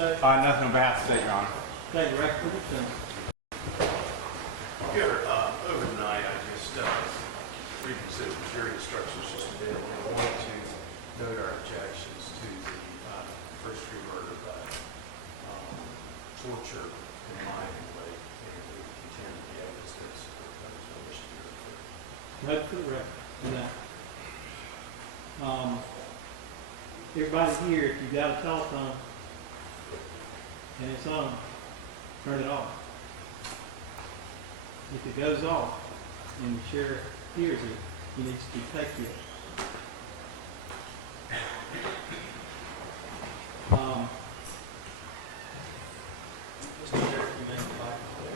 state? Nothing on behalf of the state, Your Honor. State record for the defendant. Here, overnight, I just reconsidered the jury instructions just a bit, and I wanted to note our objections to the first-degree murder by torture combined with and we contend the evidence that's no wish to be referred. Note for the record. And that. Everybody here, if you've got a telephone and it's on, turn it off. If it goes off and the sheriff hears it, he needs to take it. Mr. Sheriff, you may invite the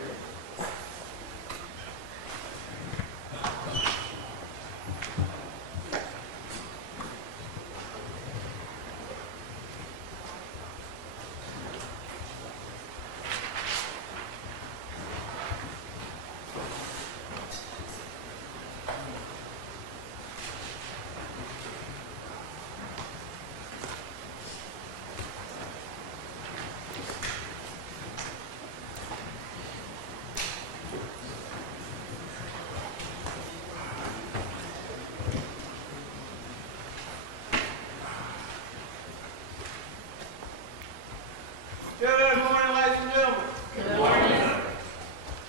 Good morning, ladies and gentlemen. Good morning.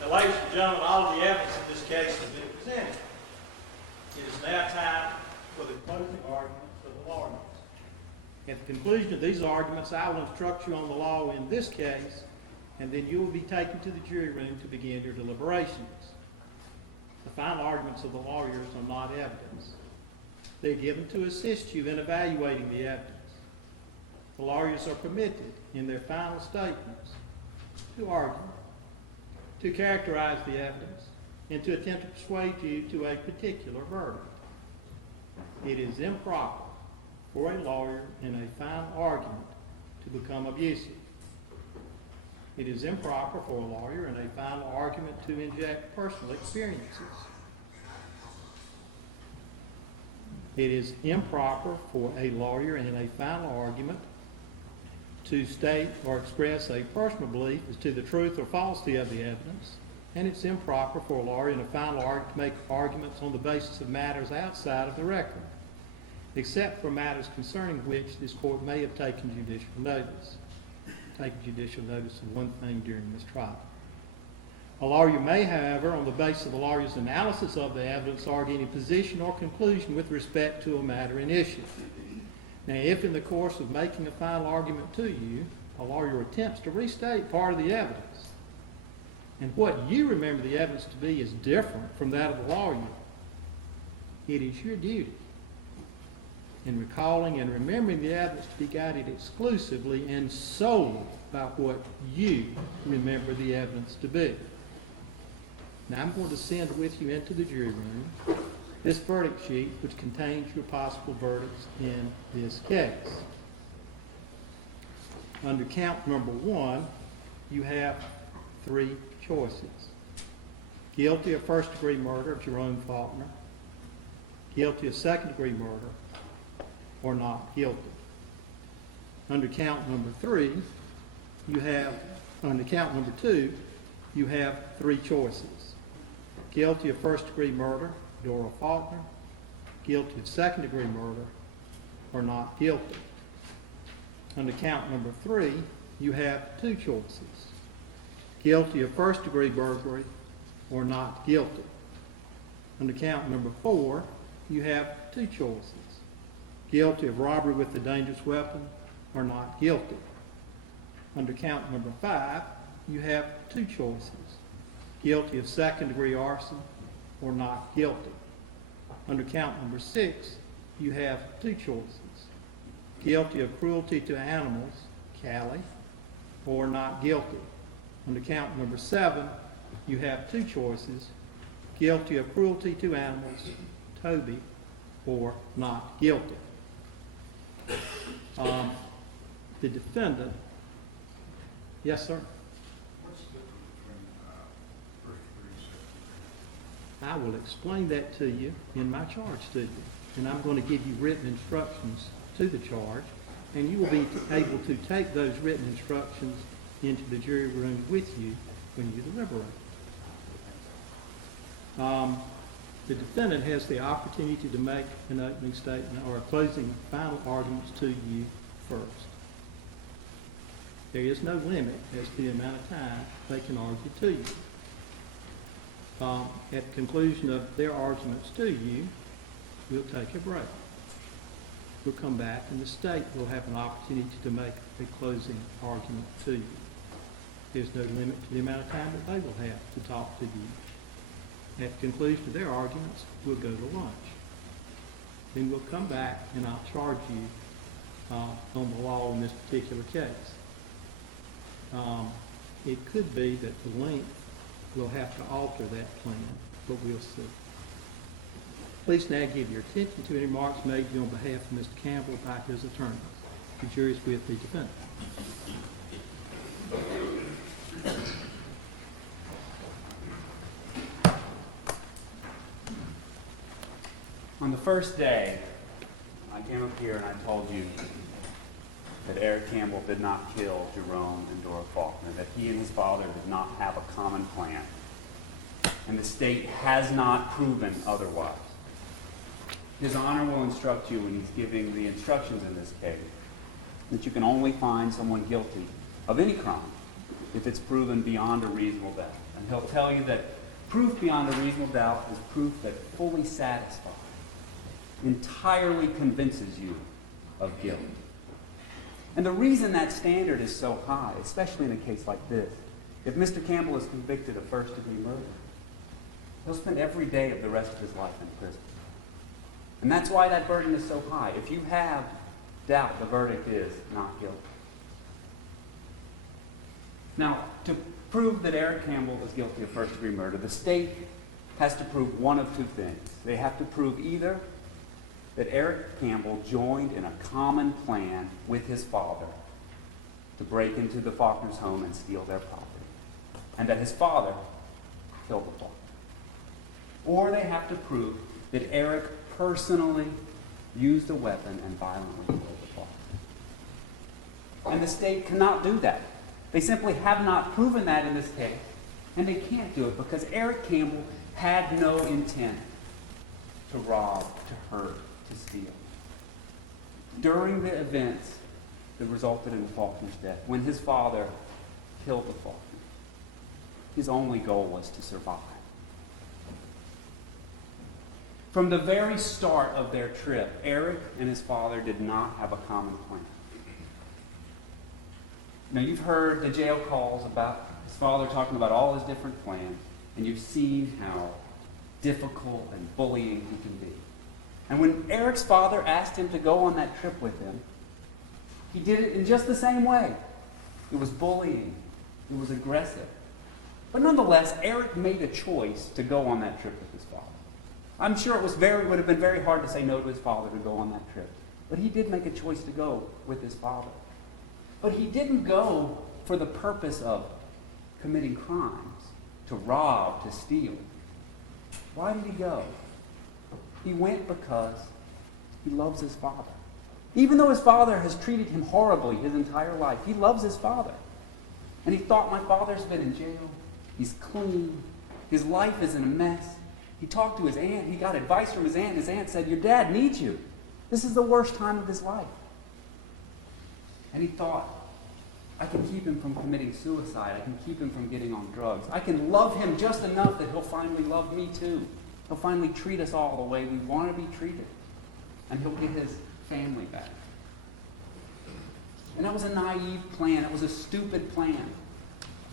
Now, ladies and gentlemen, all of the evidence in this case has been presented. It is now time for the closing arguments of the law. At the conclusion of these arguments, I will instruct you on the law in this case, and then you will be taken to the jury room to begin your deliberations. The final arguments of the lawyers are not evidence. They are given to assist you in evaluating the evidence. The lawyers are permitted, in their final statements, to argue, to characterize the evidence, and to attempt to persuade you to a particular verdict. It is improper for a lawyer in a final argument to become abusive. It is improper for a lawyer in a final argument to inject personal experiences. It is improper for a lawyer in a final argument to state or express a personal belief as to the truth or falsity of the evidence, and it's improper for a lawyer in a final argument to make arguments on the basis of matters outside of the record, except for matters concerning which this court may have taken judicial notice. Taken judicial notice of one thing during this trial. A lawyer may, however, on the basis of the lawyer's analysis of the evidence, argue any position or conclusion with respect to a matter in issue. Now, if in the course of making a final argument to you, a lawyer attempts to restate part of the evidence, and what you remember the evidence to be is different from that of the lawyer, it is your duty in recalling and remembering the evidence to be guided exclusively and solely by what you remember the evidence to be. Now, I'm going to send with you into the jury room this verdict sheet, which contains your possible verdicts in this case. Under count number 1, you have 3 choices. Guilty of first-degree murder of Jerome Faulkner, guilty of second-degree murder, or not guilty. Under count number 3, under count number 2, you have 3 choices. Guilty of first-degree murder, Dora Faulkner, guilty of second-degree murder, or not guilty. Under count number 3, you have 2 choices. Guilty of first-degree burglary, or not guilty. Under count number 4, you have 2 choices. Guilty of robbery with a dangerous weapon, or not guilty. Under count number 5, you have 2 choices. Guilty of second-degree arson, or not guilty. Under count number 6, you have 2 choices. Guilty of cruelty to animals, Callie, or not guilty. Under count number 7, you have 2 choices. Guilty of cruelty to animals, Toby, or not guilty. The defendant, yes, sir? What's the difference between first-degree and second-degree? I will explain that to you in my charge to you. And I'm going to give you written instructions to the charge. and you will be able to take those written instructions into the jury room with you when you deliberate. The defendant has the opportunity to make an opening statement or a closing final arguments to you first. There is no limit as to the amount of time they can argue to you. At the conclusion of their arguments to you, we'll take a break. We'll come back and the state will have an opportunity to make a closing argument to you. There's no limit to the amount of time that they will have to talk to you. At the conclusion of their arguments, we'll go to lunch. Then we'll come back and I'll charge you on the law in this particular case. It could be that the length will have to alter that plan, but we'll see. Please now give your attention to any remarks made on behalf of Mr. Campbell by his attorney. The jury is with the defendant. On the first day, I came up here and I told you that Eric Campbell did not kill Jerome and Dora Faulkner, that he and his father did not have a common plan. And the state has not proven otherwise. His Honor will instruct you when he's giving the instructions in this case that you can only find someone guilty of any crime if it's proven beyond a reasonable doubt. And he'll tell you that proof beyond a reasonable doubt is proof that fully satisfies, entirely convinces you of guilt. And the reason that standard is so high, especially in a case like this, if Mr. Campbell is convicted of first-degree murder, he'll spend every day of the rest of his life in prison. And that's why that burden is so high. If you have doubt, the verdict is not guilty. Now, to prove that Eric Campbell is guilty of first-degree murder, the state has to prove one of two things. They have to prove either that Eric Campbell joined in a common plan with his father to break into the Faulkners' home and steal their property, and that his father killed the Faulkners. Or they have to prove that Eric personally used a weapon and violently killed the Faulkners. And the state cannot do that. They simply have not proven that in this case, and they can't do it because Eric Campbell had no intent to rob, to hurt, to steal. During the events that resulted in the Faulkner's death, when his father killed the Faulkners, his only goal was to survive. From the very start of their trip, Eric and his father did not have a common plan. Now, you've heard the jail calls about his father talking about all his different plans, and you've seen how difficult and bullying he can be. And when Eric's father asked him to go on that trip with him, he did it in just the same way. It was bullying. It was aggressive. But nonetheless, Eric made a choice to go on that trip with his father. I'm sure it would have been very hard to say no to his father to go on that trip. But he did make a choice to go with his father. But he didn't go for the purpose of committing crimes, to rob, to steal. Why did he go? He went because he loves his father. Even though his father has treated him horribly his entire life, he loves his father. And he thought, my father's been in jail. He's clean. His life is in a mess. He talked to his aunt. He got advice from his aunt. His aunt said, your dad needs you. This is the worst time of his life. And he thought, I can keep him from committing suicide. I can keep him from getting on drugs. I can love him just enough that he'll finally love me too. He'll finally treat us all the way we want to be treated. And he'll get his family back. And that was a naive plan. It was a stupid plan.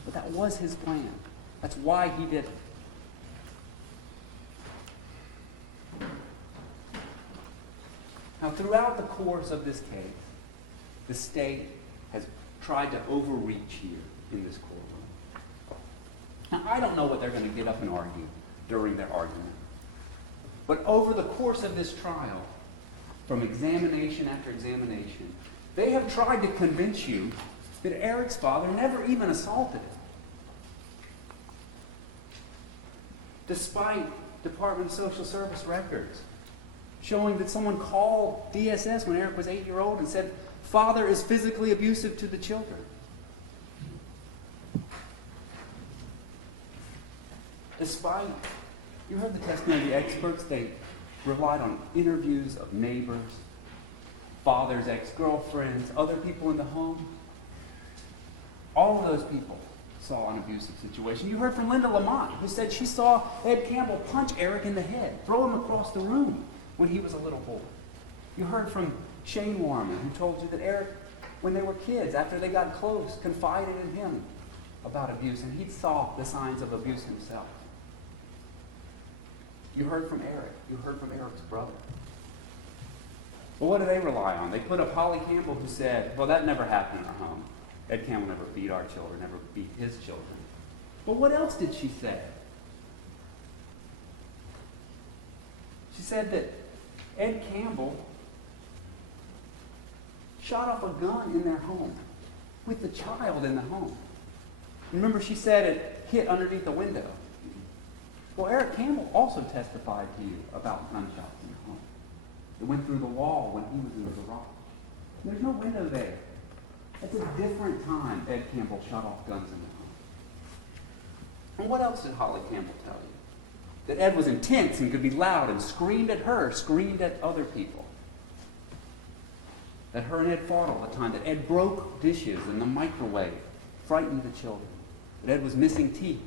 But that was his plan. That's why he did it. Now, throughout the course of this case, the state has tried to overreach here in this courtroom. Now, I don't know what they're going to get up and argue during their argument. But over the course of this trial, from examination after examination, they have tried to convince you that Eric's father never even assaulted him. Despite Department of Social Service records showing that someone called DSS when Eric was 8-year-old and said, "Father is physically abusive to the children." Despite, you heard the testimony of the experts, they relied on interviews of neighbors, father's ex-girlfriends, other people in the home. All of those people saw an abusive situation. You heard from Linda Lamont, who said she saw Ed Campbell punch Eric in the head, throw him across the room when he was a little boy. You heard from Shane Warman, who told you that Eric, when they were kids, after they got close, confided in him about abuse, and he saw the signs of abuse himself. You heard from Eric. You heard from Eric's brother. But what do they rely on? They put up Holly Campbell, who said, "Well, that never happened in our home. Ed Campbell never beat our children, never beat his children." But what else did she say? She said that Ed Campbell shot off a gun in their home with the child in the home. Remember, she said it hit underneath the window. Well, Eric Campbell also testified to you about gunshots in the home. It went through the wall when he was in the garage. There's no window there. That's a different time Ed Campbell shot off guns in the home. And what else did Holly Campbell tell you? That Ed was intense and could be loud and screamed at her, screamed at other people. That her and Ed fought all the time. That Ed broke dishes in the microwave, frightened the children. That Ed was missing teeth,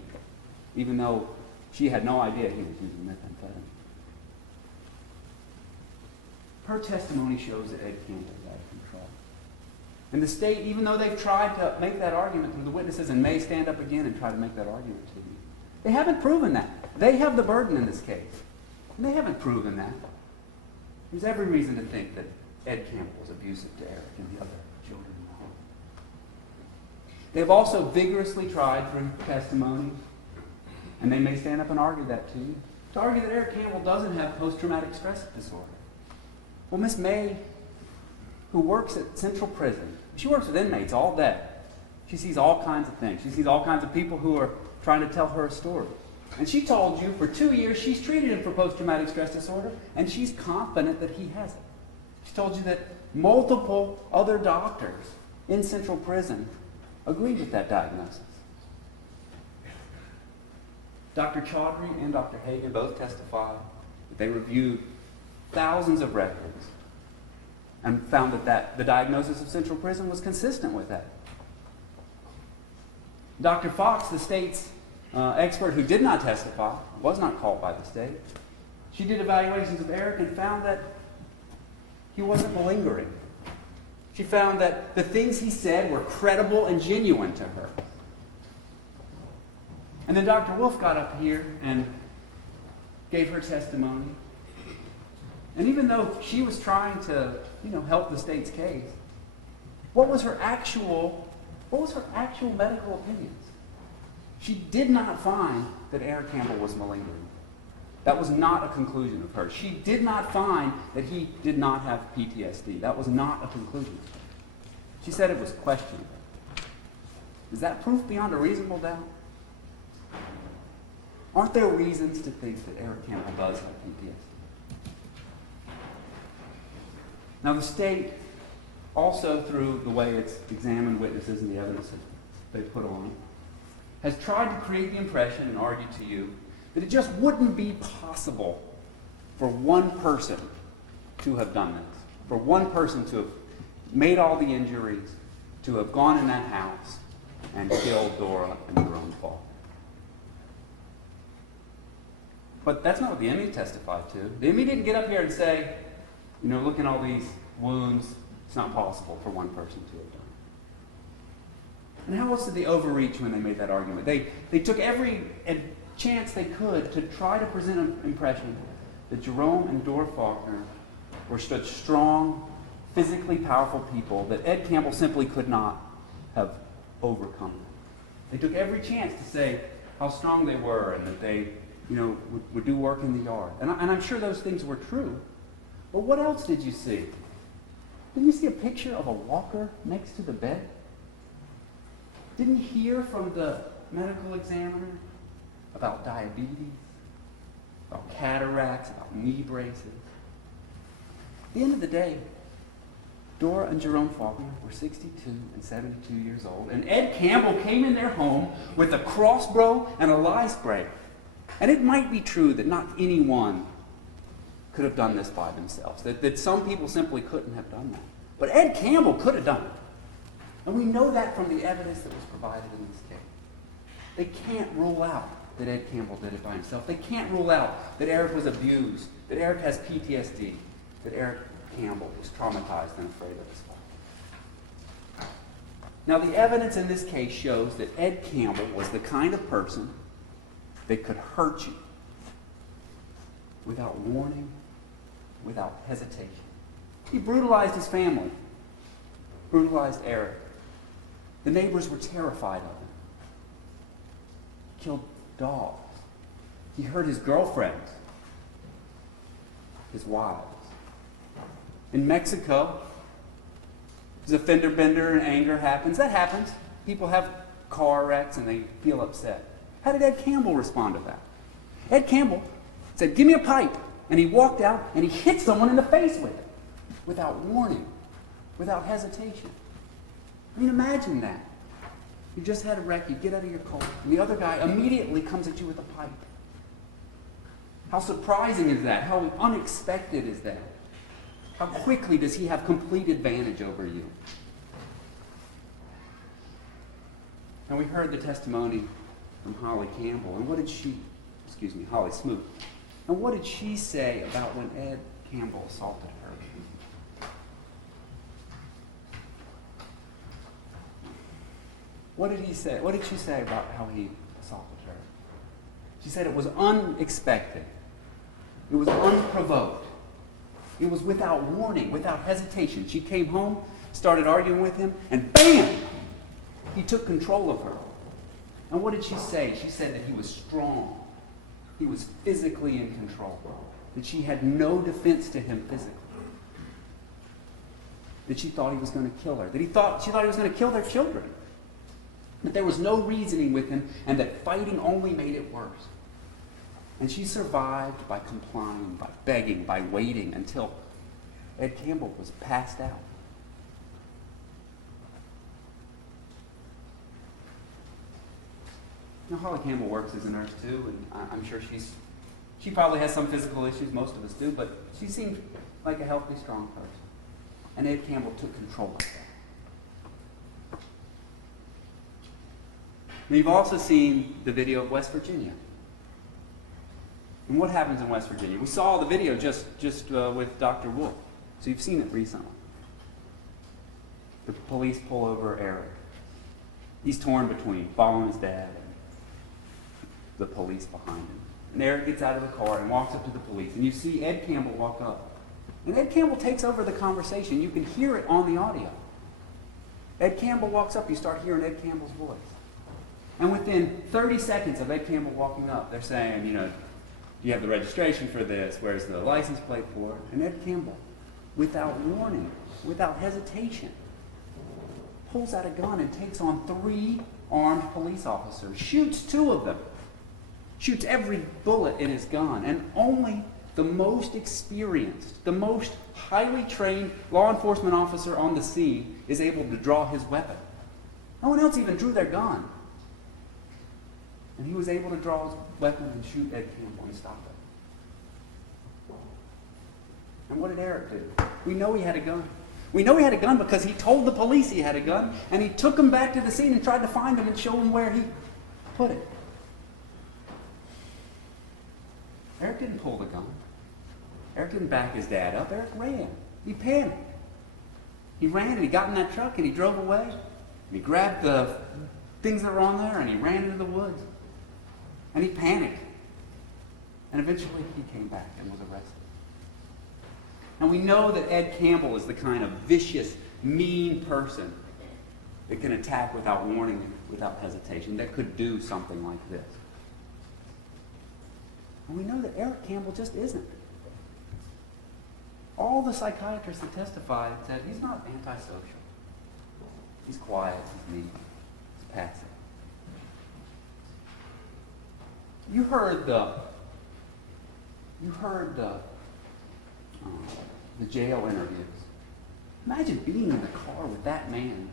even though she had no idea he was using methamphetamine. Her testimony shows that Ed Campbell is out of control. And the state, even though they've tried to make that argument through the witnesses and may stand up again and try to make that argument to you, they haven't proven that. They have the burden in this case. And they haven't proven that. There's every reason to think that Ed Campbell was abusive to Eric and the other children in the home. They've also vigorously tried through testimony, and they may stand up and argue that to you, to argue that Eric Campbell doesn't have post-traumatic stress disorder. Well, Miss May, who works at Central Prison, she works with inmates all day. She sees all kinds of things. She sees all kinds of people who are trying to tell her a story. And she told you for 2 years she's treated him for post-traumatic stress disorder, and she's confident that he has it. She told you that multiple other doctors in Central Prison agreed with that diagnosis. Dr. Chaudhry and Dr. Hagan both testified that they reviewed thousands of records and found that the diagnosis of Central Prison was consistent with that. Dr. Fox, the state's expert who did not testify, was not called by the state, she did evaluations of Eric and found that he wasn't malingering. She found that the things he said were credible and genuine to her. And then Dr. Wolf got up here and gave her testimony. And even though she was trying to, help the state's case, what was her actual medical opinions? She did not find that Eric Campbell was malingering. That was not a conclusion of hers. She did not find that he did not have PTSD. That was not a conclusion. She said it was questionable. Is that proof beyond a reasonable doubt? Aren't there reasons to think that Eric Campbell does have PTSD? Now, the state also, through the way it's examined witnesses and the evidence that they put on, has tried to create the impression and argue to you that it just wouldn't be possible for one person to have done this, for one person to have made all the injuries, to have gone in that house and killed Dora and Jerome Falk. But that's not what the ME testified to. The ME didn't get up here and say, look at all these wounds, it's not possible for one person to have done it. And how else did they overreach when they made that argument? They took every chance they could to try to present an impression that Jerome and Dora Faulkner were such strong, physically powerful people that Ed Campbell simply could not have overcome them. They took every chance to say how strong they were and that they would do work in the yard. And I'm sure those things were true. But what else did you see? Didn't you see a picture of a walker next to the bed? Didn't you hear from the medical examiner about diabetes, about cataracts, about knee braces? the end of the day, Dora and Jerome Faulkner were 62 and 72 years old, and Ed Campbell came in their home with a crossbow and a lye spray. And it might be true that not anyone could have done this by themselves, that some people simply couldn't have done that. But Ed Campbell could have done it. And we know that from the evidence that was provided in this case. They can't rule out that Ed Campbell did it by himself. They can't rule out that Eric was abused, that Eric has PTSD, that Eric Campbell was traumatized and afraid of his father. Now, the evidence in this case shows that Ed Campbell was the kind of person that could hurt you without warning, without hesitation. He brutalized his family, brutalized Eric. The neighbors were terrified of him. He killed dogs. He hurt his girlfriends, his wives. In Mexico, there's a fender bender and anger happens. That happens. People have car wrecks and they feel upset. How did Ed Campbell respond to that? Ed Campbell said, "Give me a pipe." And he walked out and he hit someone in the face with it, without warning, without hesitation. I mean, imagine that. You just had a wreck, you get out of your car, and the other guy immediately comes at you with a pipe. How surprising is that? How unexpected is that? How quickly does he have complete advantage over you? And we heard the testimony from Holly Campbell. And what did Holly Smoot. And what did she say about when Ed Campbell assaulted her? What did he say? What did she say about how he assaulted her? She said it was unexpected. It was unprovoked. It was without warning, without hesitation. She came home, started arguing with him, and bam! He took control of her. And what did she say? She said that he was strong. He was physically in control. That she had no defense to him physically. That she thought he was going to kill her. She thought he was going to kill their children. That there was no reasoning with him, and that fighting only made it worse. And she survived by complying, by begging, by waiting until Ed Campbell was passed out. Now, Holly Campbell works as a nurse too, and I'm sure she probably has some physical issues, most of us do, but she seemed like a healthy, strong person. And Ed Campbell took control of that. We've also seen the video of West Virginia. And what happens in West Virginia? We saw the video just with Dr. Wolf, so you've seen it recently. The police pull over Eric. He's torn between following his dad and the police behind him. And Eric gets out of the car and walks up to the police, and you see Ed Campbell walk up. And Ed Campbell takes over the conversation. You can hear it on the audio. Ed Campbell walks up, you start hearing Ed Campbell's voice. And within 30 seconds of Ed Campbell walking up, they're saying, do you have the registration for this? Where's the license plate for it? And Ed Campbell, without warning, without hesitation, pulls out a gun and takes on 3 armed police officers, shoots 2 of them, shoots every bullet in his gun, and only the most experienced, the most highly trained law enforcement officer on the scene is able to draw his weapon. No one else even drew their gun. And he was able to draw his weapon and shoot Ed Campbell and stop it. And what did Eric do? We know he had a gun. We know he had a gun because he told the police he had a gun, and he took them back to the scene and tried to find them and show them where he put it. Eric didn't pull the gun. Eric didn't back his dad up. Eric ran. He panicked. He ran and he got in that truck and he drove away. And he grabbed the things that were on there and he ran into the woods. And he panicked. And eventually he came back and was arrested. And we know that Ed Campbell is the kind of vicious, mean person that can attack without warning and without hesitation, that could do something like this. And we know that Eric Campbell just isn't. All the psychiatrists that testified said he's not antisocial. He's quiet, he's meek, he's passive. the jail interviews. Imagine being in the car with that man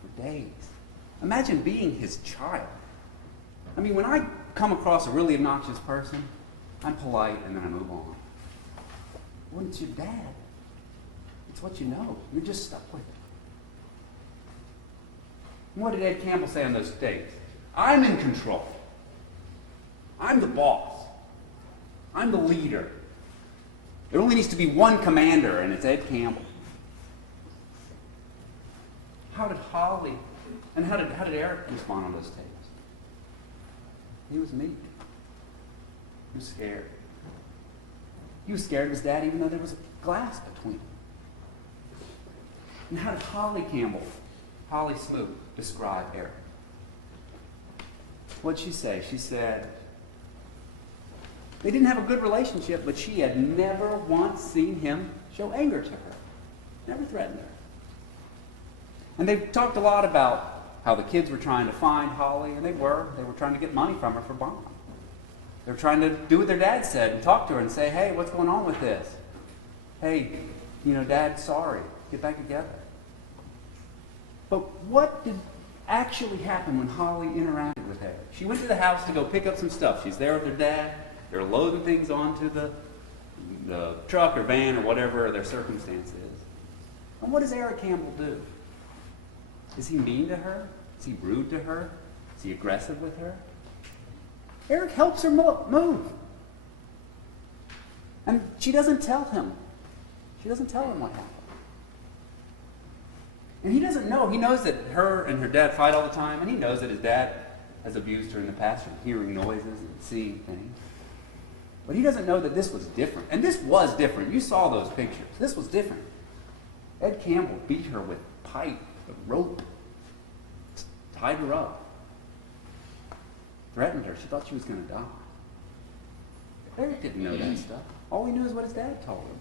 for days. Imagine being his child. I mean, when I come across a really obnoxious person, I'm polite and then I move on. When it's your dad, it's what you know. You're just stuck with it. And what did Ed Campbell say on those days? I'm in control. I'm the boss. I'm the leader. There only needs to be one commander, and it's Ed Campbell. How did Holly and how did Eric respond on those tapes? He was meek. He was scared. He was scared of his dad even though there was a glass between them. And how did Holly Smoot, describe Eric? What'd she say? She said, they didn't have a good relationship, but she had never once seen him show anger to her. Never threatened her. And they talked a lot about how the kids were trying to find Holly, and they were trying to get money from her for bond. They were trying to do what their dad said and talk to her and say, hey, what's going on with this? Hey, Dad's sorry. Get back together. But what did actually happen when Holly interacted with Eric? She went to the house to go pick up some stuff. She's there with her dad. They're loading things onto the truck or van or whatever their circumstance is. And what does Eric Campbell do? Is he mean to her? Is he rude to her? Is he aggressive with her? Eric helps her move. And she doesn't tell him. She doesn't tell him what happened. And he doesn't know. He knows that her and her dad fight all the time, and he knows that his dad has abused her in the past from hearing noises and seeing things. But he doesn't know that this was different. And this was different. You saw those pictures. This was different. Ed Campbell beat her with pipe, with rope, tied her up, threatened her. She thought she was going to die. Eric didn't know that stuff. All he knew is what his dad told him.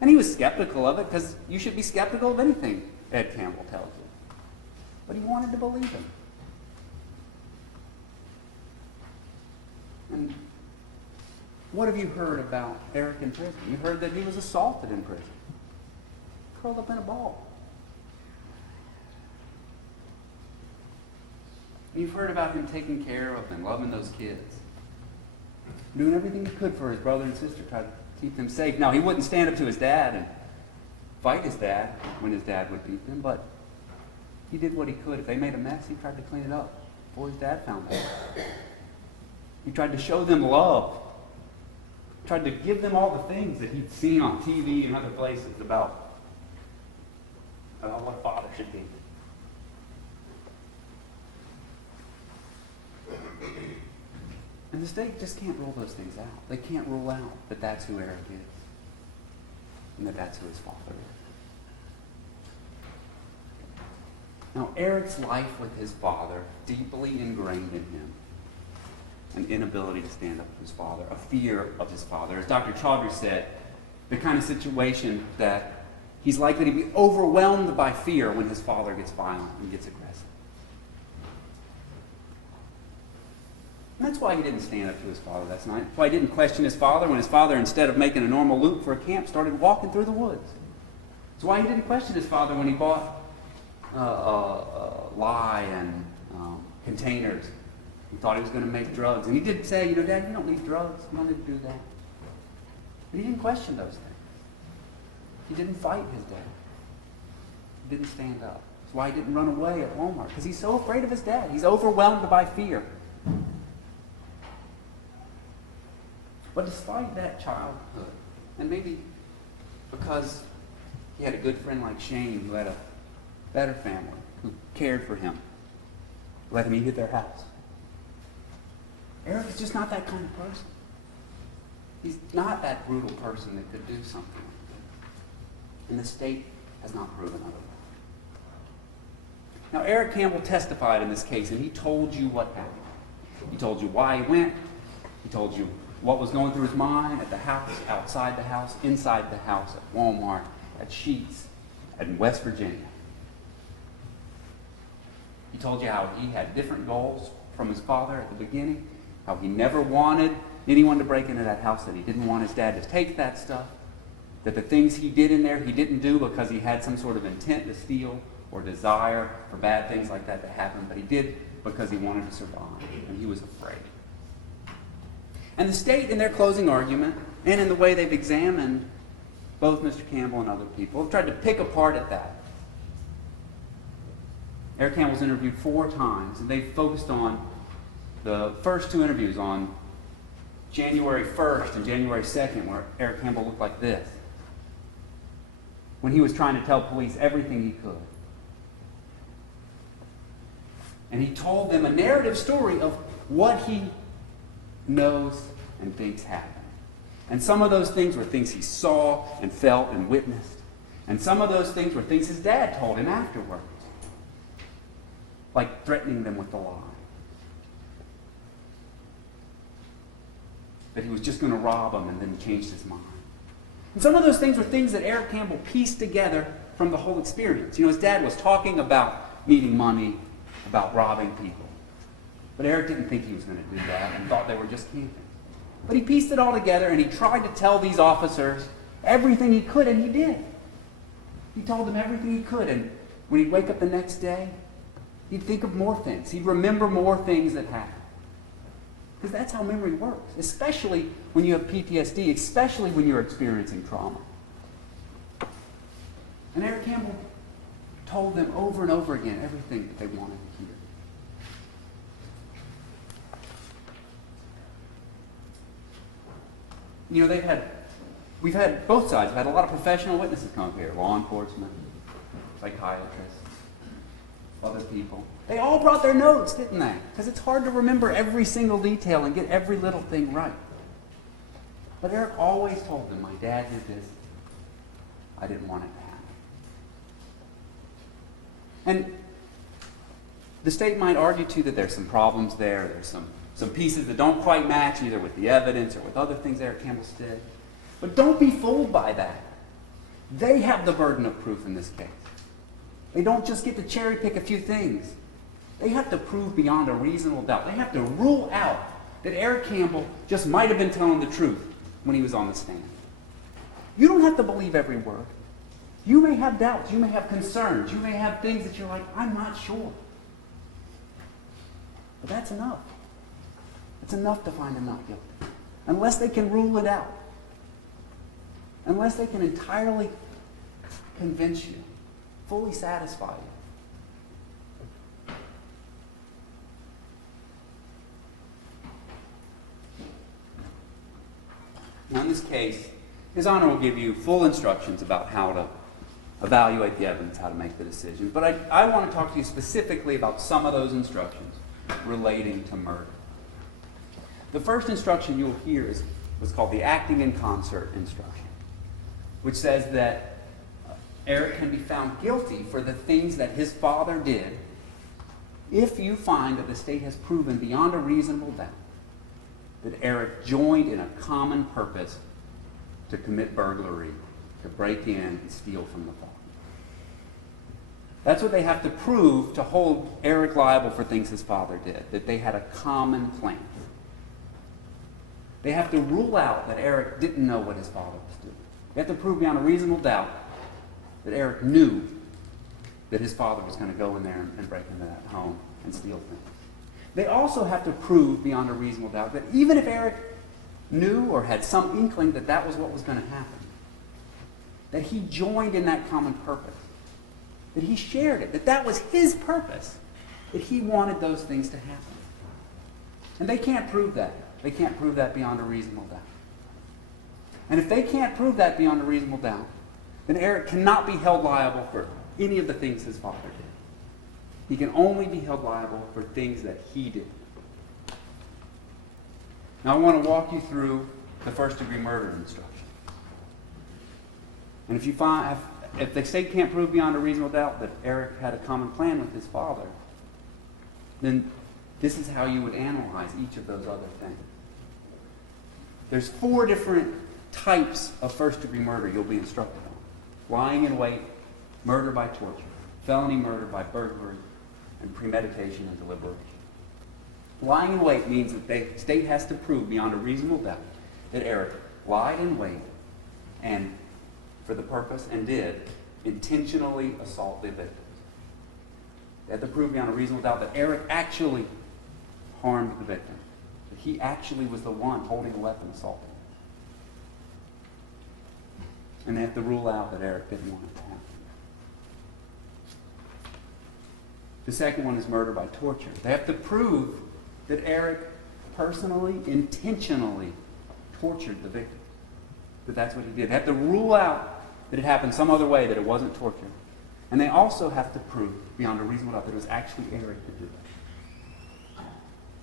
And he was skeptical of it, because you should be skeptical of anything Ed Campbell tells you. But he wanted to believe him. And what have you heard about Eric in prison? You heard that he was assaulted in prison, curled up in a ball. You've heard about him taking care of and loving those kids, doing everything he could for his brother and sister, try to keep them safe. Now, he wouldn't stand up to his dad and fight his dad when his dad would beat them, but he did what he could. If they made a mess, he tried to clean it up before his dad found out. He tried to show them love, tried to give them all the things that he'd seen on TV and other places about what a father should be. And the state just can't rule those things out. They can't rule out that that's who Eric is and that that's who his father is. Now, Eric's life with his father, deeply ingrained in him, an inability to stand up to his father, a fear of his father. As Dr. Chaudhry said, the kind of situation that he's likely to be overwhelmed by fear when his father gets violent and gets aggressive. And that's why he didn't stand up to his father that night. That's why he didn't question his father when his father, instead of making a normal loop for a camp, started walking through the woods. That's why he didn't question his father when he bought lye and containers. He thought he was going to make drugs. And he did say, Dad, you don't need drugs. You don't need to do that. But he didn't question those things. He didn't fight his dad. He didn't stand up. That's why he didn't run away at Walmart, because he's so afraid of his dad. He's overwhelmed by fear. But despite that childhood, and maybe because he had a good friend like Shane, who had a better family, who cared for him, let him eat at their house, Eric is just not that kind of person. He's not that brutal person that could do something like that. And the state has not proven otherwise. Now, Eric Campbell testified in this case, and he told you what happened. He told you why he went. He told you what was going through his mind at the house, outside the house, inside the house, at Walmart, at Sheetz, in West Virginia. He told you how he had different goals from his father at the beginning, how he never wanted anyone to break into that house, that he didn't want his dad to take that stuff. That the things he did in there, he didn't do because he had some sort of intent to steal or desire for bad things like that to happen, but he did because he wanted to survive, and he was afraid. And the state, in their closing argument, and in the way they've examined both Mr. Campbell and other people, have tried to pick apart at that. Eric Campbell's interviewed 4 times, and they've focused on the first 2 interviews on January 1st and January 2nd, where Eric Campbell looked like this, when he was trying to tell police everything he could. And he told them a narrative story of what he knows and thinks happened. And some of those things were things he saw and felt and witnessed. And some of those things were things his dad told him afterwards, like threatening them with the lie. That he was just going to rob them, and then he changed his mind. And some of those things were things that Eric Campbell pieced together from the whole experience. You know, his dad was talking about needing money, about robbing people. But Eric didn't think he was going to do that and thought they were just camping. But he pieced it all together, and he tried to tell these officers everything he could, and he did. He told them everything he could, and when he'd wake up the next day, he'd think of more things. He'd remember more things that happened. Because that's how memory works, especially when you have PTSD, especially when you're experiencing trauma. And Eric Campbell told them over and over again everything that they wanted to hear. You know, we've had both sides. We've had a lot of professional witnesses come up here, law enforcement, psychiatrists, other people. They all brought their notes, didn't they? Because it's hard to remember every single detail and get every little thing right. But Eric always told them, my dad did this. I didn't want it to happen. And the state might argue, too, that there's some problems there. There's some pieces that don't quite match, either with the evidence or with other things Eric Campbell did. But don't be fooled by that. They have the burden of proof in this case. They don't just get to cherry pick a few things. They have to prove beyond a reasonable doubt. They have to rule out that Eric Campbell just might have been telling the truth when he was on the stand. You don't have to believe every word. You may have doubts. You may have concerns. You may have things that you're like, I'm not sure. But that's enough. It's enough to find him not guilty. Unless they can rule it out. Unless they can entirely convince you, fully satisfy you. Now, in this case, His Honor will give you full instructions about how to evaluate the evidence, how to make the decision. But I want to talk to you specifically about some of those instructions relating to murder. The first instruction you'll hear is what's called the acting in concert instruction, which says that Eric can be found guilty for the things that his father did if you find that the state has proven beyond a reasonable doubt that Eric joined in a common purpose to commit burglary, to break in and steal from the father. That's what they have to prove to hold Eric liable for things his father did, that they had a common plan. They have to rule out that Eric didn't know what his father was doing. They have to prove beyond a reasonable doubt that Eric knew that his father was going to go in there and break into that home and steal things. They also have to prove beyond a reasonable doubt that even if Eric knew or had some inkling that that was what was going to happen, that he joined in that common purpose, that he shared it, that that was his purpose, that he wanted those things to happen. And they can't prove that. They can't prove that beyond a reasonable doubt. And if they can't prove that beyond a reasonable doubt, then Eric cannot be held liable for any of the things his father did. He can only be held liable for things that he did. Now I want to walk you through the first-degree murder instruction. And if the state can't prove beyond a reasonable doubt that Eric had a common plan with his father, then this is how you would analyze each of those other things. There's 4 different types of first-degree murder you'll be instructed on. Lying in wait, murder by torture, felony murder by burglary, and premeditation and deliberation. Lying in wait means that the state has to prove beyond a reasonable doubt that Eric lied in wait and for the purpose, and did, intentionally assault the victims. They had to prove beyond a reasonable doubt that Eric actually harmed the victim. That he actually was the one holding a weapon assaulting. And they have to rule out that Eric didn't want it to happen. The second one is murder by torture. They have to prove that Eric personally, intentionally tortured the victim. That that's what he did. They have to rule out that it happened some other way, that it wasn't torture. And they also have to prove beyond a reasonable doubt that it was actually Eric who did it.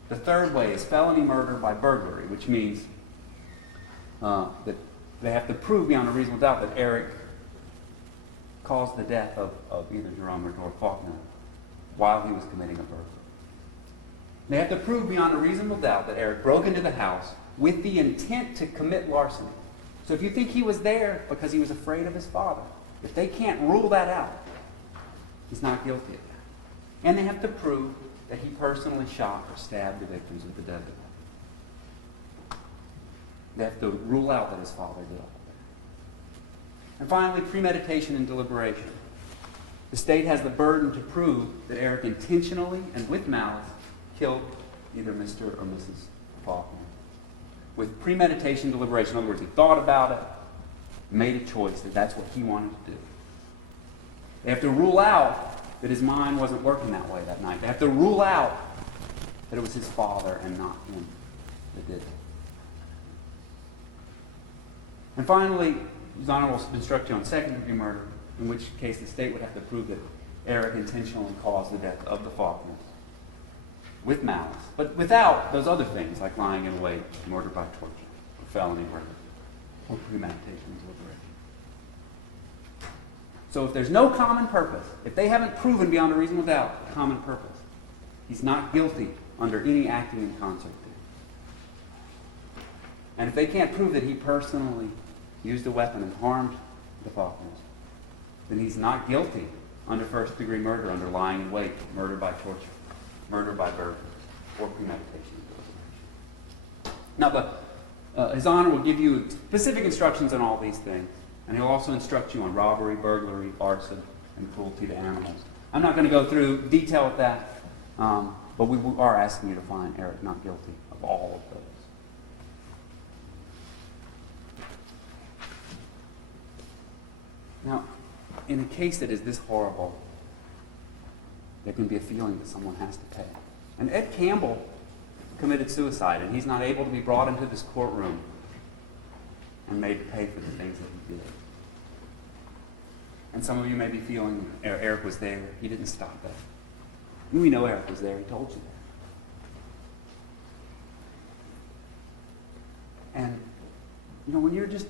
The third way is felony murder by burglary, which means that they have to prove beyond a reasonable doubt that Eric caused the death of either Jerome or Faulkner while he was committing a burglary. They have to prove beyond a reasonable doubt that Eric broke into the house with the intent to commit larceny. So if you think he was there because he was afraid of his father, if they can't rule that out, he's not guilty of that. And they have to prove that he personally shot or stabbed the victims with a deadly weapon. They have to rule out that his father did all that. And finally, premeditation and deliberation. The state has the burden to prove that Eric intentionally and with malice killed either Mr. or Mrs. Faulkner. With premeditation and deliberation, in other words, he thought about it, made a choice that that's what he wanted to do. They have to rule out that his mind wasn't working that way that night. They have to rule out that it was his father and not him that did it. And finally, His Honor will instruct you on second-degree murder, in which case the state would have to prove that Eric intentionally caused the death of the Faulkners with malice, but without those other things like lying in wait, murder by torture, or felony murder, or premeditation and deliberation. So if there's no common purpose, if they haven't proven beyond a reasonable doubt common purpose, he's not guilty under any acting in concert theory. And if they can't prove that he personally used a weapon and harmed the Faulkners, then he's not guilty under first-degree murder, under lying in wait, murder by torture, murder by burglary, or premeditation and deliberation. Now, His Honor will give you specific instructions on all these things, and he'll also instruct you on robbery, burglary, arson, and cruelty to animals. I'm not going to go through detail with that, but we are asking you to find Eric not guilty of all of those. Now, in a case that is this horrible, there can be a feeling that someone has to pay. And Ed Campbell committed suicide, and he's not able to be brought into this courtroom and made to pay for the things that he did. And some of you may be feeling Eric was there. He didn't stop it. And we know Eric was there. He told you that. And, when you're just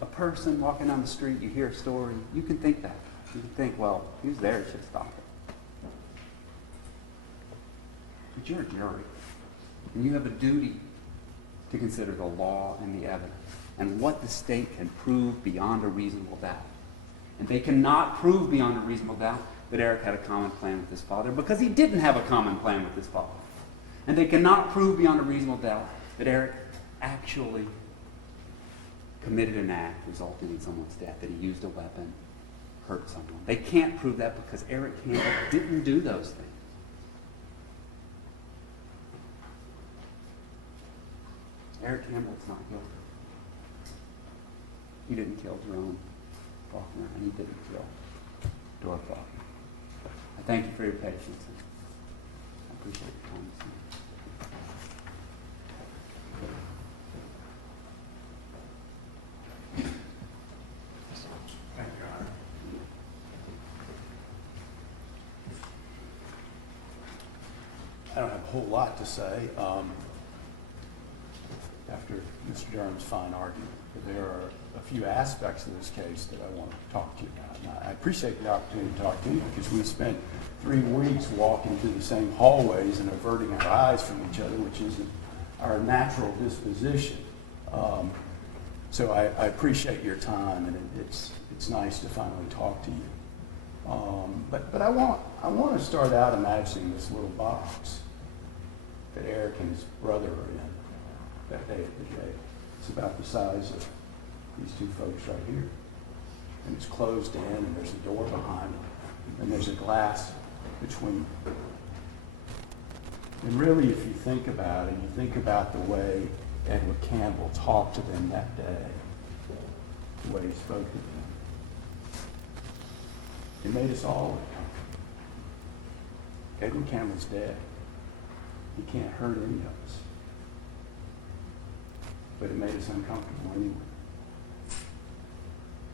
a person walking down the street, you hear a story, you can think that. You can think, well, he was there, he should stop it. But you're a jury, and you have a duty to consider the law and the evidence, and what the state can prove beyond a reasonable doubt. And they cannot prove beyond a reasonable doubt that Eric had a common plan with his father, because he didn't have a common plan with his father. And they cannot prove beyond a reasonable doubt that Eric actually committed an act resulting in someone's death, that he used a weapon, hurt someone. They can't prove that because Eric Campbell didn't do those things. Eric Campbell is not guilty. He didn't kill Jerome Faulkner, and he didn't kill Dora Faulkner. I thank you for your patience. I appreciate your time this morning. Thank you, Your Honor. I don't have a whole lot to say after Mr. Durham's fine argument, but there are a few aspects of this case that I want to talk to you about. And I appreciate the opportunity to talk to you because we spent 3 weeks walking through the same hallways and averting our eyes from each other, which isn't our natural disposition. So I appreciate your time, and it's nice to finally talk to you. But I want to start out imagining this little box that Eric and his brother are in that day at the jail. It's about the size of these 2 folks right here. and it's closed in, and there's a door behind it, and there's a glass between them. And really, if you think about it, you think about the way Edward Campbell talked to them that day, the way he spoke to them. It made us all uncomfortable. Edward Campbell's dead. He can't hurt any of us. But it made us uncomfortable anyway.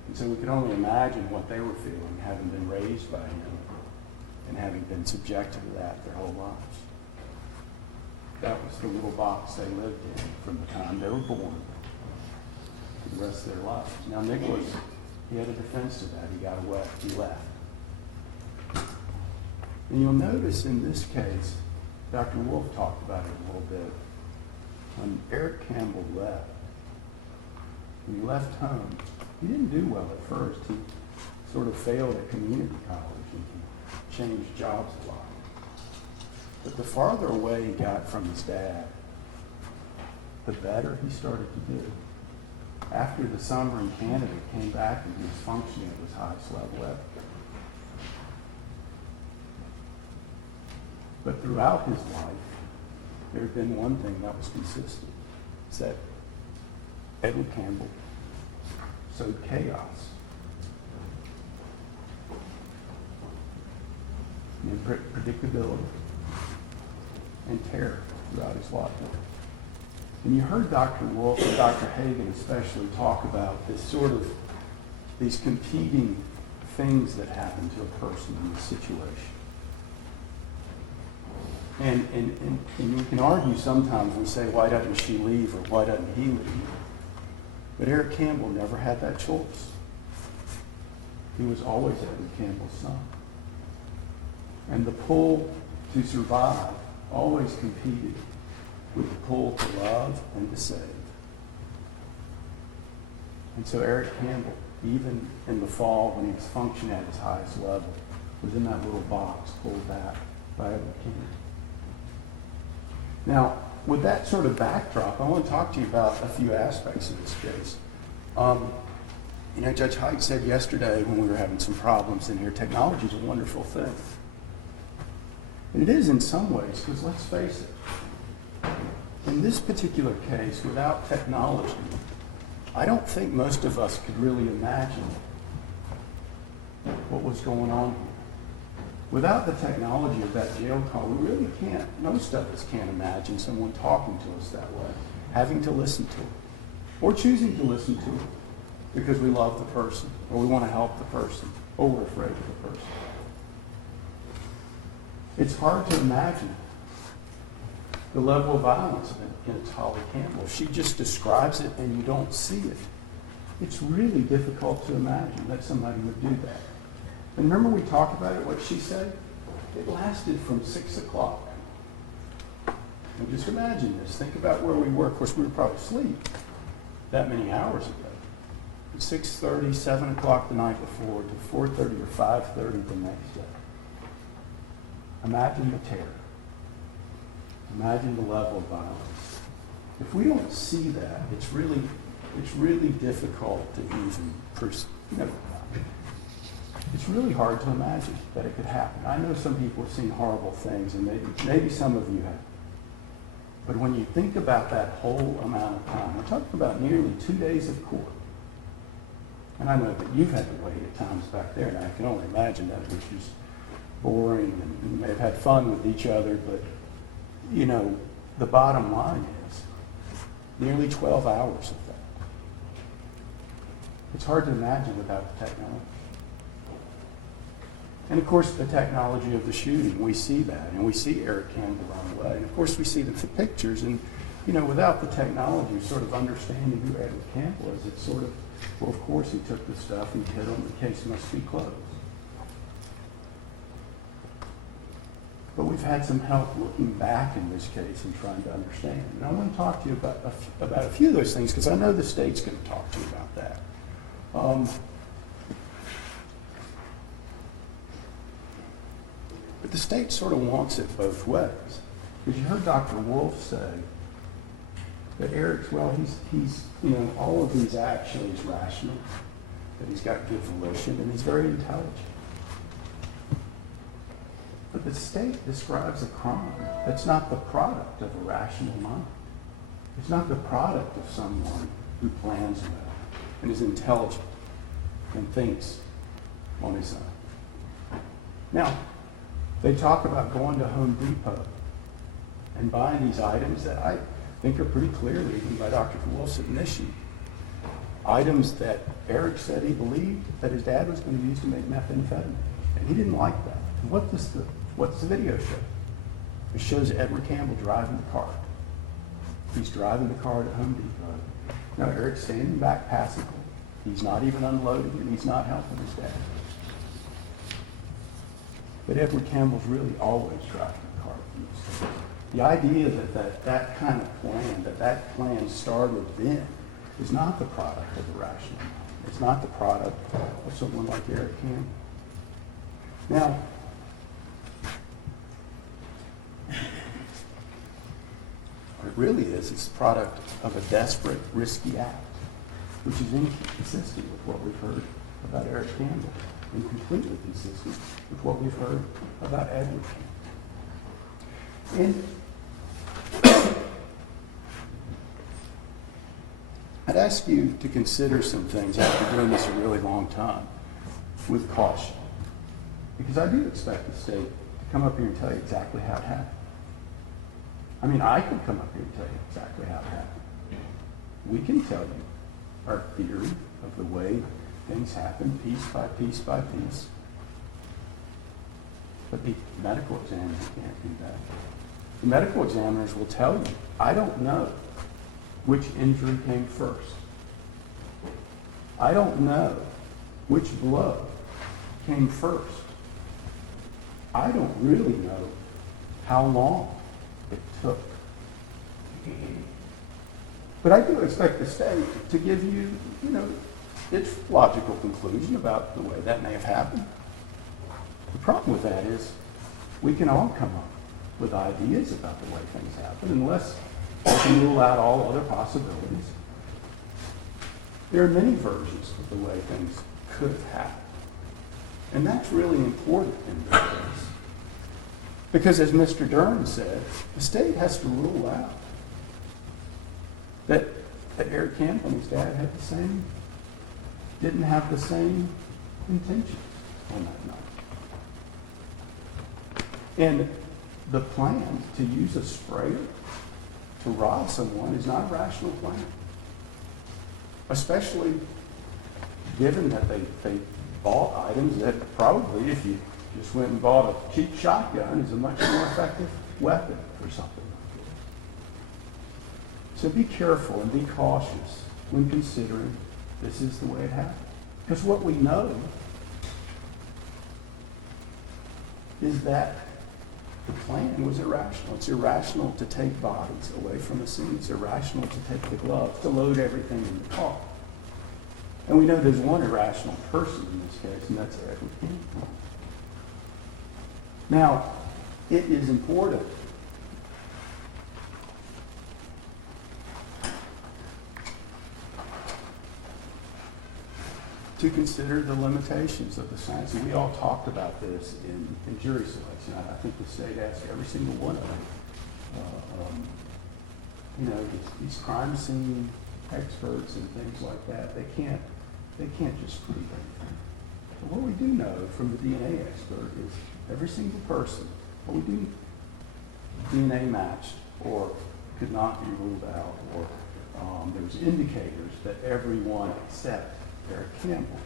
And so we could only imagine what they were feeling, having been raised by him and having been subjected to that their whole lives. That was the little box they lived in from the time they were born to the rest of their lives. Now, Nicholas, he had a defense to that. He got away. He left. And you'll notice in this case, Dr. Wolf talked about it a little bit. When Eric Campbell left, when he left home, he didn't do well at first. He sort of failed at community college and he changed jobs a lot. But the farther away he got from his dad, the better he started to do. After the summer in Canada came back and he was functioning at his highest level ever. But throughout his life, there had been one thing that was consistent. It's that Edward Campbell sowed chaos and predictability and terror throughout his life. And you heard Dr. Wolf and Dr. Hagen especially talk about this sort of, these competing things that happen to a person in this situation. And you can argue sometimes and say, why doesn't she leave or why doesn't he leave? But Eric Campbell never had that choice. He was always Edward Campbell's son. And the pull to survive always competed with the pull to love and to save. And so Eric Campbell, even in the fall when he was functioning at his highest level, was in that little box pulled back by Edward Campbell. Now, with that sort of backdrop, I want to talk to you about a few aspects of this case. Judge Hite said yesterday when we were having some problems in here, technology is a wonderful thing. And it is in some ways, because let's face it, in this particular case, without technology, I don't think most of us could really imagine what was going on here. Without the technology of that jail call, we really can't, most of us can't imagine someone talking to us that way, having to listen to it, or choosing to listen to it because we love the person, or we want to help the person, or we're afraid of the person. It's hard to imagine the level of violence in Holly Campbell. She just describes it and you don't see it. It's really difficult to imagine that somebody would do that. And remember we talked about it, what she said? It lasted from 6 o'clock. And just imagine this. Think about where we were. Of course, we were probably asleep that many hours ago. 6:30, 7 o'clock the night before to 4:30 or 5:30 the next day. Imagine the terror. Imagine the level of violence. If we don't see that, it's really difficult to even it's really hard to imagine that it could happen. I know some people have seen horrible things, and maybe some of you have. But when you think about that whole amount of time, we're talking about nearly 2 days of court. And I know that you've had to wait at times back there, and I can only imagine that it was just boring, and you may have had fun with each other, but, the bottom line is nearly 12 hours of that. It's hard to imagine without the technology. And of course, the technology of the shooting, we see that, and we see Eric Campbell run away. And of course, we see the pictures, and without the technology, sort of understanding who Edward Campbell is, it's sort of, well, of course he took the stuff and hid him. The case must be closed. But we've had some help looking back in this case and trying to understand. And I want to talk to you about a few of those things because I know the state's going to talk to you about that. But the state sort of wants it both ways. Because you heard Dr. Wolf say that Eric's, he's all of these actions rational. that he's got good volition, and he's very intelligent. But the state describes a crime that's not the product of a rational mind. It's not the product of someone who plans well and is intelligent and thinks on his own. Now, they talk about going to Home Depot and buying these items that I think are pretty clearly, even by Dr. Wolf's admission, items that Eric said he believed that his dad was going to use to make methamphetamine. And he didn't like that. And what's the video show? It shows Edward Campbell driving the car. He's driving the car to Home Depot. Now, Eric's standing back passively. He's not even unloading, and he's not helping his dad. But Edward Campbell's really always driving the car. The idea that kind of plan, that plan started then, is not the product of a rational mind. It's not the product of someone like Eric Campbell. Now, what it really is, it's the product of a desperate, risky act, which is inconsistent with what we've heard about Eric Campbell, and completely consistent with what we've heard about Edward Campbell. And I'd ask you to consider some things after doing this a really long time with caution, because I do expect the state to come up here and tell you exactly how it happened. I mean, I could come up here and tell you exactly how it happened. We can tell you our theory of the way things happen, piece by piece by piece. But the medical examiner can't do that. The medical examiners will tell you, I don't know which injury came first. I don't know which blow came first. I don't really know how long it took. But I do expect the state to give you, its logical conclusion about the way that may have happened. The problem with that is we can all come up with ideas about the way things happen unless we can rule out all other possibilities. There are many versions of the way things could have happened. And that's really important in this case. Because as Mr. Durham said, the state has to rule out that Eric Campbell and his dad didn't have the same intentions on that night. And the plan to use a sprayer to rob someone is not a rational plan. Especially given that they bought items that probably, if you just went and bought a cheap shotgun, is a much more effective weapon for something like this. So be careful and be cautious when considering this is the way it happened. Because what we know is that the plan was irrational. It's irrational to take bodies away from a scene. It's irrational to take the gloves, to load everything in the car. And we know there's one irrational person in this case, and that's Edward Campbell. Now, it is important to consider the limitations of the science. And we all talked about this in jury selection. I think the state asked every single one of them. These crime scene experts and things like that, they can't just prove anything. But what we do know from the DNA expert is every single person, what we do DNA matched or could not be ruled out, or there was indicators that everyone except Eric Campbell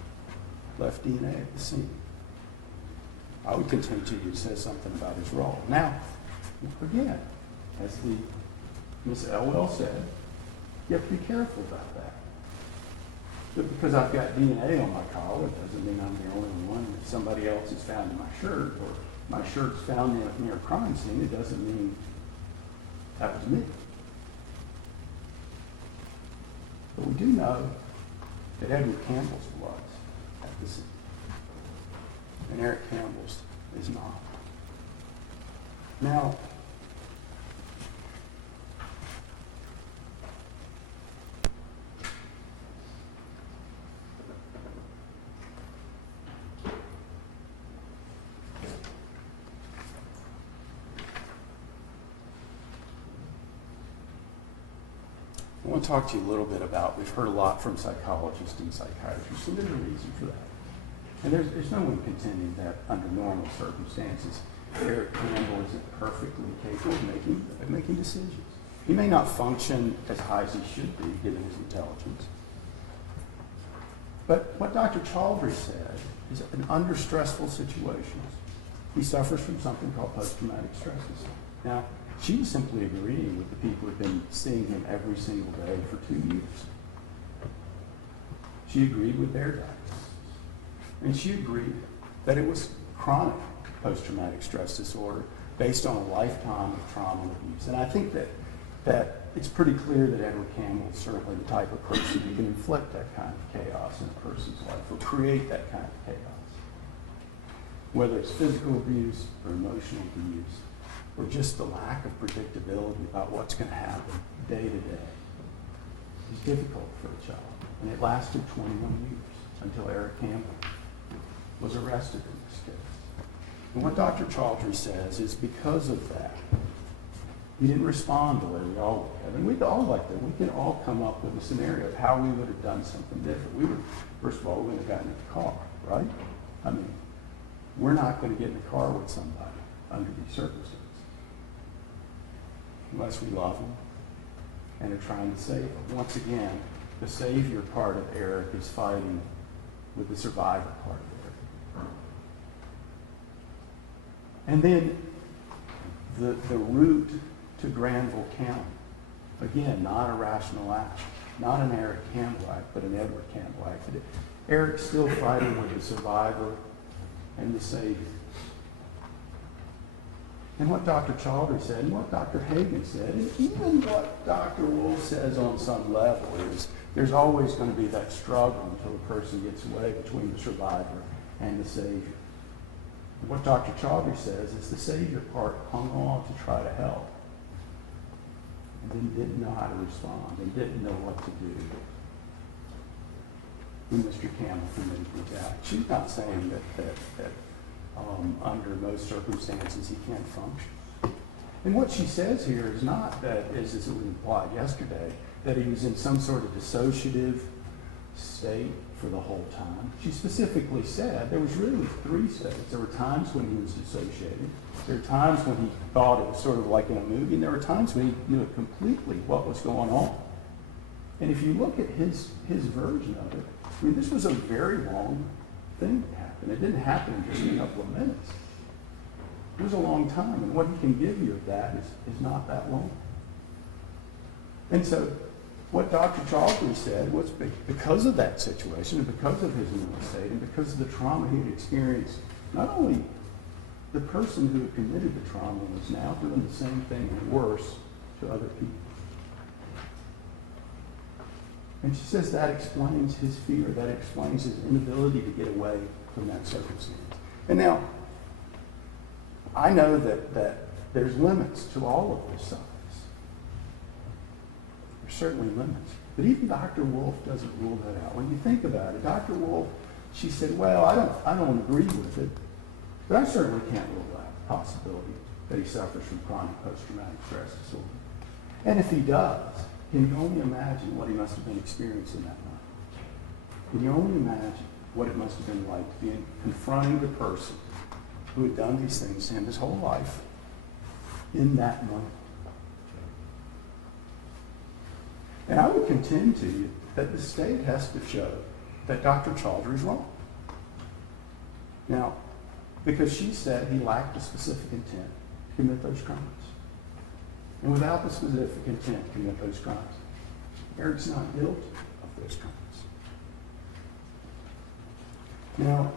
left DNA at the scene. I would continue to say something about his role. Now, again, as Ms. Elwell said, you have to be careful about that. But because I've got DNA on my collar, it doesn't mean I'm the only one. If somebody else is found in my shirt, or my shirt's found near a crime scene, it doesn't mean that was me. But we do know that Edward Campbell's was at the scene, and Eric Campbell's is not. Now, I want to talk to you a little bit about, we've heard a lot from psychologists and psychiatrists, and there's a reason for that. And there's no one contending that under normal circumstances, Eric Campbell isn't perfectly capable of making decisions. He may not function as high as he should be, given his intelligence. But what Dr. Chaldrey said is that under stressful situations, he suffers from something called post-traumatic stress disorder. Now, she was simply agreeing with the people who have been seeing him every single day for 2 years. She agreed with their diagnosis. And she agreed that it was chronic post-traumatic stress disorder based on a lifetime of trauma and abuse. And I think that it's pretty clear that Edward Campbell is certainly the type of person who can inflict that kind of chaos in a person's life or create that kind of chaos. Whether it's physical abuse or emotional abuse, or just the lack of predictability about what's going to happen day to day is difficult for a child. And it lasted 21 years until Eric Campbell was arrested in this case. And what Dr. Chaldrey says is because of that, he didn't respond the way we all would have. And we'd all like that. We can all come up with a scenario of how we would have done something different. First of all, we would have gotten in the car, right? I mean, we're not going to get in the car with somebody under these circumstances. Unless we love them and are trying to save them. Once again, the savior part of Eric is fighting with the survivor part of Eric. And then the route to Granville County, again, not a rational act, not an Eric Campbell act, but an Edward Campbell act. Eric's still fighting with the survivor and the savior. And what Dr. Chaldrey said, and what Dr. Hagen said, and even what Dr. Wolf says on some level is there's always going to be that struggle until the person gets away between the survivor and the savior. And what Dr. Chaldrey says is the savior part hung on to try to help and then didn't know how to respond and didn't know what to do when Mr. Campbell committed the act. She's not saying that under most circumstances, he can't function. And what she says here is not that, as it was implied yesterday, that he was in some sort of dissociative state for the whole time. She specifically said there was really 3 states. There were times when he was dissociated. There were times when he thought it was sort of like in a movie. And there were times when he knew completely what was going on. And if you look at his version of it, I mean, this was a very long thing that happened. It didn't happen in just a couple of minutes. It was a long time, and what he can give you of that is not that long. And so what Dr. Chaldrey said was because of that situation, and because of his mental state, and because of the trauma he had experienced, not only the person who had committed the trauma was now doing the same thing and worse to other people. And she says that explains his fear, that explains his inability to get away from that circumstance. And now, I know that there's limits to all of this science. There's certainly limits. But even Dr. Wolf doesn't rule that out. When you think about it, Dr. Wolf, she said, well, I don't agree with it, but I certainly can't rule out the possibility that he suffers from chronic post-traumatic stress disorder. And if he does, can you only imagine what he must have been experiencing that night? Can you only imagine what it must have been like to be confronting the person who had done these things to him his whole life in that moment? And I would contend to you that the state has to show that Dr. Chaldrey is wrong. Now, because she said he lacked a specific intent to commit those crimes. And without the specific intent to commit those crimes, Eric's not guilty of those crimes. Now,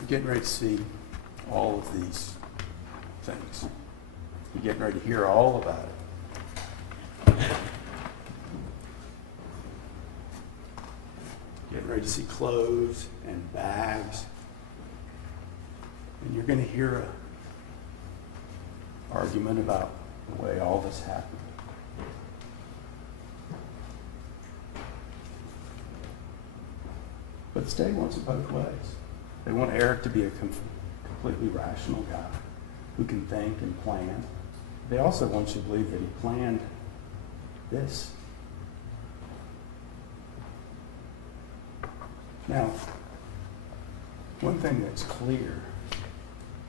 you're getting ready to see all of these things. You're getting ready to hear all about it. Getting ready to see clothes and bags. And you're going to hear an argument about the way all this happened. But the state wants it both ways. They want Eric to be a completely rational guy who can think and plan. They also want you to believe that he planned this. Now, one thing that's clear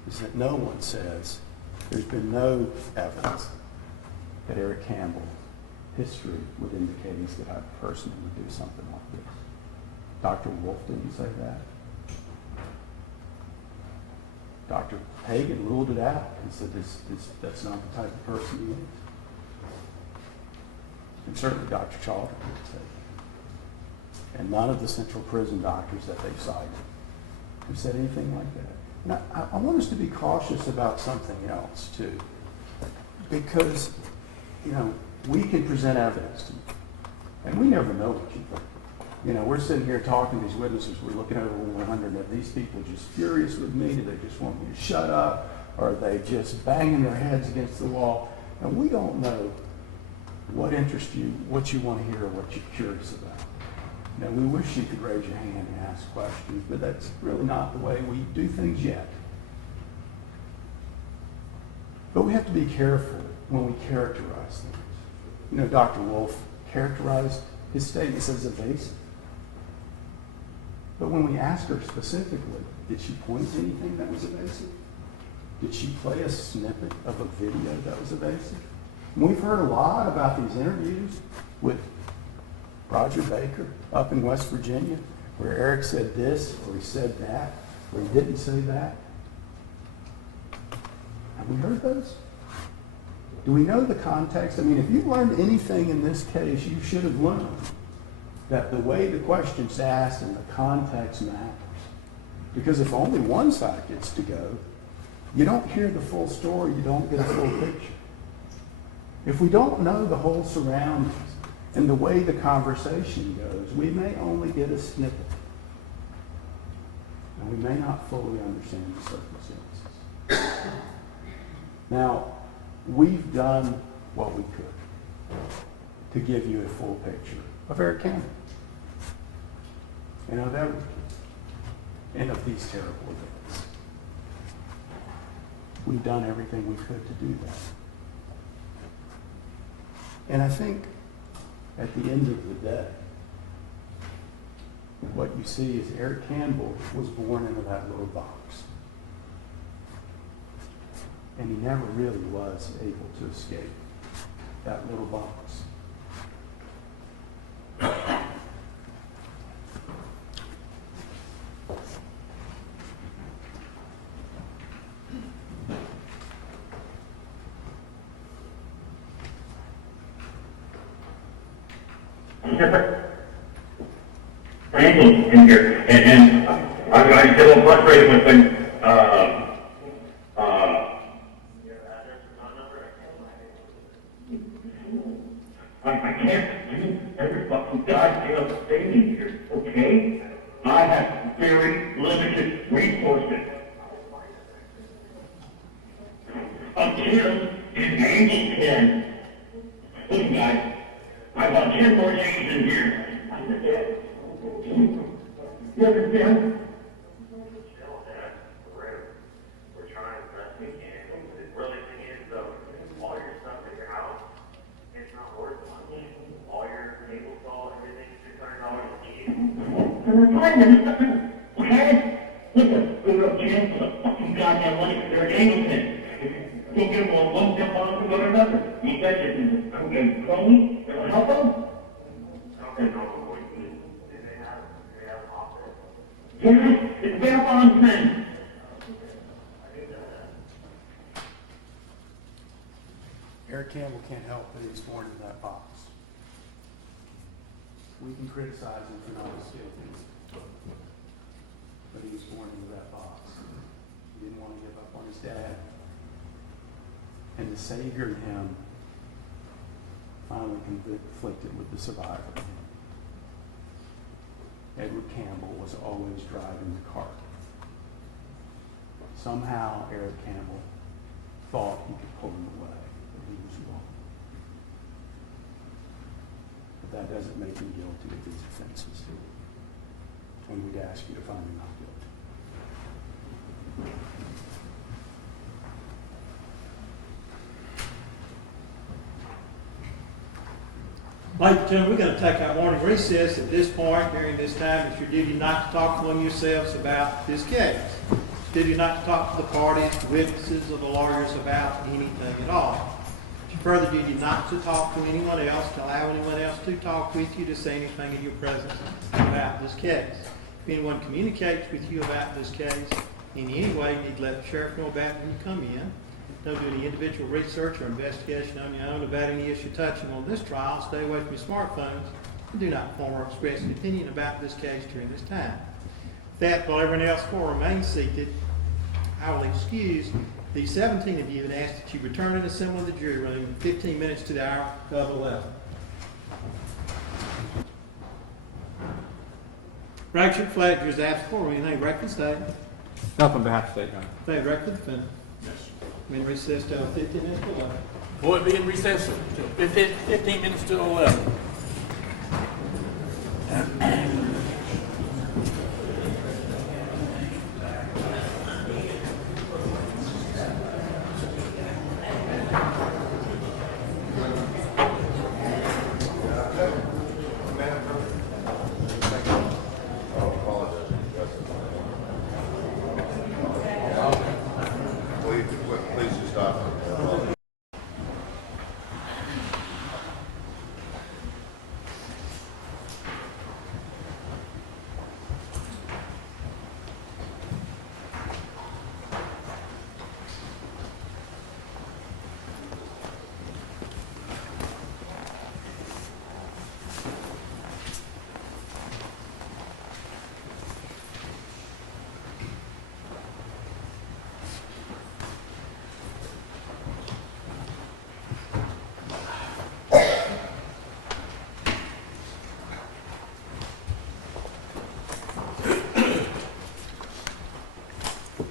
is that no one says there's been no evidence that Eric Campbell history would indicate he's the type of person who would do something like this. Dr. Wolf didn't say that. Dr. Hagan ruled it out and said that's not the type of person he is. And certainly Dr. Chalder didn't say that. And none of the central prison doctors that they've cited have said anything like that. And I want us to be cautious about something else too. Because, we can present evidence to you. And we never know what you think. We're sitting here talking to these witnesses. We're looking over 100 of these people just furious with me. Do they just want me to shut up? Or are they just banging their heads against the wall? And we don't know what interests you, what you want to hear, or what you're curious about. We wish you could raise your hand and ask questions, but that's really not the way we do things yet. But we have to be careful when we characterize things. Dr. Wolf characterized his statements as evasive. But when we ask her specifically, did she point to anything that was evasive? Did she play a snippet of a video that was evasive? And we've heard a lot about these interviews with Roger Baker up in West Virginia, where Eric said this, or he said that, or he didn't say that. Have we heard those? Do we know the context? If you've learned anything in this case, you should have learned that the way the question's asked and the context matters. Because if only one side gets to go, you don't hear the full story, you don't get a full picture. If we don't know the whole surroundings and the way the conversation goes, we may only get a snippet. And we may not fully understand the circumstances. Now, we've done what we could to give you a full picture of Eric Campbell and of everything and of these terrible events. We've done everything we could to do that. And I think at the end of the day, what you see is Eric Campbell was born into that little box. And he never really was able to escape that little box. Randy in here, and I get a little frustrated with things. I can't do every fucking goddamn thing in here, okay? I have very limited resources. Until an angel can. Listen, guys, I want 10 more days in here. You understand? We're trying as best we can. The really thing is, though, all your stuff at your house, it's not worth much. All your cable saw, everything, $600 a piece. And we're fine, then. Okay? Listen, we wrote chance for the fucking goddamn money for their engagement. Don't give them one step on to go to another. You guys are okay, crony? It'll help them? Okay, no, do they have an office? Yes, it's their bondsman. Eric Campbell can't help that he was born in that box. We can criticize him for not escaping, but he was born into that box. He didn't want to give up on his dad. And the Savior in him finally conflicted with the survivor. Edward Campbell was always driving the car. Somehow Eric Campbell thought he could pull him away, but he was wrong. But that doesn't make him guilty of these offenses. And we'd ask you to find him not guilty. Ladies and gentlemen, we're going to take our morning recess at this point. During this time, it's your duty not to talk among yourselves about this case. It's your duty not to talk to the parties, the witnesses, or the lawyers about anything at all. It's your further duty not to talk to anyone else, to allow anyone else to talk with you, to say anything in your presence about this case. If anyone communicates with you about this case in any way, you need to let the sheriff know about it when you come in. Don't do any individual research or investigation on your own about any issue touching on this trial. Stay away from your smartphones and do not form or express an opinion about this case during this time. With that, while everyone else will remain seated, I will excuse the 17 of you and ask that you return and assemble in the jury room in 15 minutes to the hour of 11. Richard Fletcher is absent for anything. Record state. Nothing behalf of state, Your Honor. They record the defendant. Yes. We're in recess till 15 minutes to 11. Will it be in recess till 15 minutes to 11?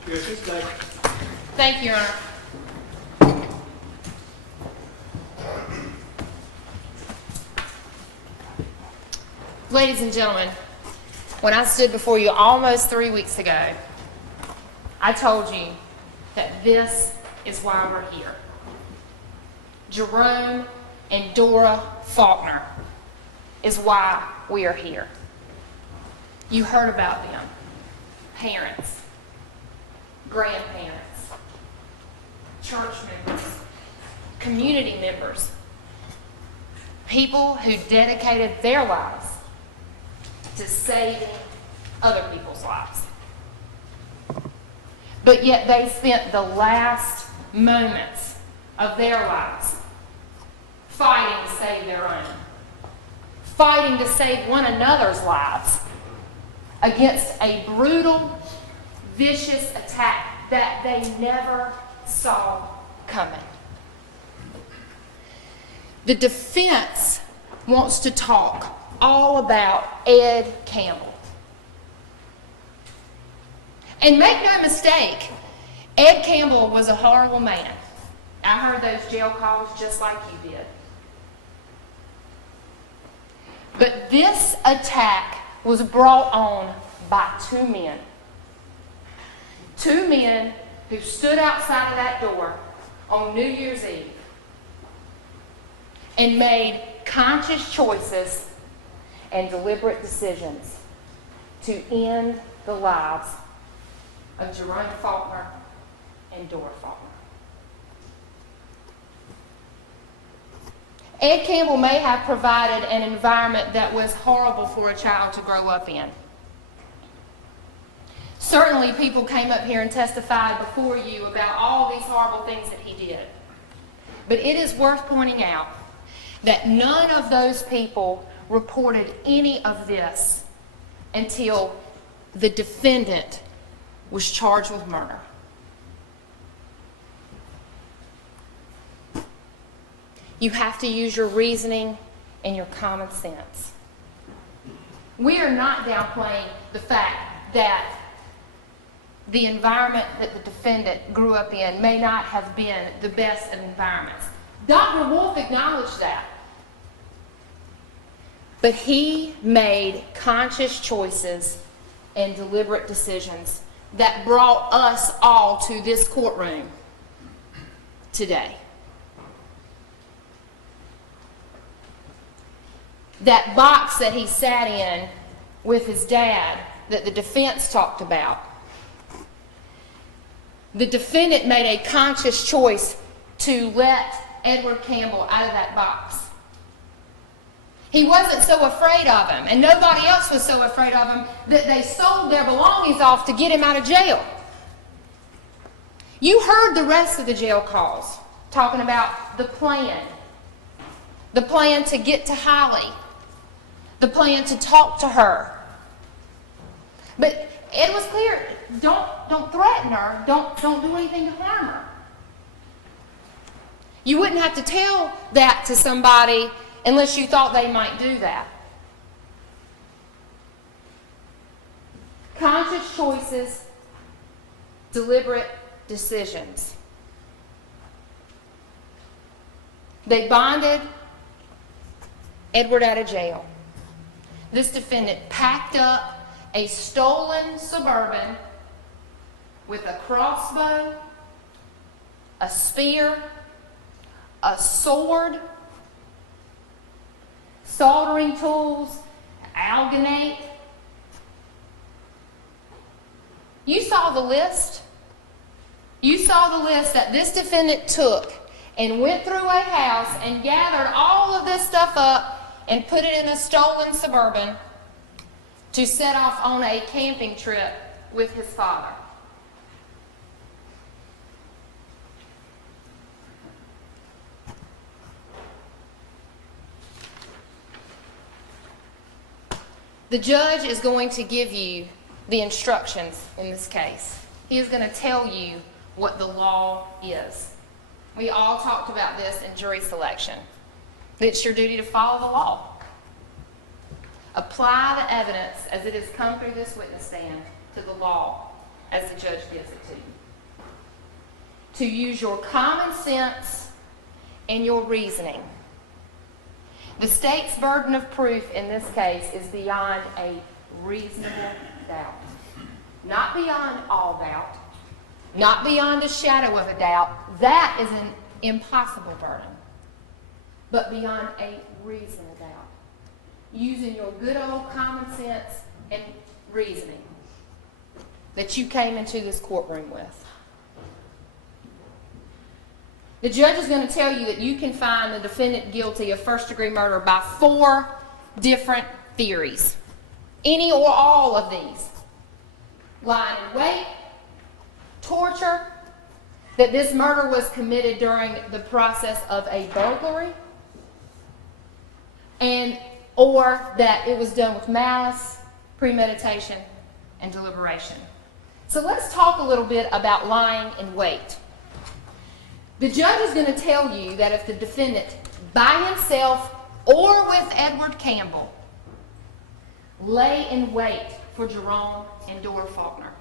Please just stop. Thank you, Your Honor. Ladies and gentlemen, when I stood before you almost 3 weeks ago, I told you that this is why we're here. Jerome and Dora Faulkner is why we are here. You heard about them. Parents, grandparents, church members, community members, people who dedicated their lives to saving other people's lives. But yet they spent the last moments of their lives fighting to save their own, fighting to save one another's lives against a brutal, vicious attack that they never saw coming. The defense wants to talk all about Ed Campbell. And make no mistake, Ed Campbell was a horrible man. I heard those jail calls just like you did. But this attack was brought on by two men. Two men who stood outside of that door on New Year's Eve and made conscious choices and deliberate decisions to end the lives of Jerome Faulkner and Dora Faulkner. Ed Campbell may have provided an environment that was horrible for a child to grow up in. Certainly people came up here and testified before you about all these horrible things that he did. But it is worth pointing out that none of those people reported any of this until the defendant was charged with murder. You have to use your reasoning and your common sense. We are not downplaying the fact that the environment that the defendant grew up in may not have been the best of environments. Dr. Wolf acknowledged that. But he made conscious choices and deliberate decisions that brought us all to this courtroom today. That box that he sat in with his dad that the defense talked about, the defendant made a conscious choice to let Edward Campbell out of that box. He wasn't so afraid of him, and nobody else was so afraid of him, that they sold their belongings off to get him out of jail. You heard the rest of the jail calls talking about the plan to get to Holly, the plan to talk to her. But it was clear, don't threaten her, don't do anything to harm her. You wouldn't have to tell that to somebody unless you thought they might do that. Conscious choices, deliberate decisions. They bonded Edward out of jail. This defendant packed up a stolen Suburban with a crossbow, a spear, a sword, soldering tools, alginate. You saw the list. You saw the list that this defendant took and went through a house and gathered all of this stuff up and put it in a stolen Suburban to set off on a camping trip with his father. The judge is going to give you the instructions in this case. He is going to tell you what the law is. We all talked about this in jury selection. It's your duty to follow the law. Apply the evidence as it has come through this witness stand to the law as the judge gives it to you. To use your common sense and your reasoning. The state's burden of proof in this case is beyond a reasonable doubt. Not beyond all doubt. Not beyond a shadow of a doubt. That is an impossible burden. But beyond a reasonable doubt. Using your good old common sense and reasoning that you came into this courtroom with. The judge is going to tell you that you can find the defendant guilty of first-degree murder by 4 different theories. Any or all of these. Lying in wait, torture, that this murder was committed during the process of a burglary, or that it was done with malice, premeditation, and deliberation. So let's talk a little bit about lying in wait. The judge is going to tell you that if the defendant, by himself or with Edward Campbell, lay in wait for Jerome and Dora Faulkner,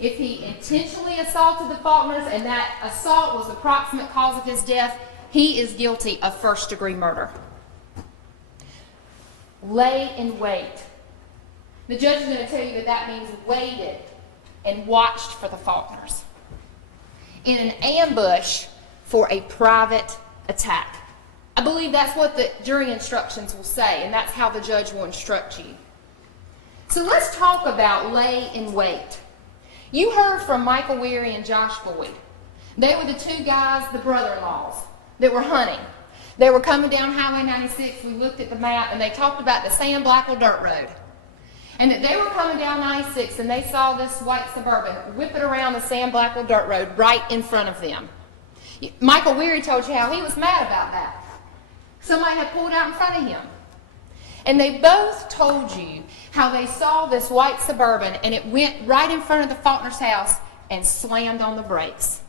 if he intentionally assaulted the Faulkners and that assault was the proximate cause of his death, he is guilty of first-degree murder. Lay in wait. The judge is going to tell you that that means waited and watched for the Faulkners in an ambush for a private attack. I believe that's what the jury instructions will say, and that's how the judge will instruct you. So let's talk about lay in wait. You heard from Michael Weary and Josh Boyd. They were the 2 guys, the brother-in-laws, that were hunting. They were coming down Highway 96. We looked at the map, and they talked about the Sam Blackwell Dirt Road. And that they were coming down 96, and they saw this white Suburban whipping around the Sam Blackwell Dirt Road right in front of them. Michael Weary told you how he was mad about that. Somebody had pulled out in front of him. And they both told you how they saw this white Suburban, and it went right in front of the Faulkner's house and slammed on the brakes.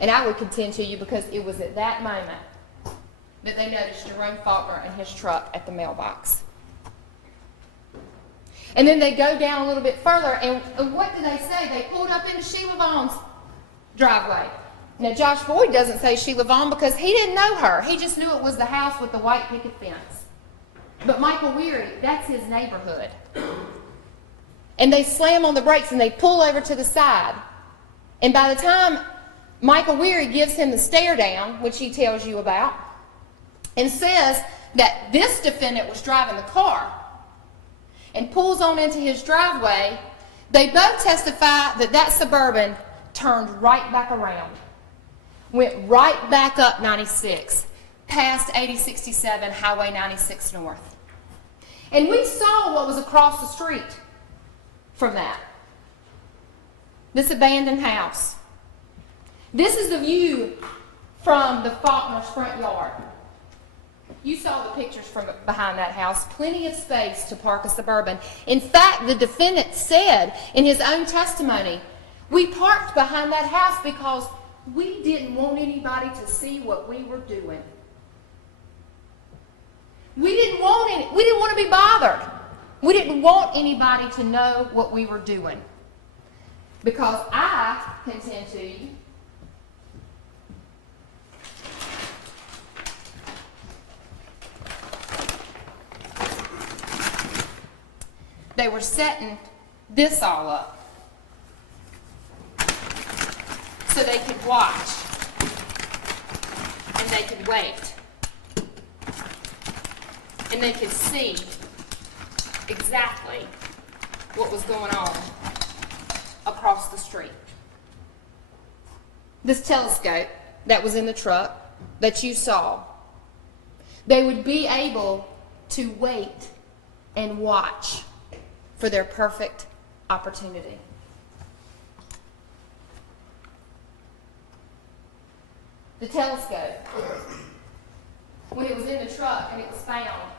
And I would contend to you, because it was at that moment that they noticed Jerome Faulkner and his truck at the mailbox. And then they go down a little bit further, and what do they say? They pulled up into Sheila Vaughn's driveway. Now, Josh Boyd doesn't say Sheila Vaughn because he didn't know her. He just knew it was the house with the white picket fence. But Michael Weary, that's his neighborhood. And they slam on the brakes and they pull over to the side. And by the time Michael Weary gives him the stare down, which he tells you about, and says that this defendant was driving the car and pulls on into his driveway, they both testify that that Suburban turned right back around, went right back up 96, past 8067, Highway 96 North. And we saw what was across the street from that. This abandoned house. This is the view from the Faulkner's front yard. You saw the pictures from behind that house. Plenty of space to park a Suburban. In fact, the defendant said in his own testimony, we parked behind that house because we didn't want anybody to see what we were doing. We didn't want to be bothered. We didn't want anybody to know what we were doing. Because I contend to you, they were setting this all up so they could watch and they could wait and they could see exactly what was going on across the street. This telescope that was in the truck that you saw, they would be able to wait and watch for their perfect opportunity. The telescope, when it was in the truck and it was found,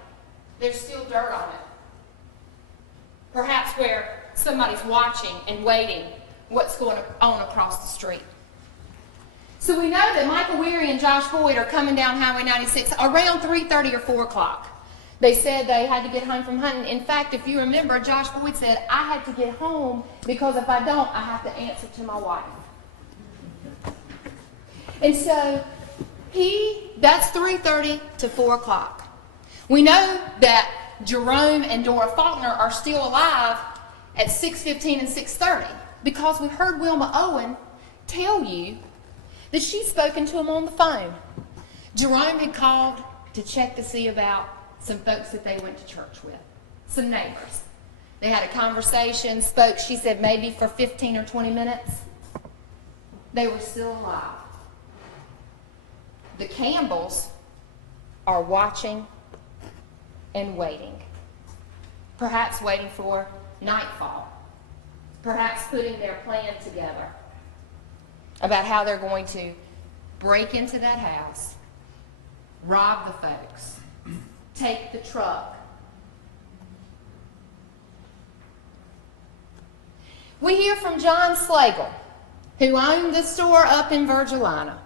there's still dirt on it. Perhaps where somebody's watching and waiting what's going on across the street. So we know that Michael Weary and Josh Boyd are coming down Highway 96 around 3:30 or 4 o'clock. They said they had to get home from hunting. In fact, if you remember, Josh Boyd said, I had to get home because if I don't, I have to answer to my wife. And so that's 3:30 to 4 o'clock. We know that Jerome and Dora Faulkner are still alive at 6:15 and 6:30 because we heard Wilma Owen tell you that she'd spoken to him on the phone. Jerome had called to check to see about some folks that they went to church with, some neighbors. They had a conversation, spoke, she said maybe for 15 or 20 minutes. They were still alive. The Campbells are watching and waiting. Perhaps waiting for nightfall. Perhaps putting their plan together about how they're going to break into that house, rob the folks, take the truck. We hear from John Slagle, who owned the store up in Virgilina,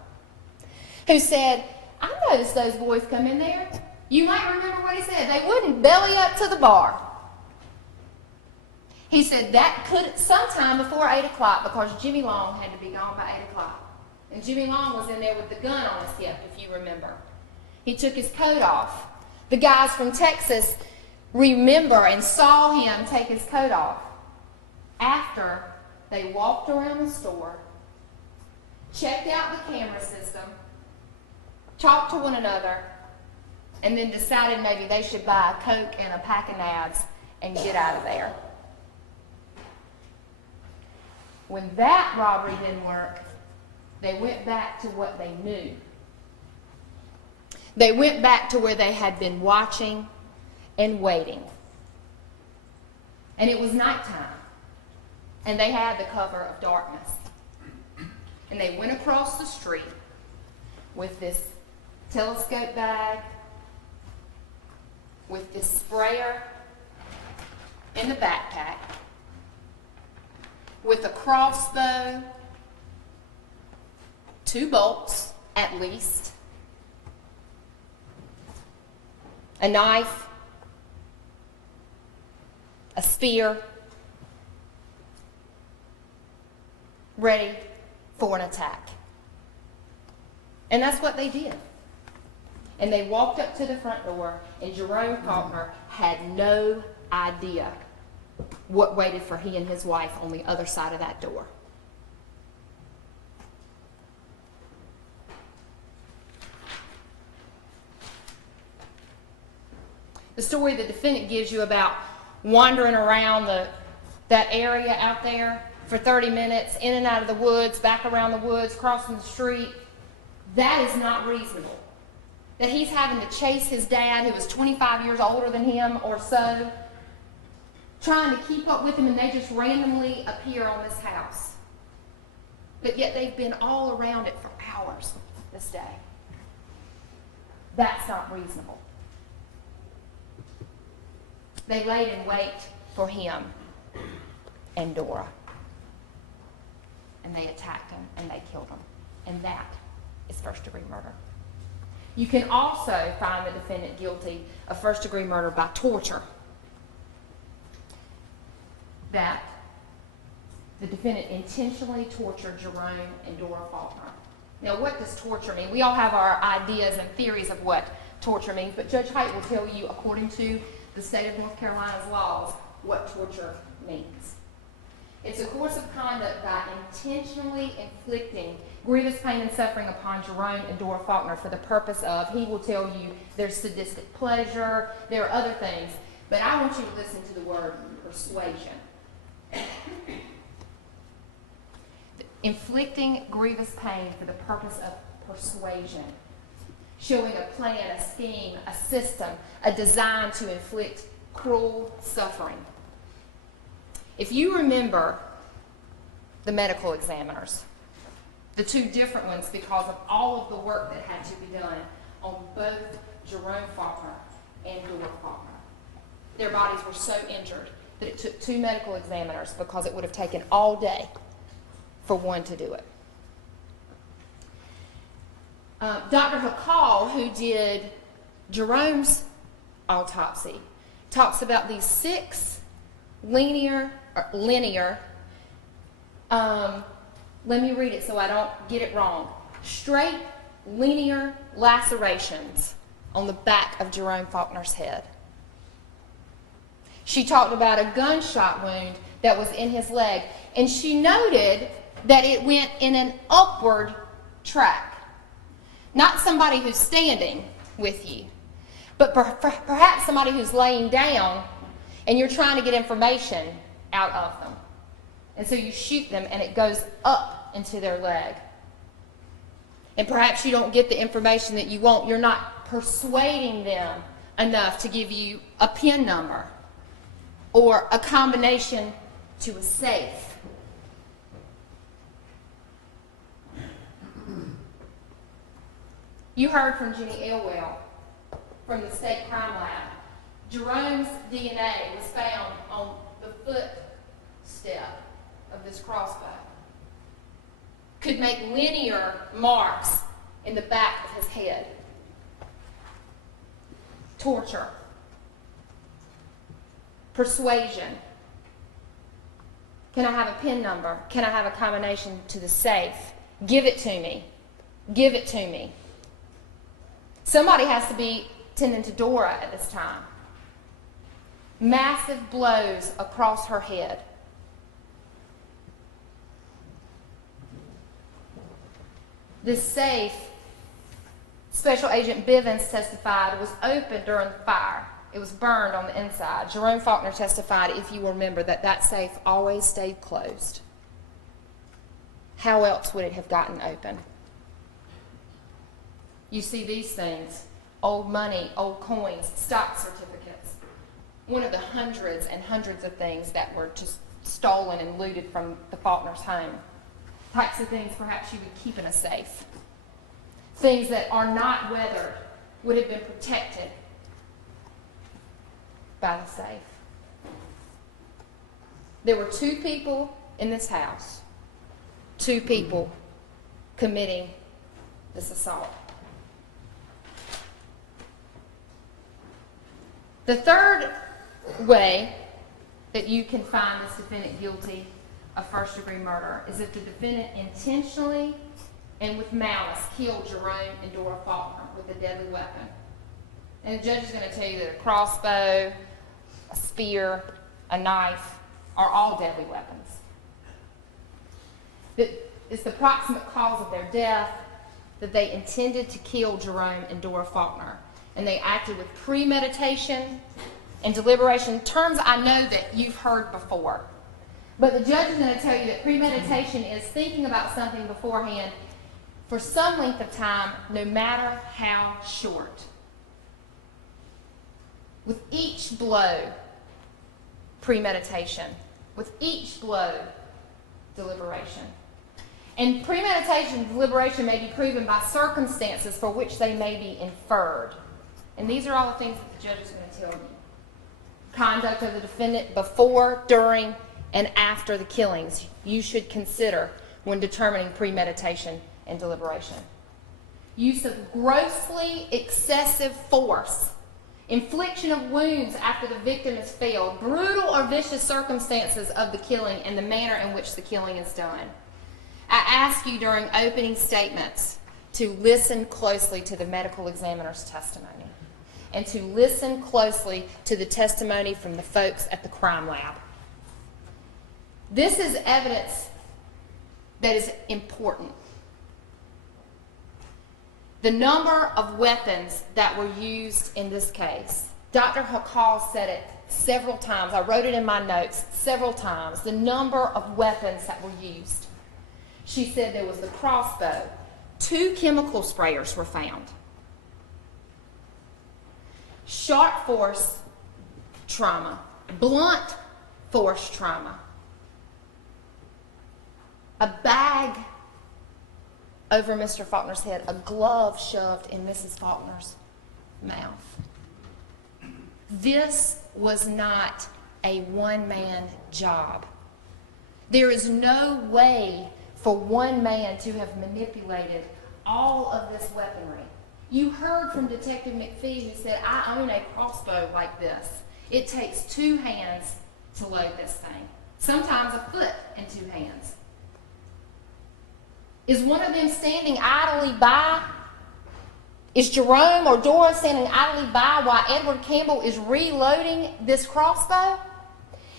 who said, I noticed those boys come in there. You might remember what he said. They wouldn't belly up to the bar. He said that could sometime before 8 o'clock because Jimmy Long had to be gone by 8 o'clock. And Jimmy Long was in there with the gun on his hip, if you remember. He took his coat off. The guys from Texas remember and saw him take his coat off after they walked around the store, checked out the camera system, talked to one another, and then decided maybe they should buy a Coke and a pack of nads and get out of there. When that robbery didn't work, they went back to what they knew. They went back to where they had been watching and waiting. And it was nighttime. And they had the cover of darkness. And they went across the street with this telescope bag, with this sprayer in the backpack, with a crossbow, 2 bolts at least, a knife, a spear, ready for an attack. And that's what they did. And they walked up to the front door, and Jerome Faulkner had no idea what waited for he and his wife on the other side of that door. The story the defendant gives you about wandering around that area out there for 30 minutes, in and out of the woods, back around the woods, crossing the street, that is not reasonable. That he's having to chase his dad, who was 25 years older than him or so, trying to keep up with him, and they just randomly appear on this house. But yet they've been all around it for hours this day. That's not reasonable. They laid in wait for him and Dora. And they attacked him and they killed him. And that is first-degree murder. You can also find the defendant guilty of first-degree murder by torture. That the defendant intentionally tortured Jerome and Dora Faulkner. Now, what does torture mean? We all have our ideas and theories of what torture means, but Judge Height will tell you, according to the state of North Carolina's laws, what torture means. It's a course of conduct by intentionally inflicting grievous pain and suffering upon Jerome and Dora Faulkner for the purpose of, he will tell you, there's sadistic pleasure, there are other things, but I want you to listen to the word persuasion. Inflicting grievous pain for the purpose of persuasion. Showing a plan, a scheme, a system, a design to inflict cruel suffering. If you remember the medical examiners, the two different ones because of all of the work that had to be done on both Jerome Faulkner and Dora Faulkner. Their bodies were so injured that it took two medical examiners because it would have taken all day for one to do it. Dr. Hall, who did Jerome's autopsy, talks about these 6 linear, let me read it so I don't get it wrong, straight linear lacerations on the back of Jerome Faulkner's head. She talked about a gunshot wound that was in his leg, and she noted that it went in an upward track. Not somebody who's standing with you, but perhaps somebody who's laying down and you're trying to get information out of them. And so you shoot them and it goes up into their leg. And perhaps you don't get the information that you want. You're not persuading them enough to give you a PIN number or a combination to a safe. You heard from Jenny Elwell from the State Crime Lab. Jerome's DNA was found on the footstep of this crossbow. Could make linear marks in the back of his head. Torture. Persuasion. Can I have a PIN number? Can I have a combination to the safe? Give it to me. Give it to me. Somebody has to be tending to Dora at this time. Massive blows across her head. This safe, Special Agent Bivens testified, was open during the fire. It was burned on the inside. Jerome Faulkner testified, if you remember, that safe always stayed closed. How else would it have gotten open? You see these things, old money, old coins, stock certificates. One of the hundreds and hundreds of things that were just stolen and looted from the Faulkner's home. Types of things perhaps you would keep in a safe. Things that are not weathered would have been protected by the safe. There were 2 people in this house, 2 people committing this assault. The third way that you can find this defendant guilty of first-degree murder is if the defendant intentionally and with malice killed Jerome and Dora Faulkner with a deadly weapon. And the judge is going to tell you that a crossbow, a spear, a knife are all deadly weapons. That it's the proximate cause of their death, that they intended to kill Jerome and Dora Faulkner. And they acted with premeditation and deliberation, terms I know that you've heard before. But the judge is going to tell you that premeditation is thinking about something beforehand for some length of time, no matter how short. With each blow, premeditation. With each blow, deliberation. And premeditation and deliberation may be proven by circumstances for which they may be inferred. And these are all the things that the judge is going to tell you. Conduct of the defendant before, during, and after the killings you should consider when determining premeditation and deliberation. Use of grossly excessive force, infliction of wounds after the victim has failed, brutal or vicious circumstances of the killing, and the manner in which the killing is done. I ask you during opening statements to listen closely to the medical examiner's testimony and to listen closely to the testimony from the folks at the crime lab. This is evidence that is important. The number of weapons that were used in this case. Dr. Hakal said it several times. I wrote it in my notes several times. The number of weapons that were used. She said there was the crossbow. 2 chemical sprayers were found. Sharp force trauma. Blunt force trauma. A bag over Mr. Faulkner's head, a glove shoved in Mrs. Faulkner's mouth. This was not a one-man job. There is no way for one man to have manipulated all of this weaponry. You heard from Detective McPhee who said, I own a crossbow like this. It takes 2 hands to load this thing, sometimes a foot and 2 hands. Is one of them standing idly by? Is Jerome or Dora standing idly by while Edward Campbell is reloading this crossbow?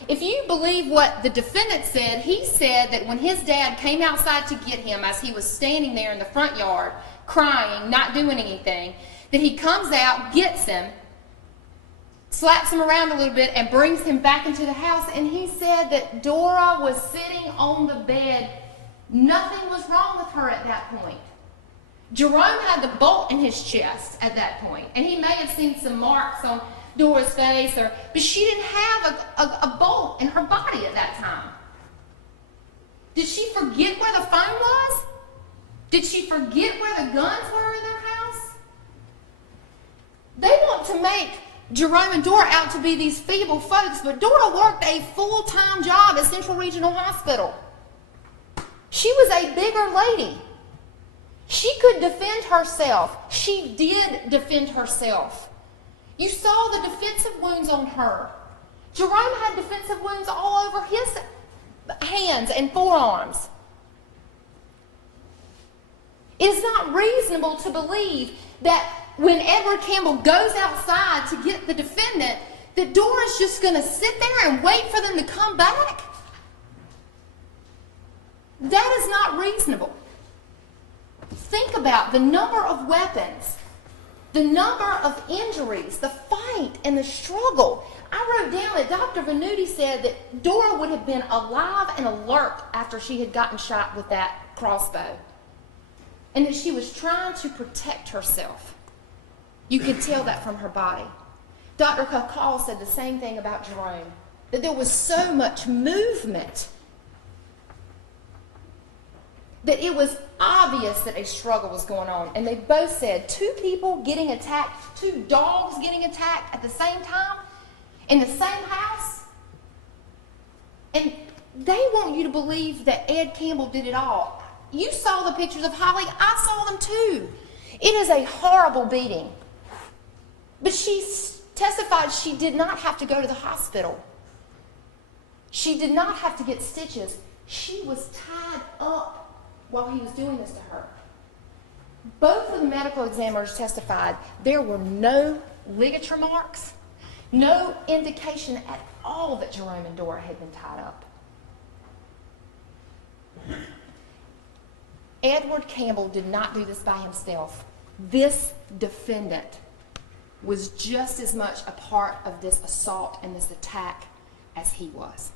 If you believe what the defendant said, he said that when his dad came outside to get him as he was standing there in the front yard, crying, not doing anything, that he comes out, gets him, slaps him around a little bit, and brings him back into the house. And he said that Dora was sitting on the bed. Nothing was wrong with her at that point. Jerome had the bolt in his chest at that point, and he may have seen some marks on Dora's face, but she didn't have a bolt in her body at that time. Did she forget where the phone was? Did she forget where the guns were in their house? They want to make Jerome and Dora out to be these feeble folks, but Dora worked a full-time job at Central Regional Hospital. She was a bigger lady. She could defend herself. She did defend herself. You saw the defensive wounds on her. Jerome had defensive wounds all over his hands and forearms. It is not reasonable to believe that when Edward Campbell goes outside to get the defendant, that Dora's just going to sit there and wait for them to come back. That is not reasonable. Think about the number of weapons, the number of injuries, the fight and the struggle. I wrote down that Dr. Venuti said that Dora would have been alive and alert after she had gotten shot with that crossbow, and that she was trying to protect herself. You could tell that from her body. Dr. Kakal said the same thing about Jerome, that there was so much movement that it was obvious that a struggle was going on. And they both said 2 people getting attacked, 2 dogs getting attacked at the same time in the same house. And they want you to believe that Ed Campbell did it all. You saw the pictures of Holly. I saw them too. It is a horrible beating. But she testified she did not have to go to the hospital. She did not have to get stitches. She was tied up while he was doing this to her. Both of the medical examiners testified there were no ligature marks, no indication at all that Jerome and Dora had been tied up. Edward Campbell did not do this by himself. This defendant was just as much a part of this assault and this attack as he was.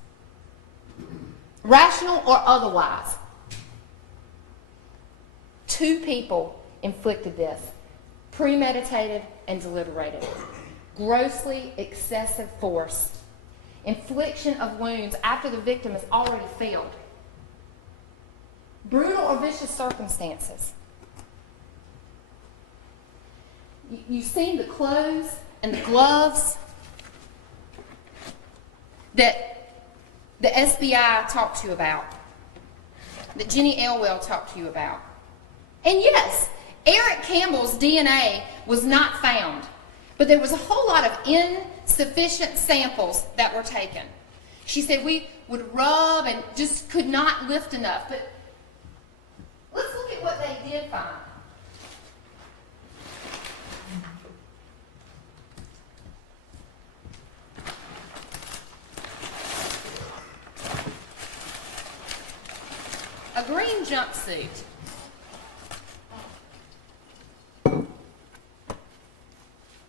Rational or otherwise, two people inflicted this, premeditated and deliberated. Grossly excessive force, infliction of wounds after the victim has already failed. Brutal or vicious circumstances. You've seen the clothes and the gloves that the SBI talked to you about, that Jenny Elwell talked to you about. And yes, Eric Campbell's DNA was not found, but there was a whole lot of insufficient samples that were taken. She said we would rub and just could not lift enough, but let's look at what they did find. A green jumpsuit.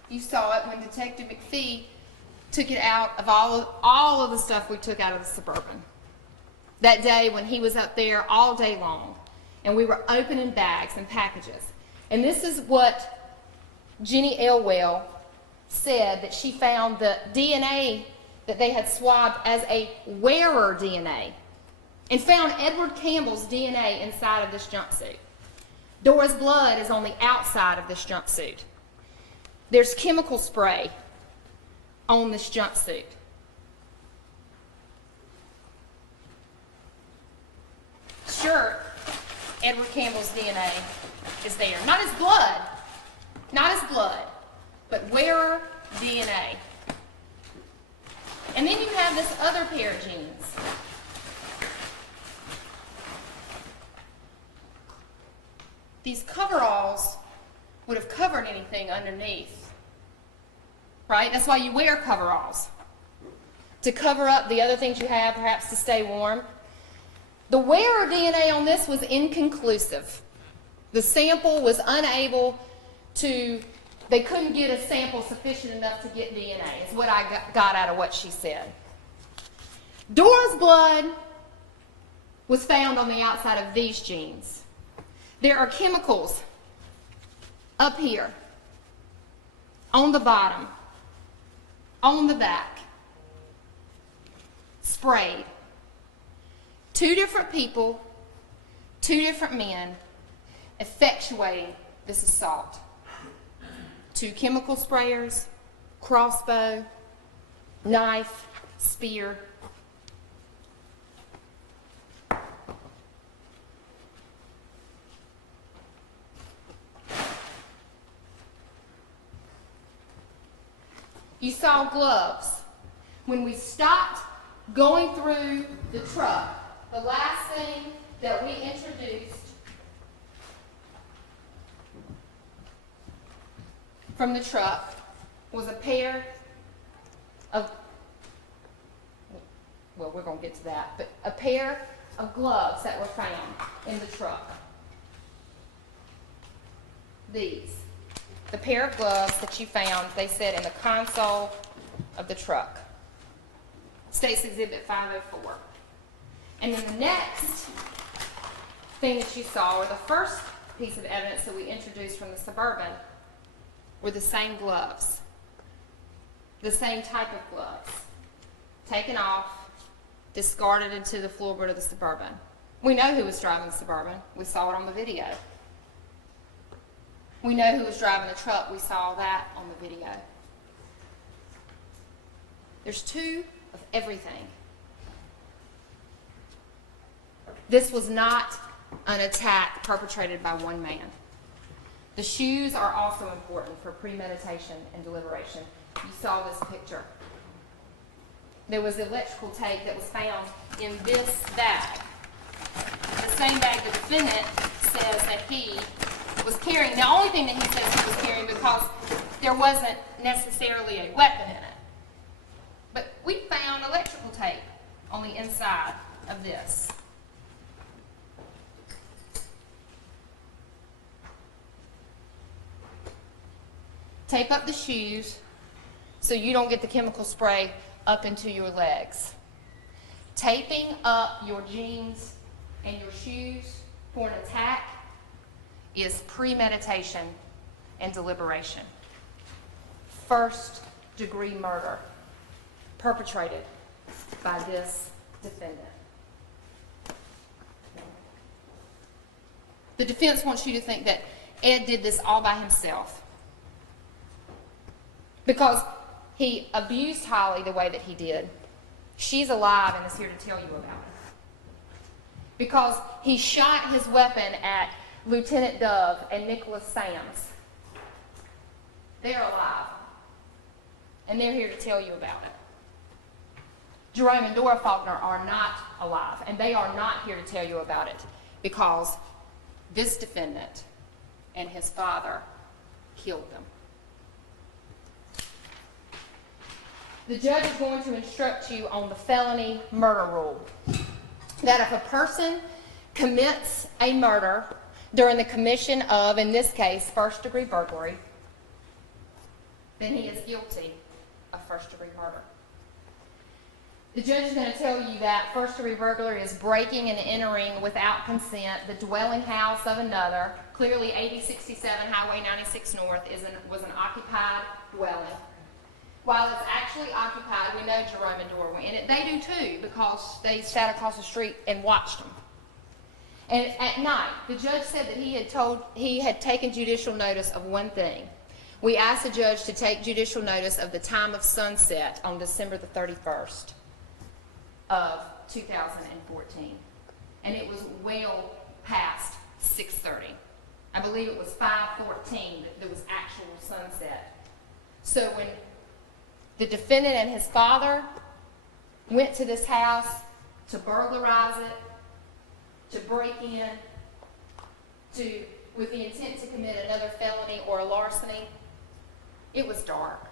You saw it when Detective McPhee took it out of all of the stuff we took out of the Suburban. That day when he was up there all day long, and we were opening bags and packages. And this is what Jenny Elwell said, that she found the DNA that they had swabbed as a wearer DNA, and found Edward Campbell's DNA inside of this jumpsuit. Dora's blood is on the outside of this jumpsuit. There's chemical spray on this jumpsuit. Sure, Edward Campbell's DNA is there. Not his blood, but wearer DNA. And then you have this other pair of jeans. These coveralls would have covered anything underneath, right? That's why you wear coveralls, to cover up the other things you have, perhaps to stay warm. The wearer DNA on this was inconclusive. The sample was unable to, they couldn't get a sample sufficient enough to get DNA, is what I got out of what she said. Dora's blood was found on the outside of these jeans. There are chemicals up here, on the bottom, on the back, sprayed. Two different people, two different men, effectuating this assault. Two chemical sprayers, crossbow, knife, spear. You saw gloves. When we stopped going through the truck, the last thing that we introduced from the truck was a pair of, well, we're going to get to that, but a pair of gloves that were found in the truck. These. The pair of gloves that you found, they said, in the console of the truck. State's Exhibit 504. And then the next thing that you saw, or the first piece of evidence that we introduced from the Suburban, were the same gloves. The same type of gloves. Taken off, discarded into the floorboard of the Suburban. We know who was driving the Suburban. We saw it on the video. We know who was driving the truck. We saw that on the video. There's two of everything. This was not an attack perpetrated by one man. The shoes are also important for premeditation and deliberation. You saw this picture. there was electrical tape that was found in this bag. The same bag the defendant says that he was carrying. The only thing that he says he was carrying, because there wasn't necessarily a weapon in it. But we found electrical tape on the inside of this. Tape up the shoes so you don't get the chemical spray up into your legs. Taping up your jeans and your shoes for an attack is premeditation and deliberation. First-degree murder perpetrated by this defendant. The defense wants you to think that Ed did this all by himself because he abused Holly the way that he did. She's alive and is here to tell you about it. Because he shot his weapon at Lieutenant Dove and Nicholas Sams. They're alive. And they're here to tell you about it. Jerome and Dora Faulkner are not alive, and they are not here to tell you about it because this defendant and his father killed them. The judge is going to instruct you on the felony murder rule. That if a person commits a murder during the commission of, in this case, first-degree burglary, then he is guilty of first-degree murder. The judge is going to tell you that first-degree burglary is breaking and entering without consent the dwelling house of another. Clearly, 8067 Highway 96 North was an occupied dwelling. While it's actually occupied, we know Jerome and Dora were in it. They do too, because they sat across the street and watched them. And at night, the judge said that he had taken judicial notice of one thing. We asked the judge to take judicial notice of the time of sunset on December the 31st of 2014. And it was well past 6:30. I believe it was 5:14 that there was actual sunset. So when the defendant and his father went to this house to burglarize it, to break in, with the intent to commit another felony or a larceny, it was dark.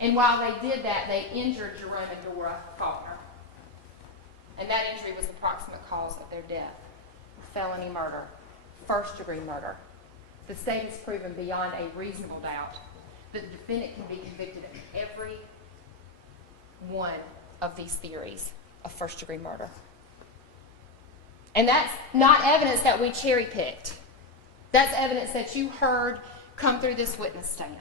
And while they did that, they injured Jerome and Dora Faulkner. And that injury was the proximate cause of their death. Felony murder, first-degree murder. The state has proven beyond a reasonable doubt that the defendant can be convicted of every one of these theories of first-degree murder. And that's not evidence that we cherry-picked. That's evidence that you heard come through this witness stand.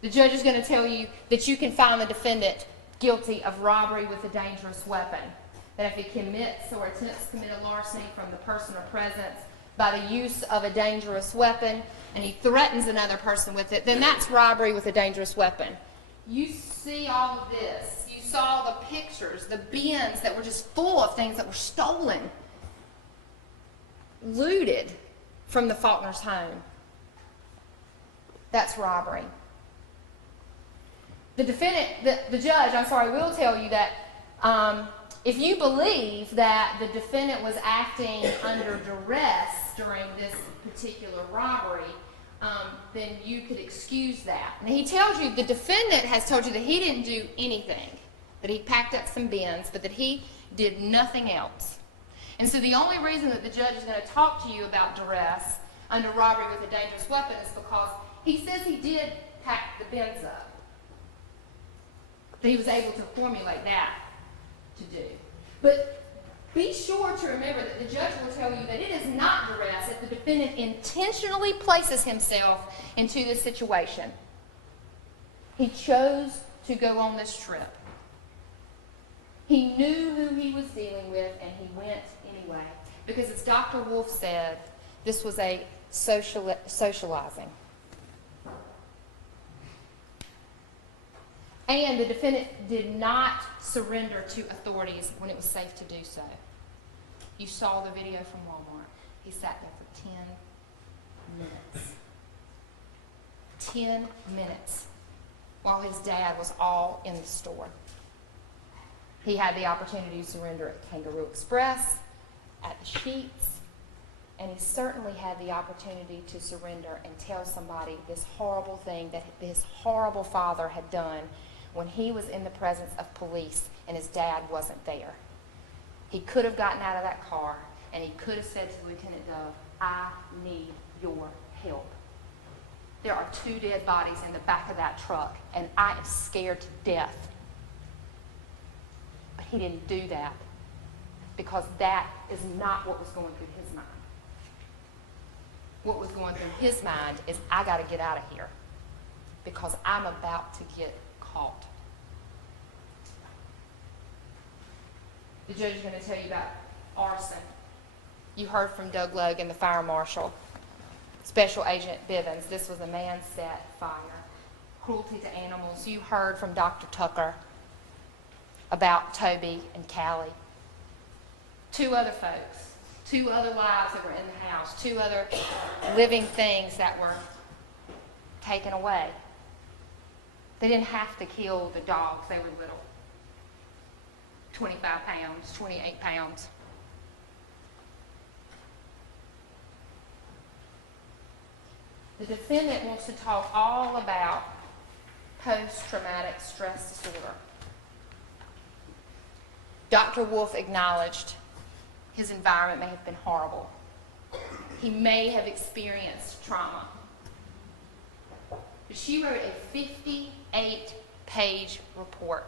The judge is going to tell you that you can find the defendant guilty of robbery with a dangerous weapon. That if he commits or attempts to commit a larceny from the person or presence by the use of a dangerous weapon, and he threatens another person with it, then that's robbery with a dangerous weapon. You see all of this. You saw the pictures, the bins that were just full of things that were stolen, looted from the Faulkner's home. That's robbery. The judge will tell you that if you believe that the defendant was acting under duress during this particular robbery, then you could excuse that. And he tells you, the defendant has told you that he didn't do anything, that he packed up some bins, but that he did nothing else. And so the only reason that the judge is going to talk to you about duress under robbery with a dangerous weapon is because he says he did pack the bins up. That he was able to formulate that to do. But be sure to remember that the judge will tell you that it is not duress if the defendant intentionally places himself into this situation. He chose to go on this trip. He knew who he was dealing with, and he went anyway. Because as Dr. Wolf said, this was a socializing. And the defendant did not surrender to authorities when it was safe to do so. You saw the video from Walmart. He sat there for 10 minutes. 10 minutes. while his dad was all in the store. He had the opportunity to surrender at Kangaroo Express, at the Sheets, and he certainly had the opportunity to surrender and tell somebody this horrible thing that his horrible father had done when he was in the presence of police and his dad wasn't there. He could have gotten out of that car and he could have said to Lieutenant Dove, I need your help. There are 2 dead bodies in the back of that truck and I am scared to death. But he didn't do that because that is not what was going through his mind. What was going through his mind is, I got to get out of here because I'm about to get caught. The judge is going to tell you about arson. You heard from Doug Logan, the fire marshal. Special Agent Bivens, this was a man-set fire. Cruelty to animals. You heard from Dr. Tucker about Toby and Callie. 2 other folks, 2 other lives that were in the house, 2 other living things that were taken away. They didn't have to kill the dogs, they were little. 25 pounds, 28 pounds. The defendant wants to talk all about post-traumatic stress disorder. Dr. Wolf acknowledged his environment may have been horrible. He may have experienced trauma. But she wrote a 58-page report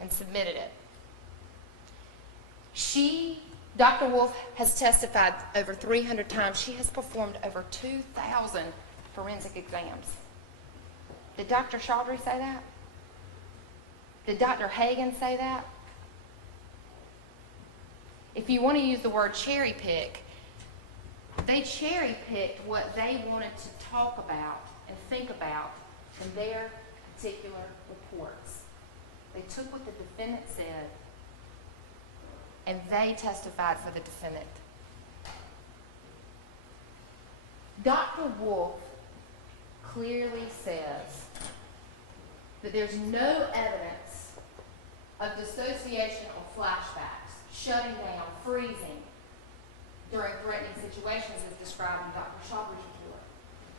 and submitted it. Dr. Wolf has testified over 300 times. She has performed over 2,000 forensic exams. Did Dr. Chaudhry say that? Did Dr. Hagan say that? If you want to use the word cherry pick, they cherry picked what they wanted to talk about and think about in their particular reports. They took what the defendant said and they testified for the defendant. Dr. Wolf clearly says that there's no evidence of dissociation or flashbacks, shutting down, freezing during threatening situations as described in Dr. Chaudhry's report,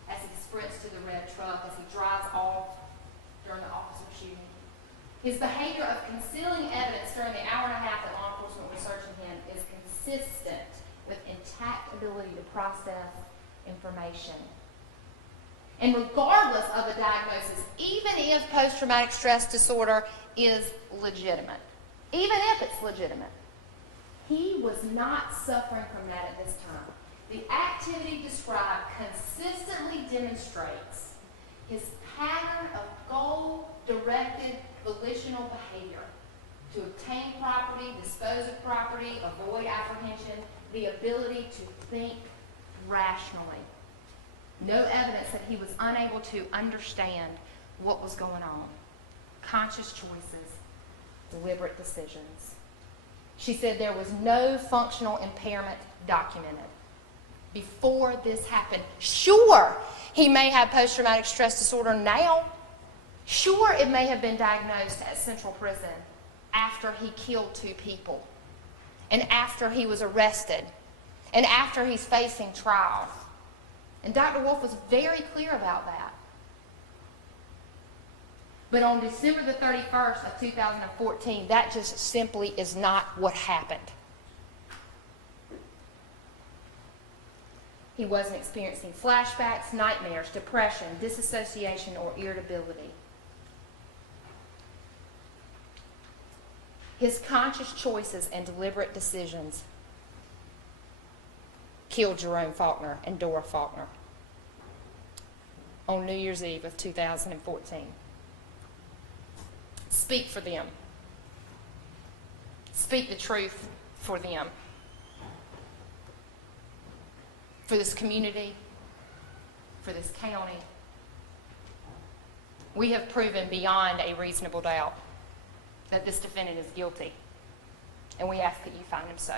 as he sprints to the red truck, as he drives off during the officer shooting. His behavior of concealing evidence during the hour and a half that law enforcement was searching him is consistent with intact ability to process information. And regardless of a diagnosis, even if post-traumatic stress disorder is legitimate, even if it's legitimate, he was not suffering from that at this time. The activity described consistently demonstrates his pattern of goal-directed volitional behavior to obtain property, dispose of property, avoid apprehension, the ability to think rationally. No evidence that he was unable to understand what was going on. Conscious choices, deliberate decisions. She said there was no functional impairment documented. Before this happened, sure, he may have post-traumatic stress disorder now. Sure, it may have been diagnosed at Central Prison after he killed 2 people, and after he was arrested, and after he's facing trial. And Dr. Wolf was very clear about that. But on December the 31st of 2014, that just simply is not what happened. He wasn't experiencing flashbacks, nightmares, depression, disassociation, or irritability. His conscious choices and deliberate decisions killed Jerome Faulkner and Dora Faulkner on New Year's Eve of 2014. Speak for them. Speak the truth for them. For this community, for this county. We have proven beyond a reasonable doubt that this defendant is guilty, and we ask that you find him so.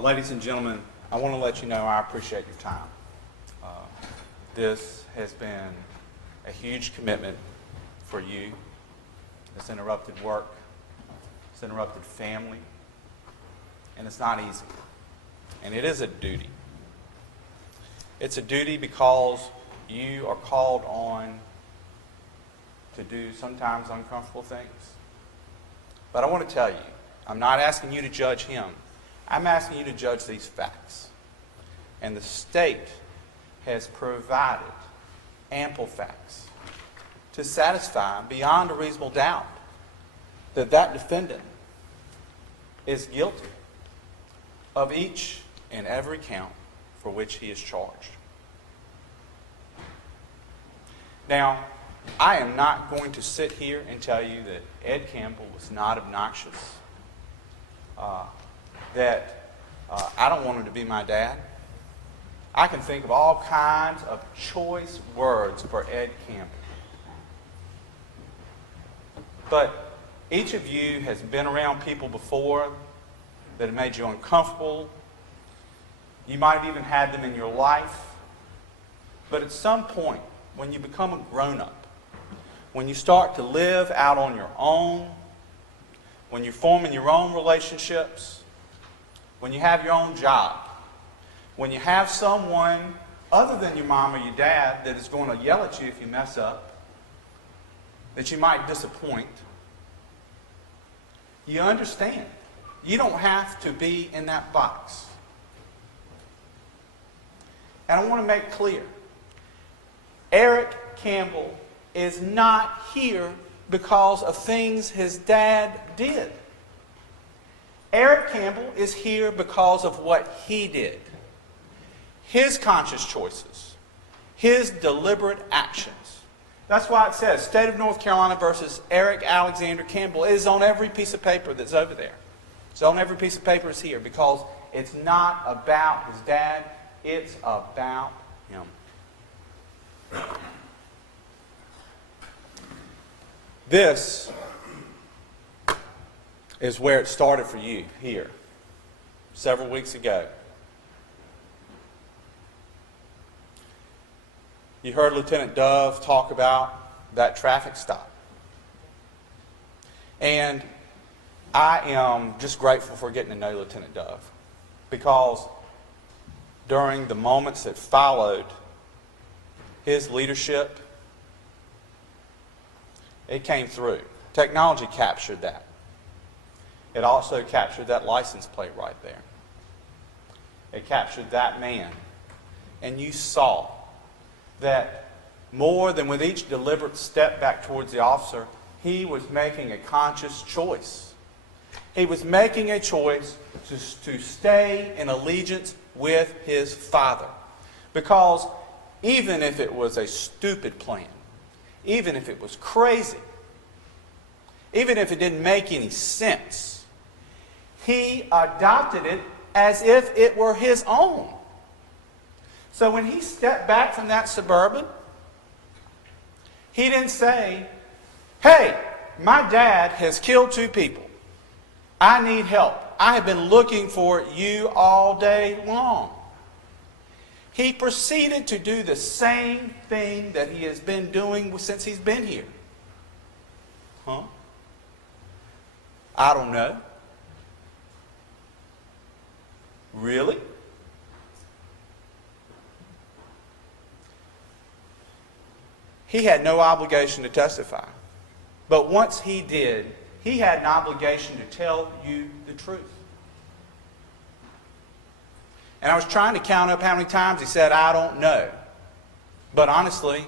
Ladies and gentlemen, I want to let you know I appreciate your time. This has been a huge commitment for you. It's interrupted work, it's interrupted family, and it's not easy. And it is a duty. It's a duty because you are called on to do sometimes uncomfortable things. But I want to tell you, I'm not asking you to judge him. I'm asking you to judge these facts. And the state has provided ample facts to satisfy beyond a reasonable doubt that that defendant is guilty of each and every count for which he is charged. Now, I am not going to sit here and tell you that Ed Campbell was not obnoxious, that I don't want him to be my dad. I can think of all kinds of choice words for Ed Campbell. But each of you has been around people before that have made you uncomfortable. You might have even had them in your life. But at some point, when you become a grown-up, when you start to live out on your own, when you're forming your own relationships, when you have your own job, when you have someone other than your mom or your dad that is going to yell at you if you mess up, that you might disappoint, you understand. You don't have to be in that box. And I want to make clear, Eric Campbell is not here because of things his dad did. Eric Campbell is here because of what he did. His conscious choices. His deliberate actions. That's why it says, State of North Carolina versus Eric Alexander Campbell. It is on every piece of paper that's over there. It's on every piece of paper that's here because it's not about his dad. It's about him. This is where it started for you here several weeks ago. You heard Lieutenant Dove talk about that traffic stop. And I am just grateful for getting to know Lieutenant Dove because during the moments that followed his leadership, it came through. Technology captured that. It also captured that license plate right there. It captured that man. And you saw that more than with each deliberate step back towards the officer, he was making a conscious choice. He was making a choice to stay in allegiance with his father. Because even if it was a stupid plan, even if it was crazy, even if it didn't make any sense, he adopted it as if it were his own. So when he stepped back from that Suburban, he didn't say, hey, my dad has killed 2 people. I need help. I have been looking for you all day long. He proceeded to do the same thing that he has been doing since he's been here. Huh? I don't know. Really? He had no obligation to testify. But once he did, he had an obligation to tell you the truth. And I was trying to count up how many times he said, I don't know. But honestly,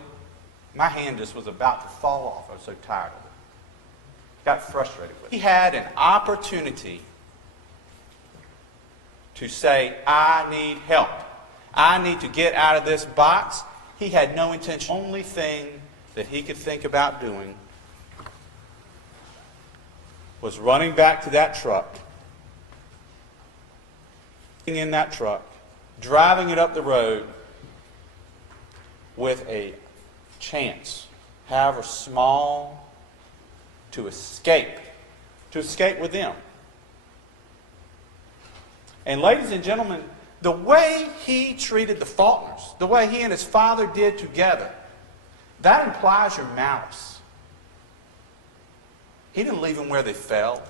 my hand just was about to fall off. I was so tired of it. Got frustrated with it. He had an opportunity to say, I need help. I need to get out of this box. He had no intention. The only thing that he could think about doing was running back to that truck, in that truck, driving it up the road with a chance, however small, to escape with them. And ladies and gentlemen, the way he treated the Faulkners, the way he and his father did together, that implies your malice. He didn't leave them where they fell.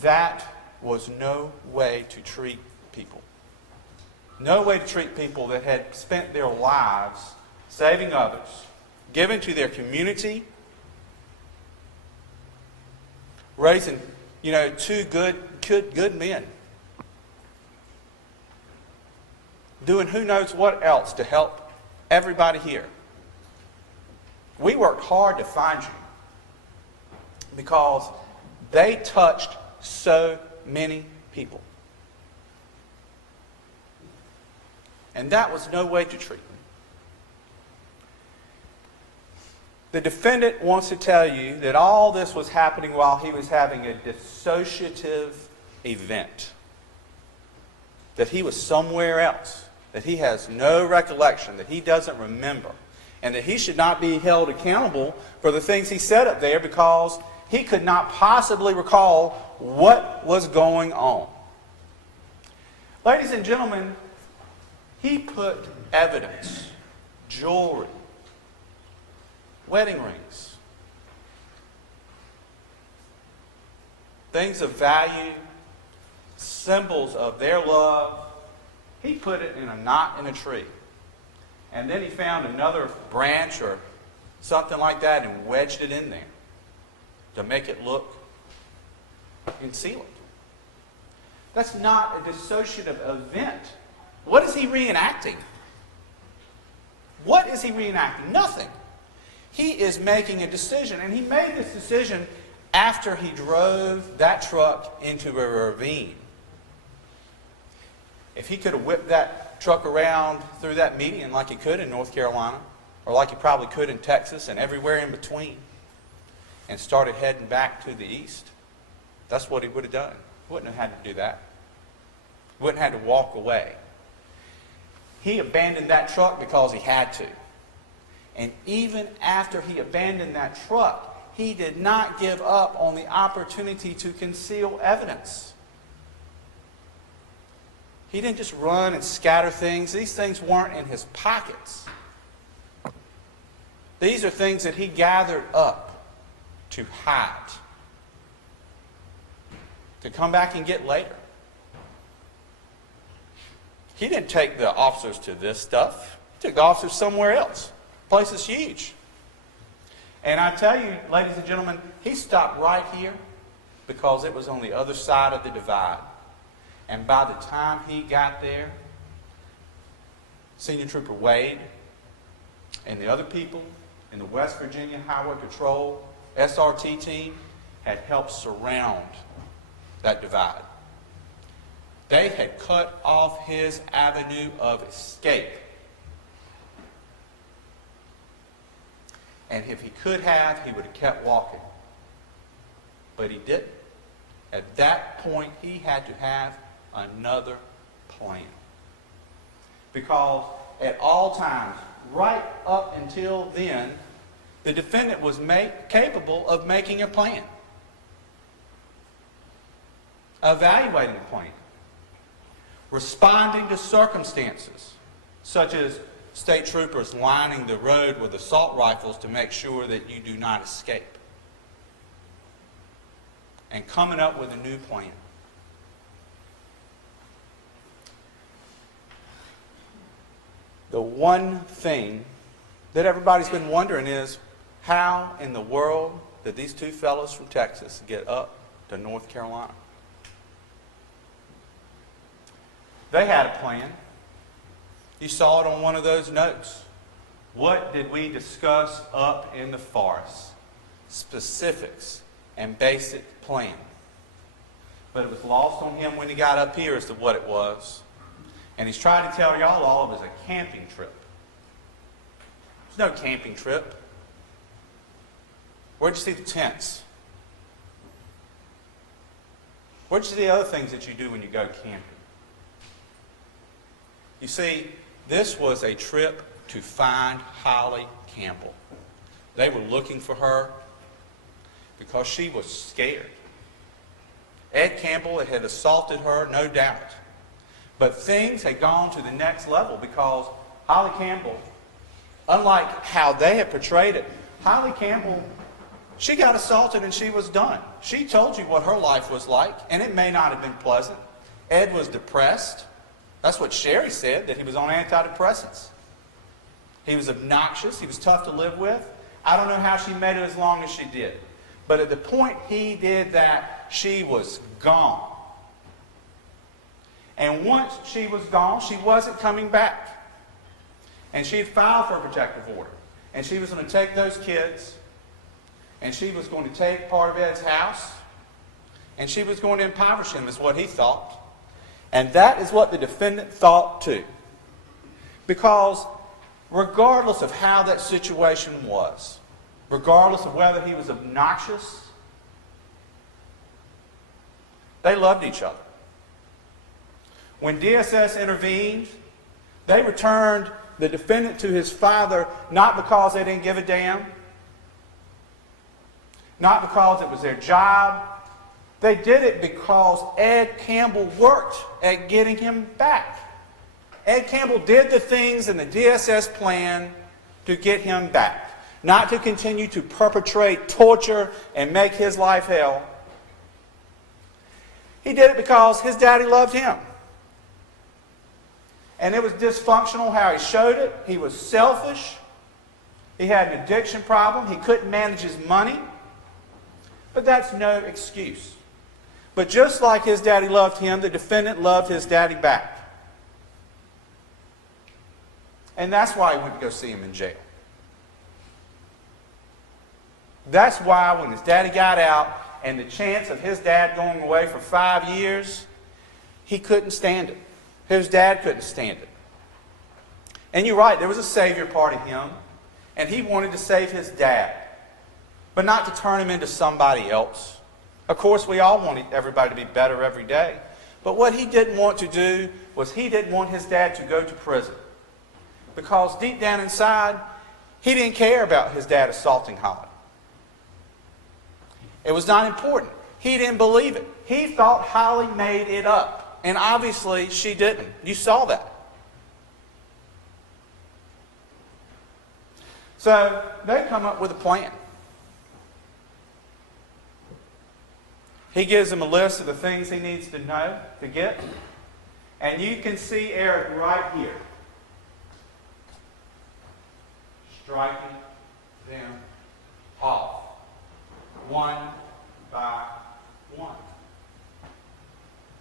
That was no way to treat people. No way to treat people that had spent their lives saving others, giving to their community, raising, two good men, doing who knows what else to help everybody here. We worked hard to find you because they touched so many people. And that was no way to treat them. The defendant wants to tell you that all this was happening while he was having a dissociative event. That he was somewhere else. That he has no recollection. That he doesn't remember. And that he should not be held accountable for the things he said up there because he could not possibly recall what was going on. Ladies and gentlemen, he put evidence, jewelry, wedding rings, things of value, symbols of their love. He put it in a knot in a tree. And then he found another branch or something like that and wedged it in there to make it look, conceal it. That's not a dissociative event. What is he reenacting? What is he reenacting? Nothing. He is making a decision, and he made this decision after he drove that truck into a ravine. If he could have whipped that truck around through that median like he could in North Carolina, or like he probably could in Texas and everywhere in between, and started heading back to the east, that's what he would have done. He wouldn't have had to do that. He wouldn't have had to walk away. He abandoned that truck because he had to. And even after he abandoned that truck, he did not give up on the opportunity to conceal evidence. He didn't just run and scatter things. These things weren't in his pockets. These are things that he gathered up to hide, to come back and get later. He didn't take the officers to this stuff. He took the officers somewhere else. The place is huge. And I tell you, ladies and gentlemen, he stopped right here because it was on the other side of the divide. And by the time he got there, Senior Trooper Wade and the other people in the West Virginia Highway Patrol SRT team had helped surround that divide. They had cut off his avenue of escape. And if he could have, he would have kept walking. But he didn't. At that point, he had to have another plan. Because at all times, right up until then, the defendant was capable of making a plan. Evaluating a plan. Responding to circumstances, such as state troopers lining the road with assault rifles to make sure that you do not escape. And coming up with a new plan. The one thing that everybody's been wondering is, how in the world did these two fellows from Texas get up to North Carolina? They had a plan. You saw it on one of those notes. What did we discuss up in the forest? Specifics and basic plan. But it was lost on him when he got up here as to what it was. And he's trying to tell y'all all it was a camping trip. There's no camping trip. Where'd you see the tents? Where'd you see the other things that you do when you go camping? You see, this was a trip to find Holly Campbell. They were looking for her. because she was scared. Ed Campbell had assaulted her, no doubt. But things had gone to the next level because Holly Campbell, unlike how they had portrayed it, Holly Campbell, she got assaulted and she was done. She told you what her life was like, and it may not have been pleasant. Ed was depressed. That's what Sherry said, that he was on antidepressants. He was obnoxious. He was tough to live with. I don't know how she made it as long as she did. But at the point he did that, she was gone. And once she was gone, she wasn't coming back. And she had filed for a protective order. And she was going to take those kids, and she was going to take part of Ed's house, and she was going to impoverish him, is what he thought. And that is what the defendant thought too. Because regardless of how that situation was, regardless of whether he was obnoxious, they loved each other. When DSS intervened, they returned the defendant to his father, not because they didn't give a damn, not because it was their job. They did it because Ed Campbell worked at getting him back. Ed Campbell did the things in the DSS plan to get him back, not to continue to perpetrate torture and make his life hell. He did it because his daddy loved him. And it was dysfunctional how he showed it. He was selfish. He had an addiction problem. He couldn't manage his money. But that's no excuse. But just like his daddy loved him, the defendant loved his daddy back. And that's why he went to go see him in jail. That's why when his daddy got out and the chance of his dad going away for 5 years, he couldn't stand it. His dad couldn't stand it. And you're right, there was a savior part of him, and he wanted to save his dad, but not to turn him into somebody else. Of course, we all want everybody to be better every day, but what he didn't want to do was he didn't want his dad to go to prison, because deep down inside, he didn't care about his dad assaulting Holly. It was not important. He didn't believe it. He thought Holly made it up. And obviously, she didn't. You saw that. So, they come up with a plan. He gives him a list of the things he needs to know, to get. And you can see Eric right here, striking them off, one by one.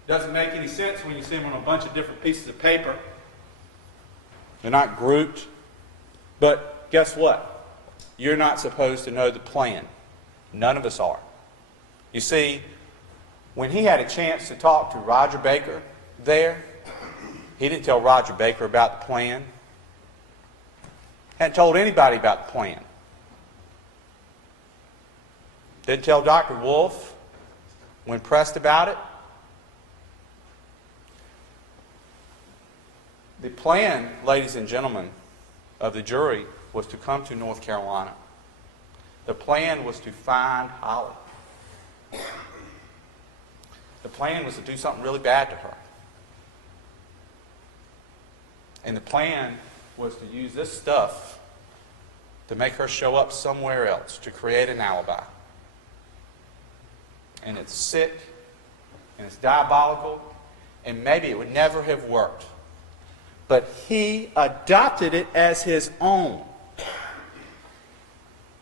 Doesn't make any sense when you see them on a bunch of different pieces of paper. They're not grouped. But guess what? You're not supposed to know the plan. None of us are. You see, when he had a chance to talk to Roger Baker there, he didn't tell Roger Baker about the plan. Hadn't told anybody about the plan. Didn't tell Dr. Wolf when pressed about it. The plan, ladies and gentlemen, of the jury was to come to North Carolina. The plan was to find Holly. The plan was to do something really bad to her. And the plan was to use this stuff to make her show up somewhere else, to create an alibi. And it's sick, and it's diabolical, and maybe it would never have worked. But he adopted it as his own.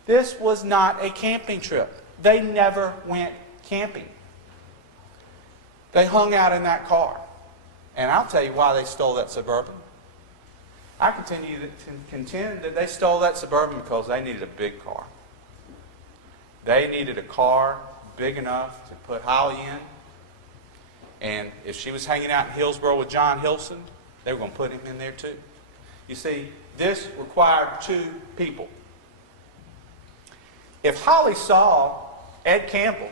This was not a camping trip. They never went camping. They hung out in that car. And I'll tell you why they stole that Suburban. I continue to contend that they stole that Suburban because they needed a big car. They needed a car big enough to put Holly in. And if she was hanging out in Hillsborough with John Hilson, they were going to put him in there too. You see, this required two people. If Holly saw Ed Campbell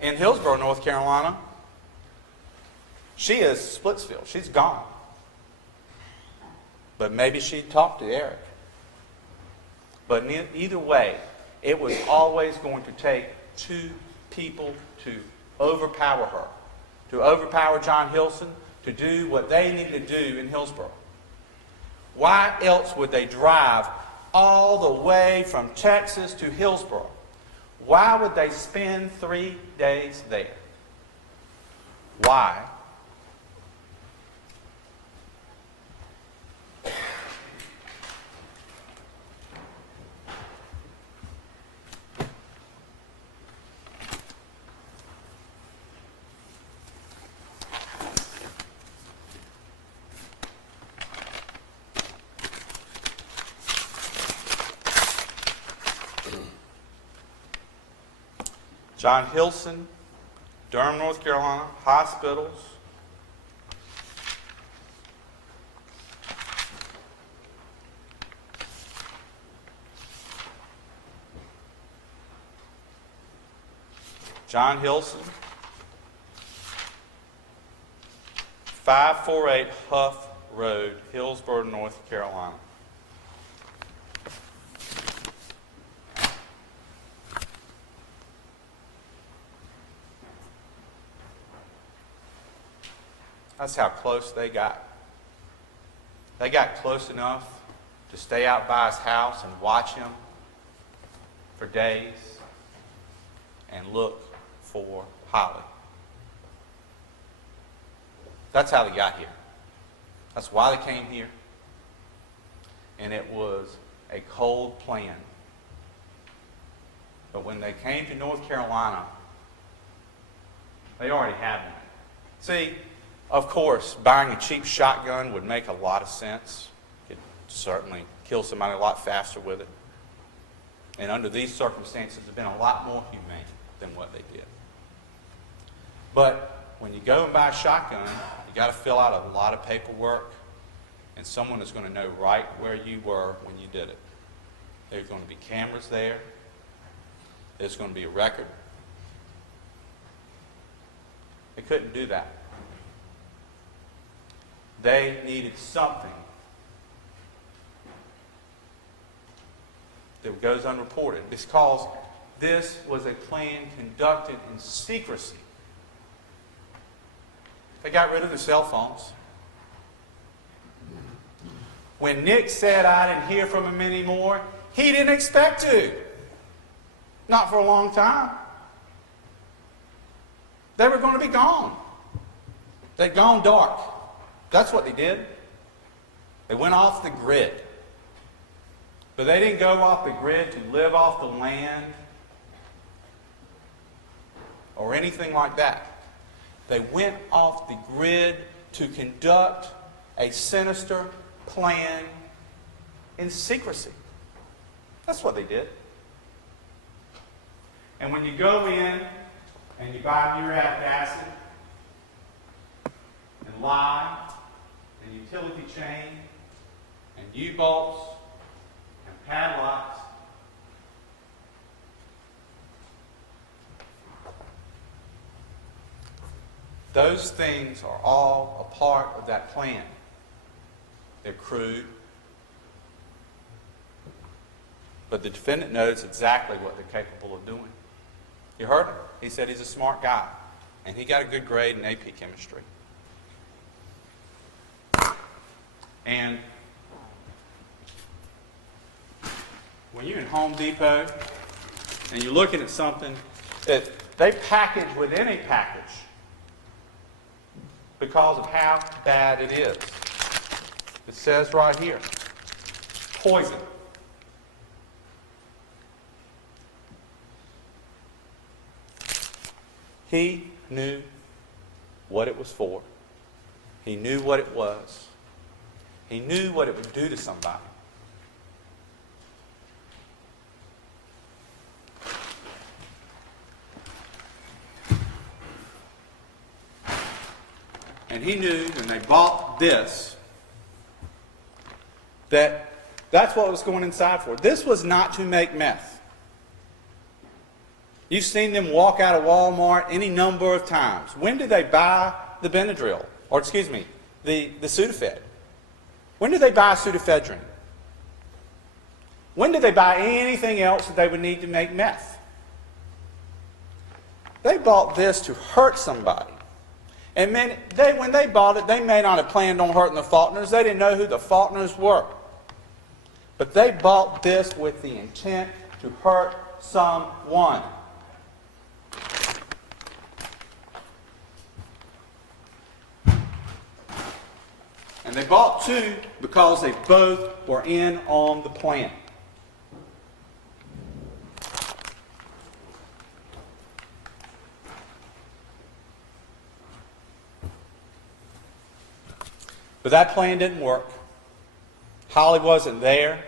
in Hillsborough, North Carolina, she is Splitsville. She's gone. But maybe she'd talk to Eric. But either way, it was always going to take two people to overpower her, to overpower John Hilson, to do what they need to do in Hillsborough. Why else would they drive all the way from Texas to Hillsborough? Why would they spend 3 days there? Why? John Hilson, Durham, North Carolina, hospitals. John Hilson, 548 Huff Road, Hillsborough, North Carolina. That's how close they got. They got close enough to stay out by his house and watch him for days and look for Holly. That's how they got here. That's why they came here. And it was a cold plan. But when they came to North Carolina, they already had one. See, of course, buying a cheap shotgun would make a lot of sense. You could certainly kill somebody a lot faster with it. And under these circumstances, it's been a lot more humane than what they did. But when you go and buy a shotgun, you got to fill out a lot of paperwork, and someone is going to know right where you were when you did it. There's going to be cameras there. There's going to be a record. They couldn't do that. They needed something that goes unreported, because this was a plan conducted in secrecy. They got rid of their cell phones. When Nick said, "I didn't hear from him anymore," he didn't expect to. Not for a long time. They were going to be gone. They'd gone dark. That's what they did. They went off the grid. But they didn't go off the grid to live off the land or anything like that. They went off the grid to conduct a sinister plan in secrecy. That's what they did. And when you go in and you buy uric acid and lye and utility chain and U-bolts and padlocks, those things are all a part of that plan. They're crude, but the defendant knows exactly what they're capable of doing. You heard him. He said he's a smart guy, and he got a good grade in AP chemistry. And when you're in Home Depot and you're looking at something that they package within a package because of how bad it is, it says right here, poison. He knew what it was for. He knew what it was. He knew what it would do to somebody. And he knew when they bought this that that's what it was going inside for. This was not to make meth. You've seen them walk out of Walmart any number of times. When did they buy the Benadryl? Or excuse me, the Sudafed? When did they buy pseudoephedrine? When did they buy anything else that they would need to make meth? They bought this to hurt somebody. And when they bought it, they may not have planned on hurting the Faulkners. They didn't know who the Faulkners were. But they bought this with the intent to hurt someone. And they bought two because they both were in on the plan. But that plan didn't work. Holly wasn't there.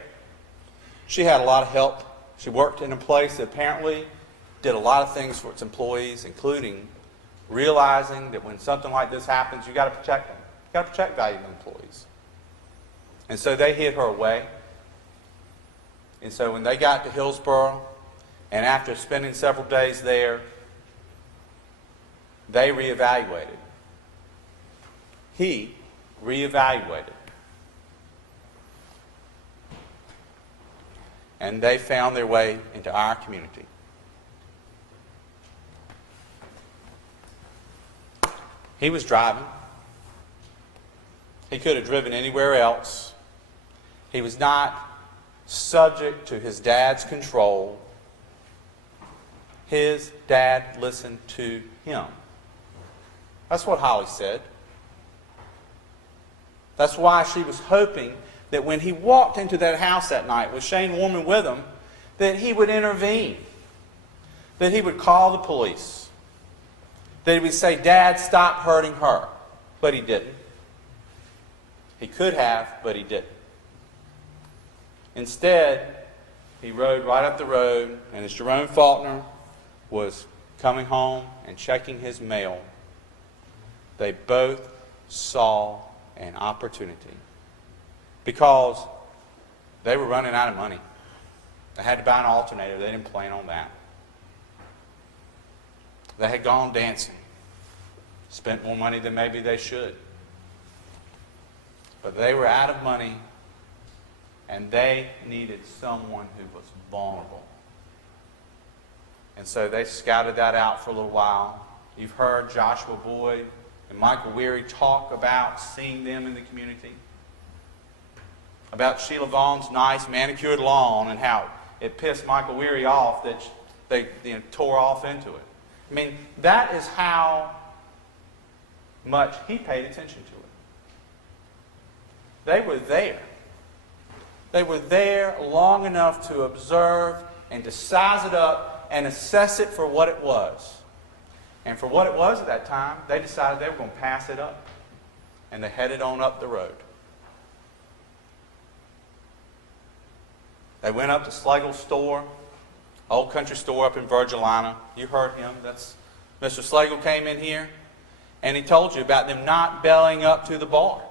She had a lot of help. She worked in a place that apparently did a lot of things for its employees, including realizing that when something like this happens, you've got to protect them. You've got to protect valuable employees. And so they hid her away. And so when they got to Hillsborough, and after spending several days there, they reevaluated. He reevaluated. And they found their way into our community. He was driving. He could have driven anywhere else. He was not subject to his dad's control. His dad listened to him. That's what Holly said. That's why she was hoping that when he walked into that house that night with Shane Warman with him, that he would intervene, that he would call the police, that he would say, "Dad, stop hurting her." But he didn't. He could have, but he didn't. Instead, he rode right up the road, and as Jerome Faulkner was coming home and checking his mail, they both saw an opportunity because they were running out of money. They had to buy an alternator. They didn't plan on that. They had gone dancing, spent more money than maybe they should. But they were out of money, and they needed someone who was vulnerable. And so they scouted that out for a little while. You've heard Joshua Boyd and Michael Weary talk about seeing them in the community, about Sheila Vaughn's nice manicured lawn and how it pissed Michael Weary off that they tore off into it. I mean, that is how much he paid attention to it. They were there. They were there long enough to observe and to size it up and assess it for what it was. And for what it was at that time, they decided they were going to pass it up. And they headed on up the road. They went up to Slagle's store, old country store up in Virgilina. You heard him. That's Mr. Slagle came in here, and he told you about them not bellying up to the bar.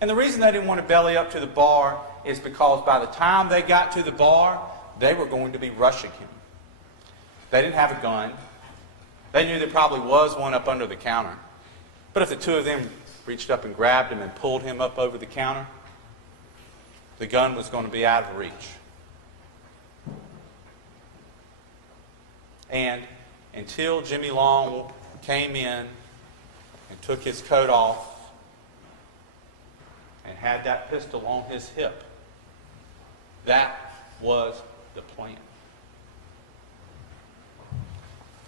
And the reason they didn't want to belly up to the bar is because by the time they got to the bar, they were going to be rushing him. They didn't have a gun. They knew there probably was one up under the counter. But if the two of them reached up and grabbed him and pulled him up over the counter, the gun was going to be out of reach. And until Jimmy Long came in and took his coat off and had that pistol on his hip, that was the plan.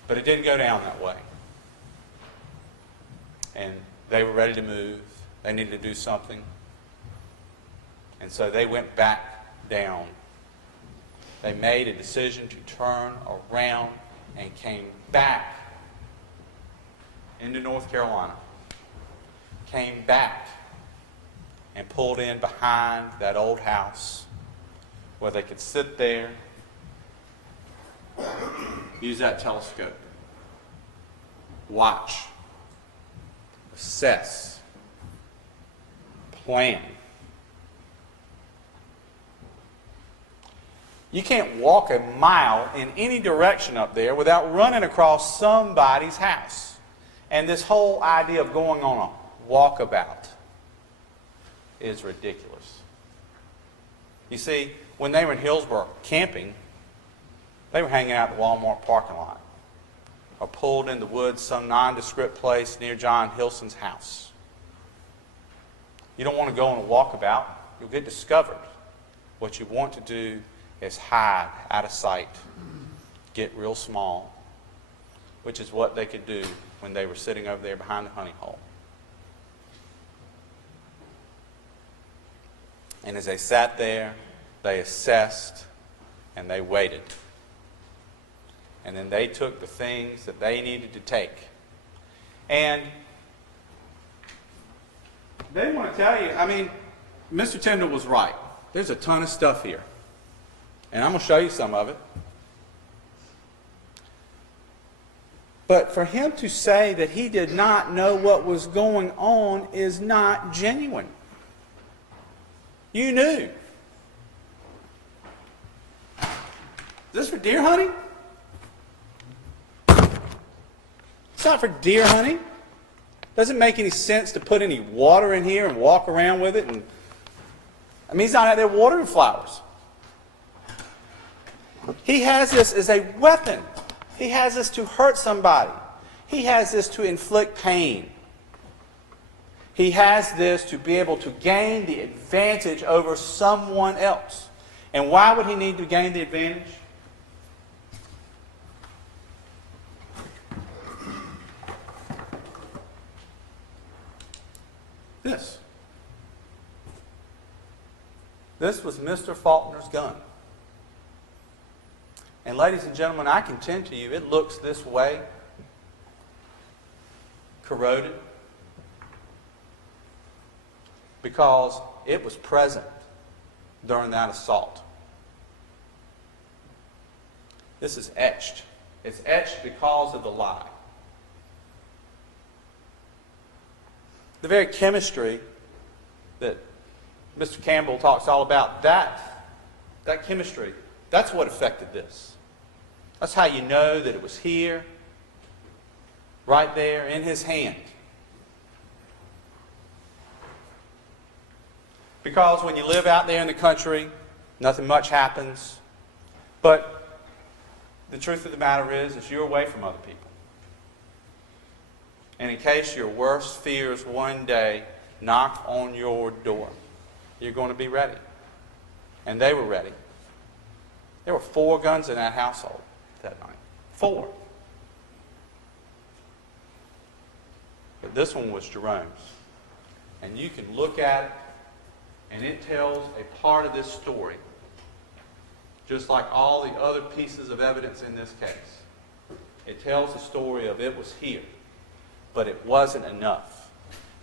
But it didn't go down that way. And they were ready to move. They needed to do something. And so they went back down. They made a decision to turn around and came back into North Carolina. Came back and pulled in behind that old house where they could sit there, use that telescope, watch, assess, plan. You can't walk a mile in any direction up there without running across somebody's house. And this whole idea of going on a walkabout is ridiculous. You see, when they were in Hillsborough camping, they were hanging out in the Walmart parking lot or pulled in the woods some nondescript place near John Hilson's house. You don't want to go on a walkabout. You'll get discovered. What you want to do is hide out of sight, get real small, which is what they could do when they were sitting over there behind the honey hole. And as they sat there, they assessed and they waited. And then they took the things that they needed to take. And they want to tell you, I mean, Mr. Tyndall was right. There's a ton of stuff here. And I'm going to show you some of it. But for him to say that he did not know what was going on is not genuine. You knew. Is this for deer hunting? It's not for deer hunting. Doesn't make any sense to put any water in here and walk around with it. And I mean, he's not out there watering flowers. He has this as a weapon. He has this to hurt somebody. He has this to inflict pain. He has this to be able to gain the advantage over someone else. And why would he need to gain the advantage? This. This was Mr. Faulkner's gun. And ladies and gentlemen, I contend to you, it looks this way, corroded, because it was present during that assault. This is etched. It's etched because of the lie. The very chemistry that Mr. Campbell talks all about, that chemistry, that's what affected this. That's how you know that it was here, right there in his hand. Because when you live out there in the country, nothing much happens. But the truth of the matter is you're away from other people. And in case your worst fears one day knock on your door, you're going to be ready. And they were ready. There were 4 guns in that household that night. 4. But this one was Jerome's. And you can look at it, and it tells a part of this story, just like all the other pieces of evidence in this case. It tells the story of it was here, but it wasn't enough.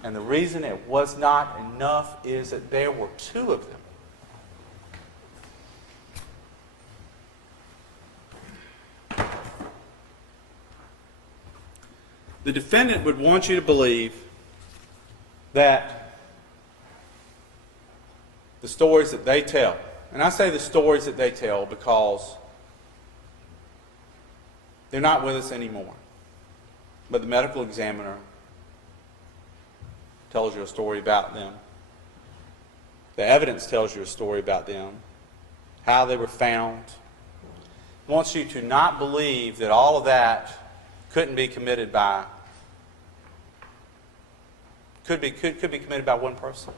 And the reason it was not enough is that there were 2 of them. The defendant would want you to believe that the stories that they tell, and I say the stories that they tell because they're not with us anymore, but the medical examiner tells you a story about them. The evidence tells you a story about them, how they were found. Wants you to not believe that all of that couldn't be committed by, could be committed by one person.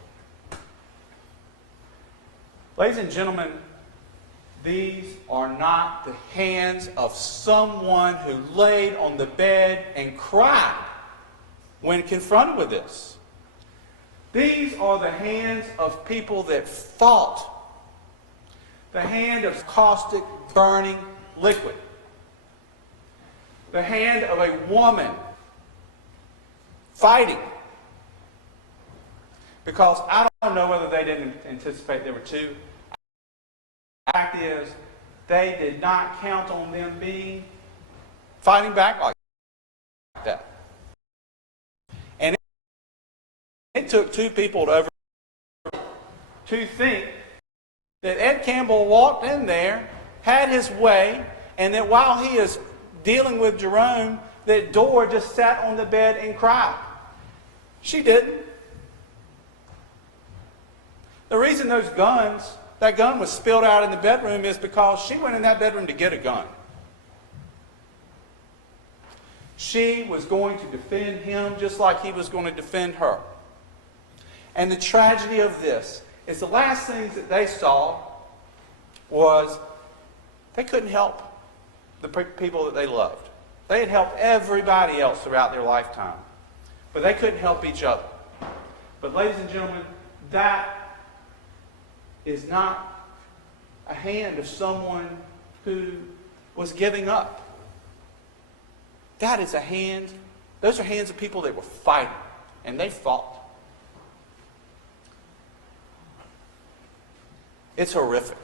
Ladies and gentlemen, these are not the hands of someone who laid on the bed and cried when confronted with this. These are the hands of people that fought. The hand of caustic, burning liquid. The hand of a woman fighting. Because I don't know whether they didn't anticipate there were 2. The fact is, they did not count on them fighting back like that. And it took 2 people to think that Ed Campbell walked in there, had his way, and that while he is dealing with Jerome, that Dora just sat on the bed and cried. She didn't. The reason that gun was spilled out in the bedroom is because she went in that bedroom to get a gun. She was going to defend him just like he was going to defend her. And the tragedy of this is the last things that they saw was they couldn't help the people that they loved. They had helped everybody else throughout their lifetime, but they couldn't help each other. But ladies and gentlemen, that is not a hand of someone who was giving up. That is a hand, those are hands of people that were fighting, and they fought. It's horrific.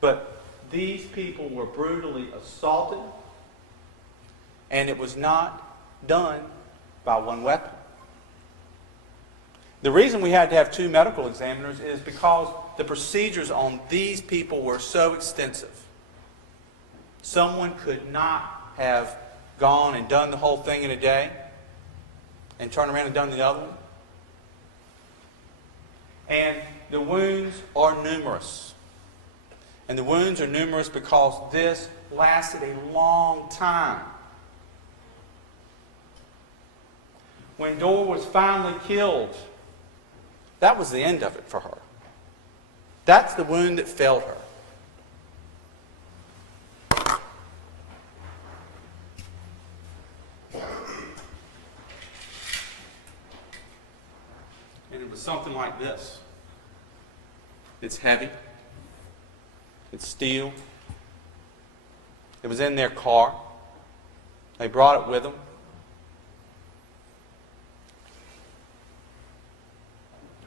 But these people were brutally assaulted, and it was not done by one weapon. The reason we had to have 2 medical examiners is because the procedures on these people were so extensive. Someone could not have gone and done the whole thing in a day and turned around and done the other one. And the wounds are numerous. And the wounds are numerous because this lasted a long time. When Dora was finally killed, that was the end of it for her. That's the wound that felled her. And it was something like this. It's heavy. It's steel. It was in their car. They brought it with them.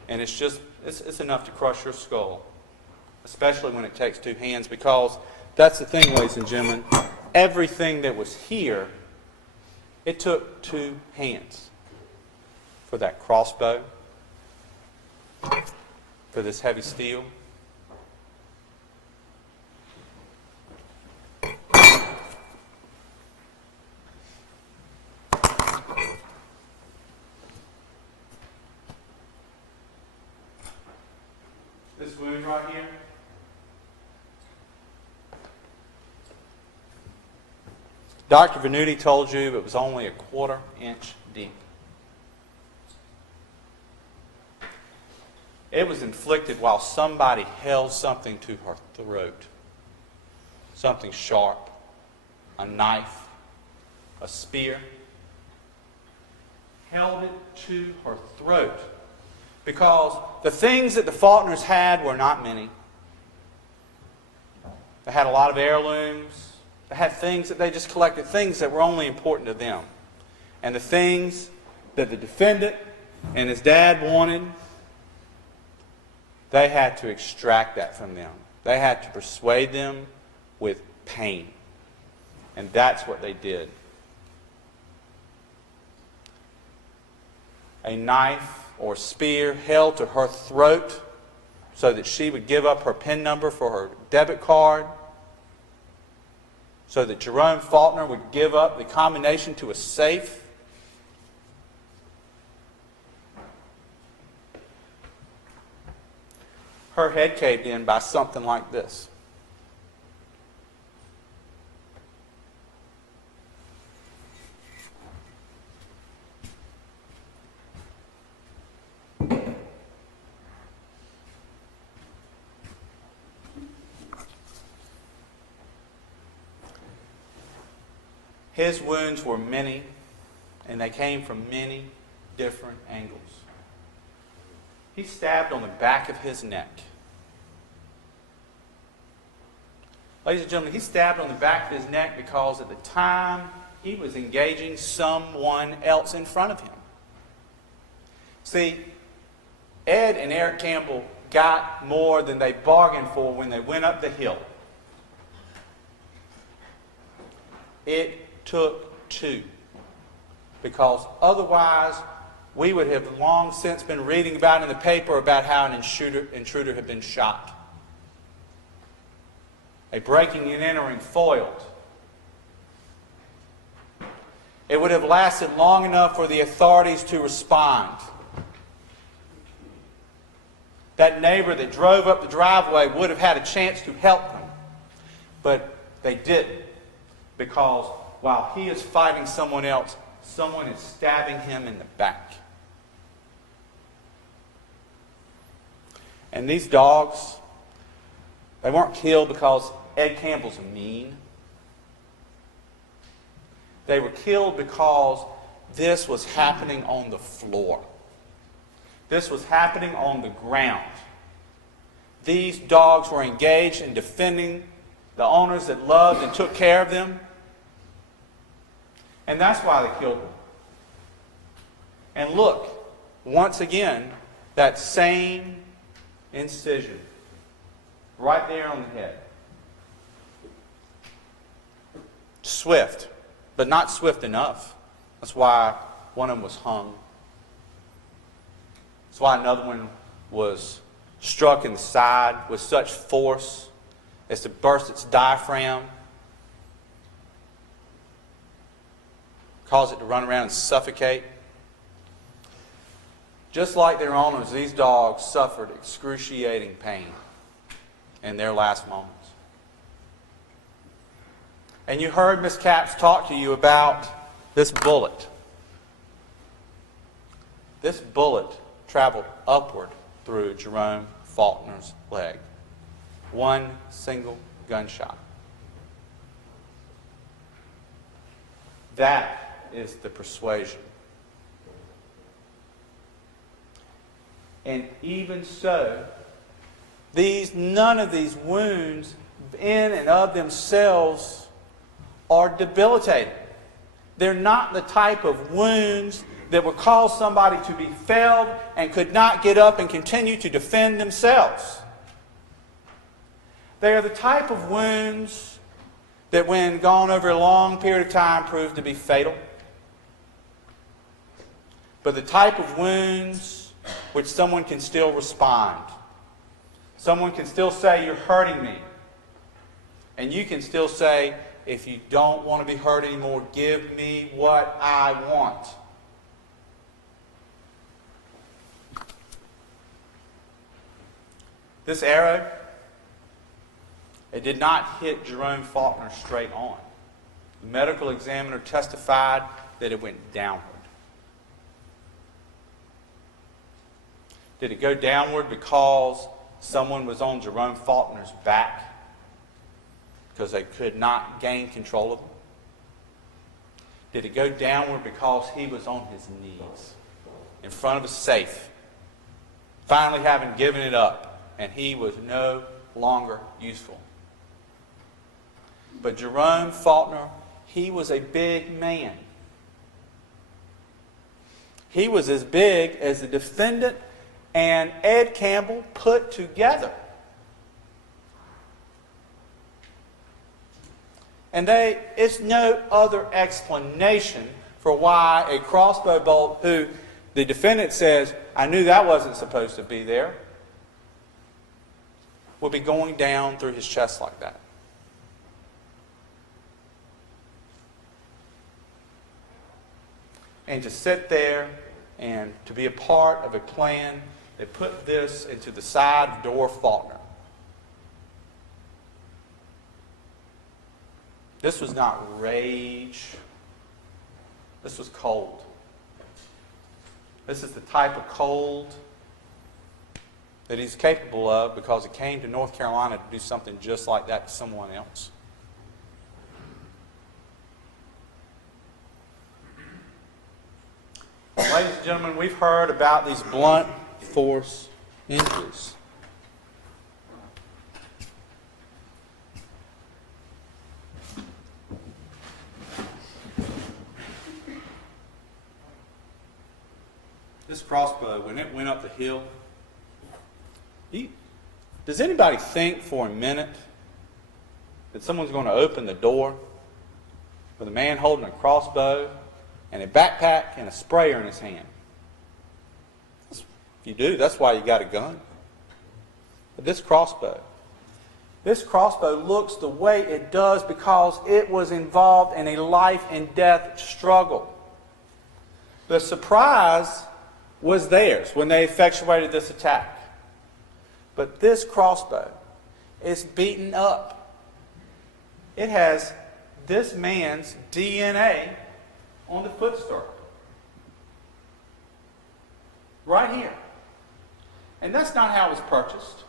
And it's enough to crush your skull, especially when it takes 2 hands, because that's the thing, ladies and gentlemen. Everything that was here, it took 2 hands for that crossbow, for this heavy steel. This wound right here, Dr. Venuti told you it was only a 1/4 inch deep. It was inflicted while somebody held something to her throat. Something sharp, a knife, a spear. Held it to her throat. Because the things that the Faulkners had were not many. They had a lot of heirlooms. They had things that they just collected, things that were only important to them. And the things that the defendant and his dad wanted, they had to extract that from them. They had to persuade them with pain. And that's what they did. A knife or spear held to her throat so that she would give up her PIN number for her debit card, so that Jerome Faulkner would give up the combination to a safe. Her head caved in by something like this. His wounds were many, and they came from many different angles. He stabbed on the back of his neck. Ladies and gentlemen, he stabbed on the back of his neck because at the time he was engaging someone else in front of him. See, Ed and Eric Campbell got more than they bargained for when they went up the hill. It took 2. Because otherwise, we would have long since been reading about in the paper about how an intruder had been shot. A breaking and entering foiled. It would have lasted long enough for the authorities to respond. That neighbor that drove up the driveway would have had a chance to help them. But they didn't. because while he is fighting someone else, someone is stabbing him in the back. And these dogs, they weren't killed because Ed Campbell's mean. They were killed because this was happening on the floor. This was happening on the ground. These dogs were engaged in defending the owners that loved and took care of them. And that's why they killed them. And look, once again, that same incision right there on the head. Swift, but not swift enough. That's why one of them was hung. That's why another one was struck in the side with such force as to burst its diaphragm, cause it to run around and suffocate. Just like their owners, these dogs suffered excruciating pain in their last moments. And you heard Miss Capps talk to you about this bullet. This bullet traveled upward through Jerome Faulkner's leg. One single gunshot. That is the persuasion. And even so, none of these wounds in and of themselves are debilitating. They're not the type of wounds that would cause somebody to be felled and could not get up and continue to defend themselves. They are the type of wounds that, when gone over a long period of time, prove to be fatal. But the type of wounds which someone can still respond. Someone can still say, "You're hurting me." And you can still say, "If you don't want to be hurt anymore, give me what I want." This arrow, it did not hit Jerome Faulkner straight on. The medical examiner testified that it went downward. Did it go downward because someone was on Jerome Faulkner's back? Because they could not gain control of him? Did it go downward because he was on his knees in front of a safe, finally having given it up, and he was no longer useful? But Jerome Faulkner, he was a big man. He was as big as the defendant and Ed Campbell put together. And it's no other explanation for why a crossbow bolt, who the defendant says, "I knew that wasn't supposed to be there," would be going down through his chest like that. And to sit there and to be a part of a plan that put this into the side of Dora Faulkner. This was not rage. This was cold. This is the type of cold that he's capable of, because he came to North Carolina to do something just like that to someone else. Ladies and gentlemen, we've heard about these blunt force injuries. This crossbow, when it went up the hill, does anybody think for a minute that someone's going to open the door with a man holding a crossbow and a backpack and a sprayer in his hand? If you do, that's why you got a gun. But this crossbow looks the way it does because it was involved in a life and death struggle. The surprise was theirs when they effectuated this attack. But this crossbow is beaten up. It has this man's DNA on the foot stirrup. Right here. And that's not how it was purchased.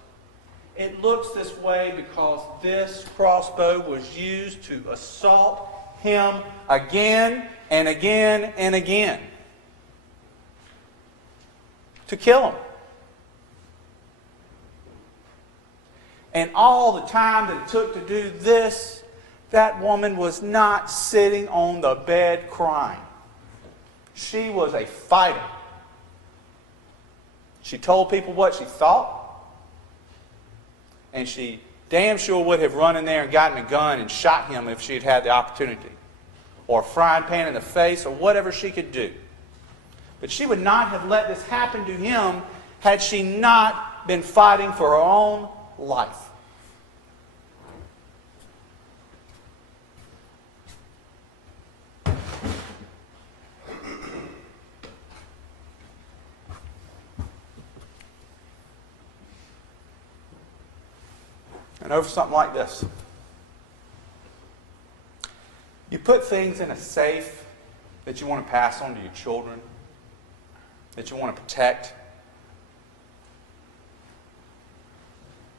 It looks this way because this crossbow was used to assault him again and again and again. To kill him. And all the time that it took to do this, that woman was not sitting on the bed crying. She was a fighter. She told people what she thought. And she damn sure would have run in there and gotten a gun and shot him if she had had the opportunity. Or a frying pan in the face, or whatever she could do. But she would not have let this happen to him had she not been fighting for her own life. And over something like this. You put things in a safe that you want to pass on to your children, that you want to protect,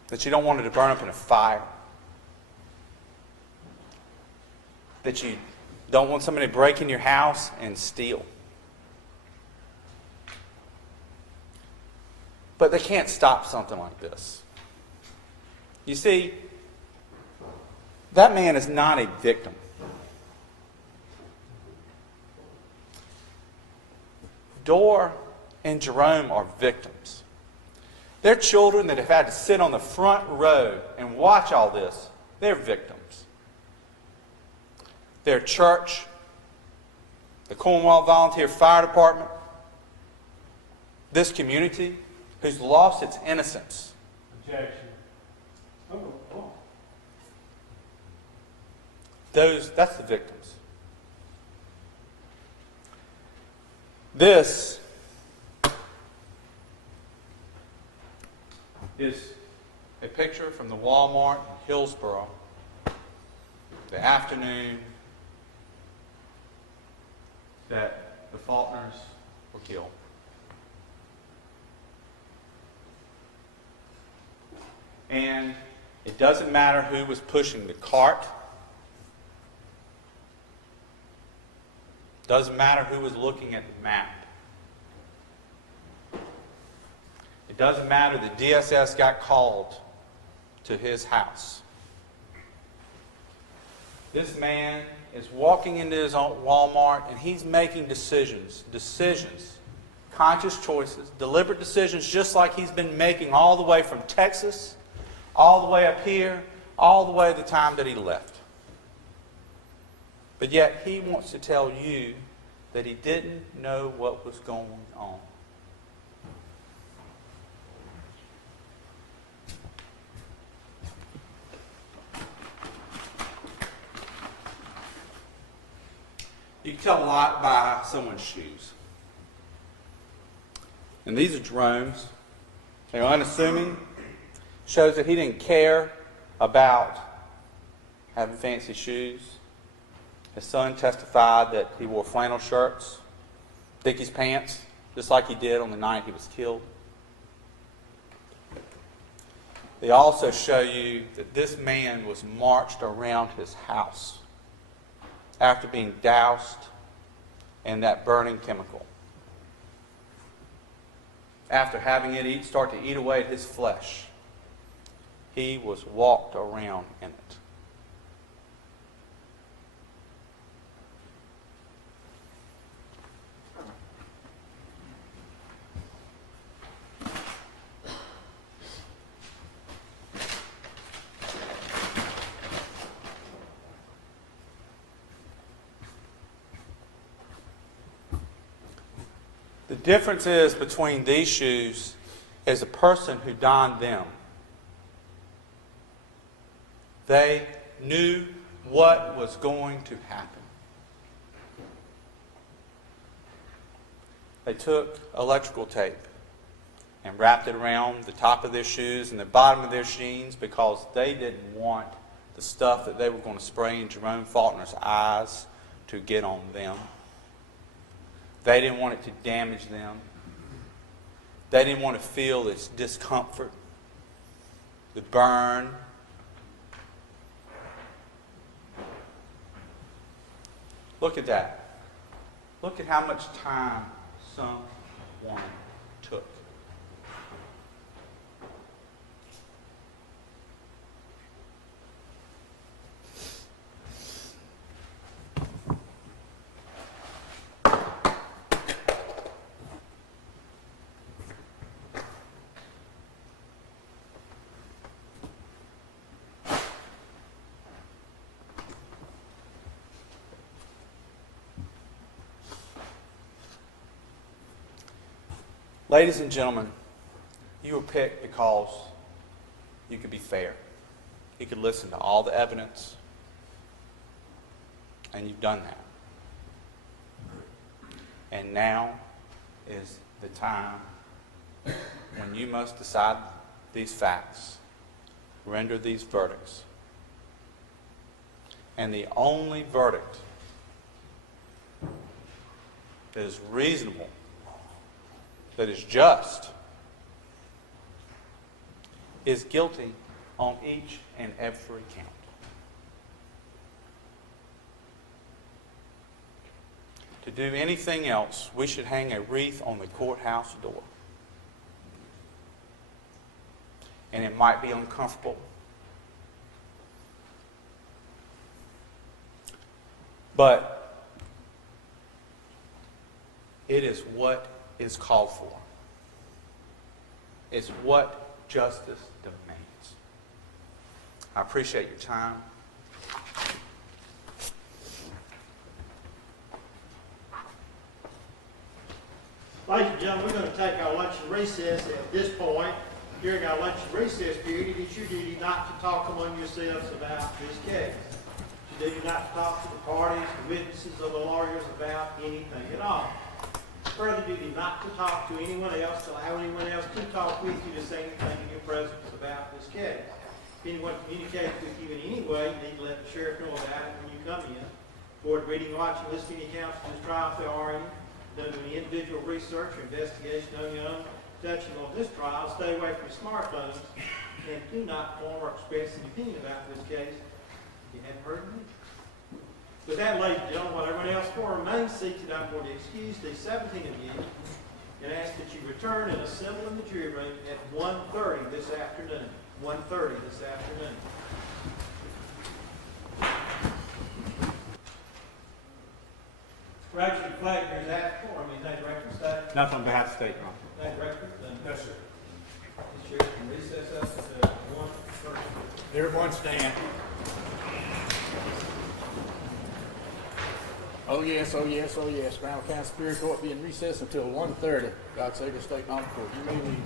that you don't want it to burn up in a fire, that you don't want somebody to break in your house and steal. But they can't stop something like this. You see, that man is not a victim. Dora and Jerome are victims. They're children that have had to sit on the front row and watch all this. They're victims. Their church, the Cornwall Volunteer Fire Department, this community who's lost its innocence. Objection. That's the victims. This is a picture from the Walmart in Hillsboro, the afternoon that the Faulkners were killed. And it doesn't matter who was pushing the cart. Doesn't matter who was looking at the map. It doesn't matter that DSS got called to his house. This man is walking into his own Walmart and he's making decisions, conscious choices, deliberate decisions, just like he's been making all the way from Texas, all the way up here, all the way to the time that he left. But yet he wants to tell you that he didn't know what was going on. You can tell a lot by someone's shoes. And these are Jerome's. They're unassuming. Shows that he didn't care about having fancy shoes. His son testified that he wore flannel shirts, Dickies pants, just like he did on the night he was killed. They also show you that this man was marched around his house after being doused in that burning chemical. After having it start to eat away at his flesh, he was walked around in it. The difference is between these shoes is the person who donned them. They knew what was going to happen. They took electrical tape and wrapped it around the top of their shoes and the bottom of their jeans because they didn't want the stuff that they were going to spray in Jerome Faulkner's eyes to get on them. They didn't want it to damage them. They didn't want to feel its discomfort, the burn. Look at that. Look at how much time someone took. Ladies and gentlemen, you were picked because you could be fair. You could listen to all the evidence, and you've done that. And now is the time when you must decide these facts, render these verdicts. And the only verdict that is reasonable, that is just, is guilty on each and every count. To do anything else, we should hang a wreath on the courthouse door. And it might be uncomfortable, but it is what is called for. It's what justice demands. I appreciate your time. Ladies and gentlemen, we're going to take our lunch and recess. At this point, during our lunch and recess period, it is your duty not to talk among yourselves about this case. It's your duty not to talk to the parties, the witnesses, or the lawyers about anything at all. Further duty not to talk to anyone else, to allow anyone else to talk with you, to say anything in your presence about this case. If anyone communicates with you in any way, you need to let the sheriff know about it when you come in. Avoid reading, watching, listening to accounts of this trial if there are any. Don't do any individual research or investigation on your own. Touching on this trial, stay away from smartphones, and do not form or express an opinion about this case if you haven't heard of it. With that, ladies and gentlemen, while everyone else for remains seated, I'm going to excuse these 17 of you and ask that you return and assemble in the jury room at 1:30 this afternoon. 1:30 this afternoon. Roger, the flag bearers asked for me. Thank you, Rector. State. Nothing on behalf of the state, Your Honor. Thank you, Rector. Yes, sir. This chair can recess us to 1:30. Everyone stand. Oh yes, oh yes, oh yes. Brown County Superior Court being recessed until 1:30. God save the state and honor court. You may leave.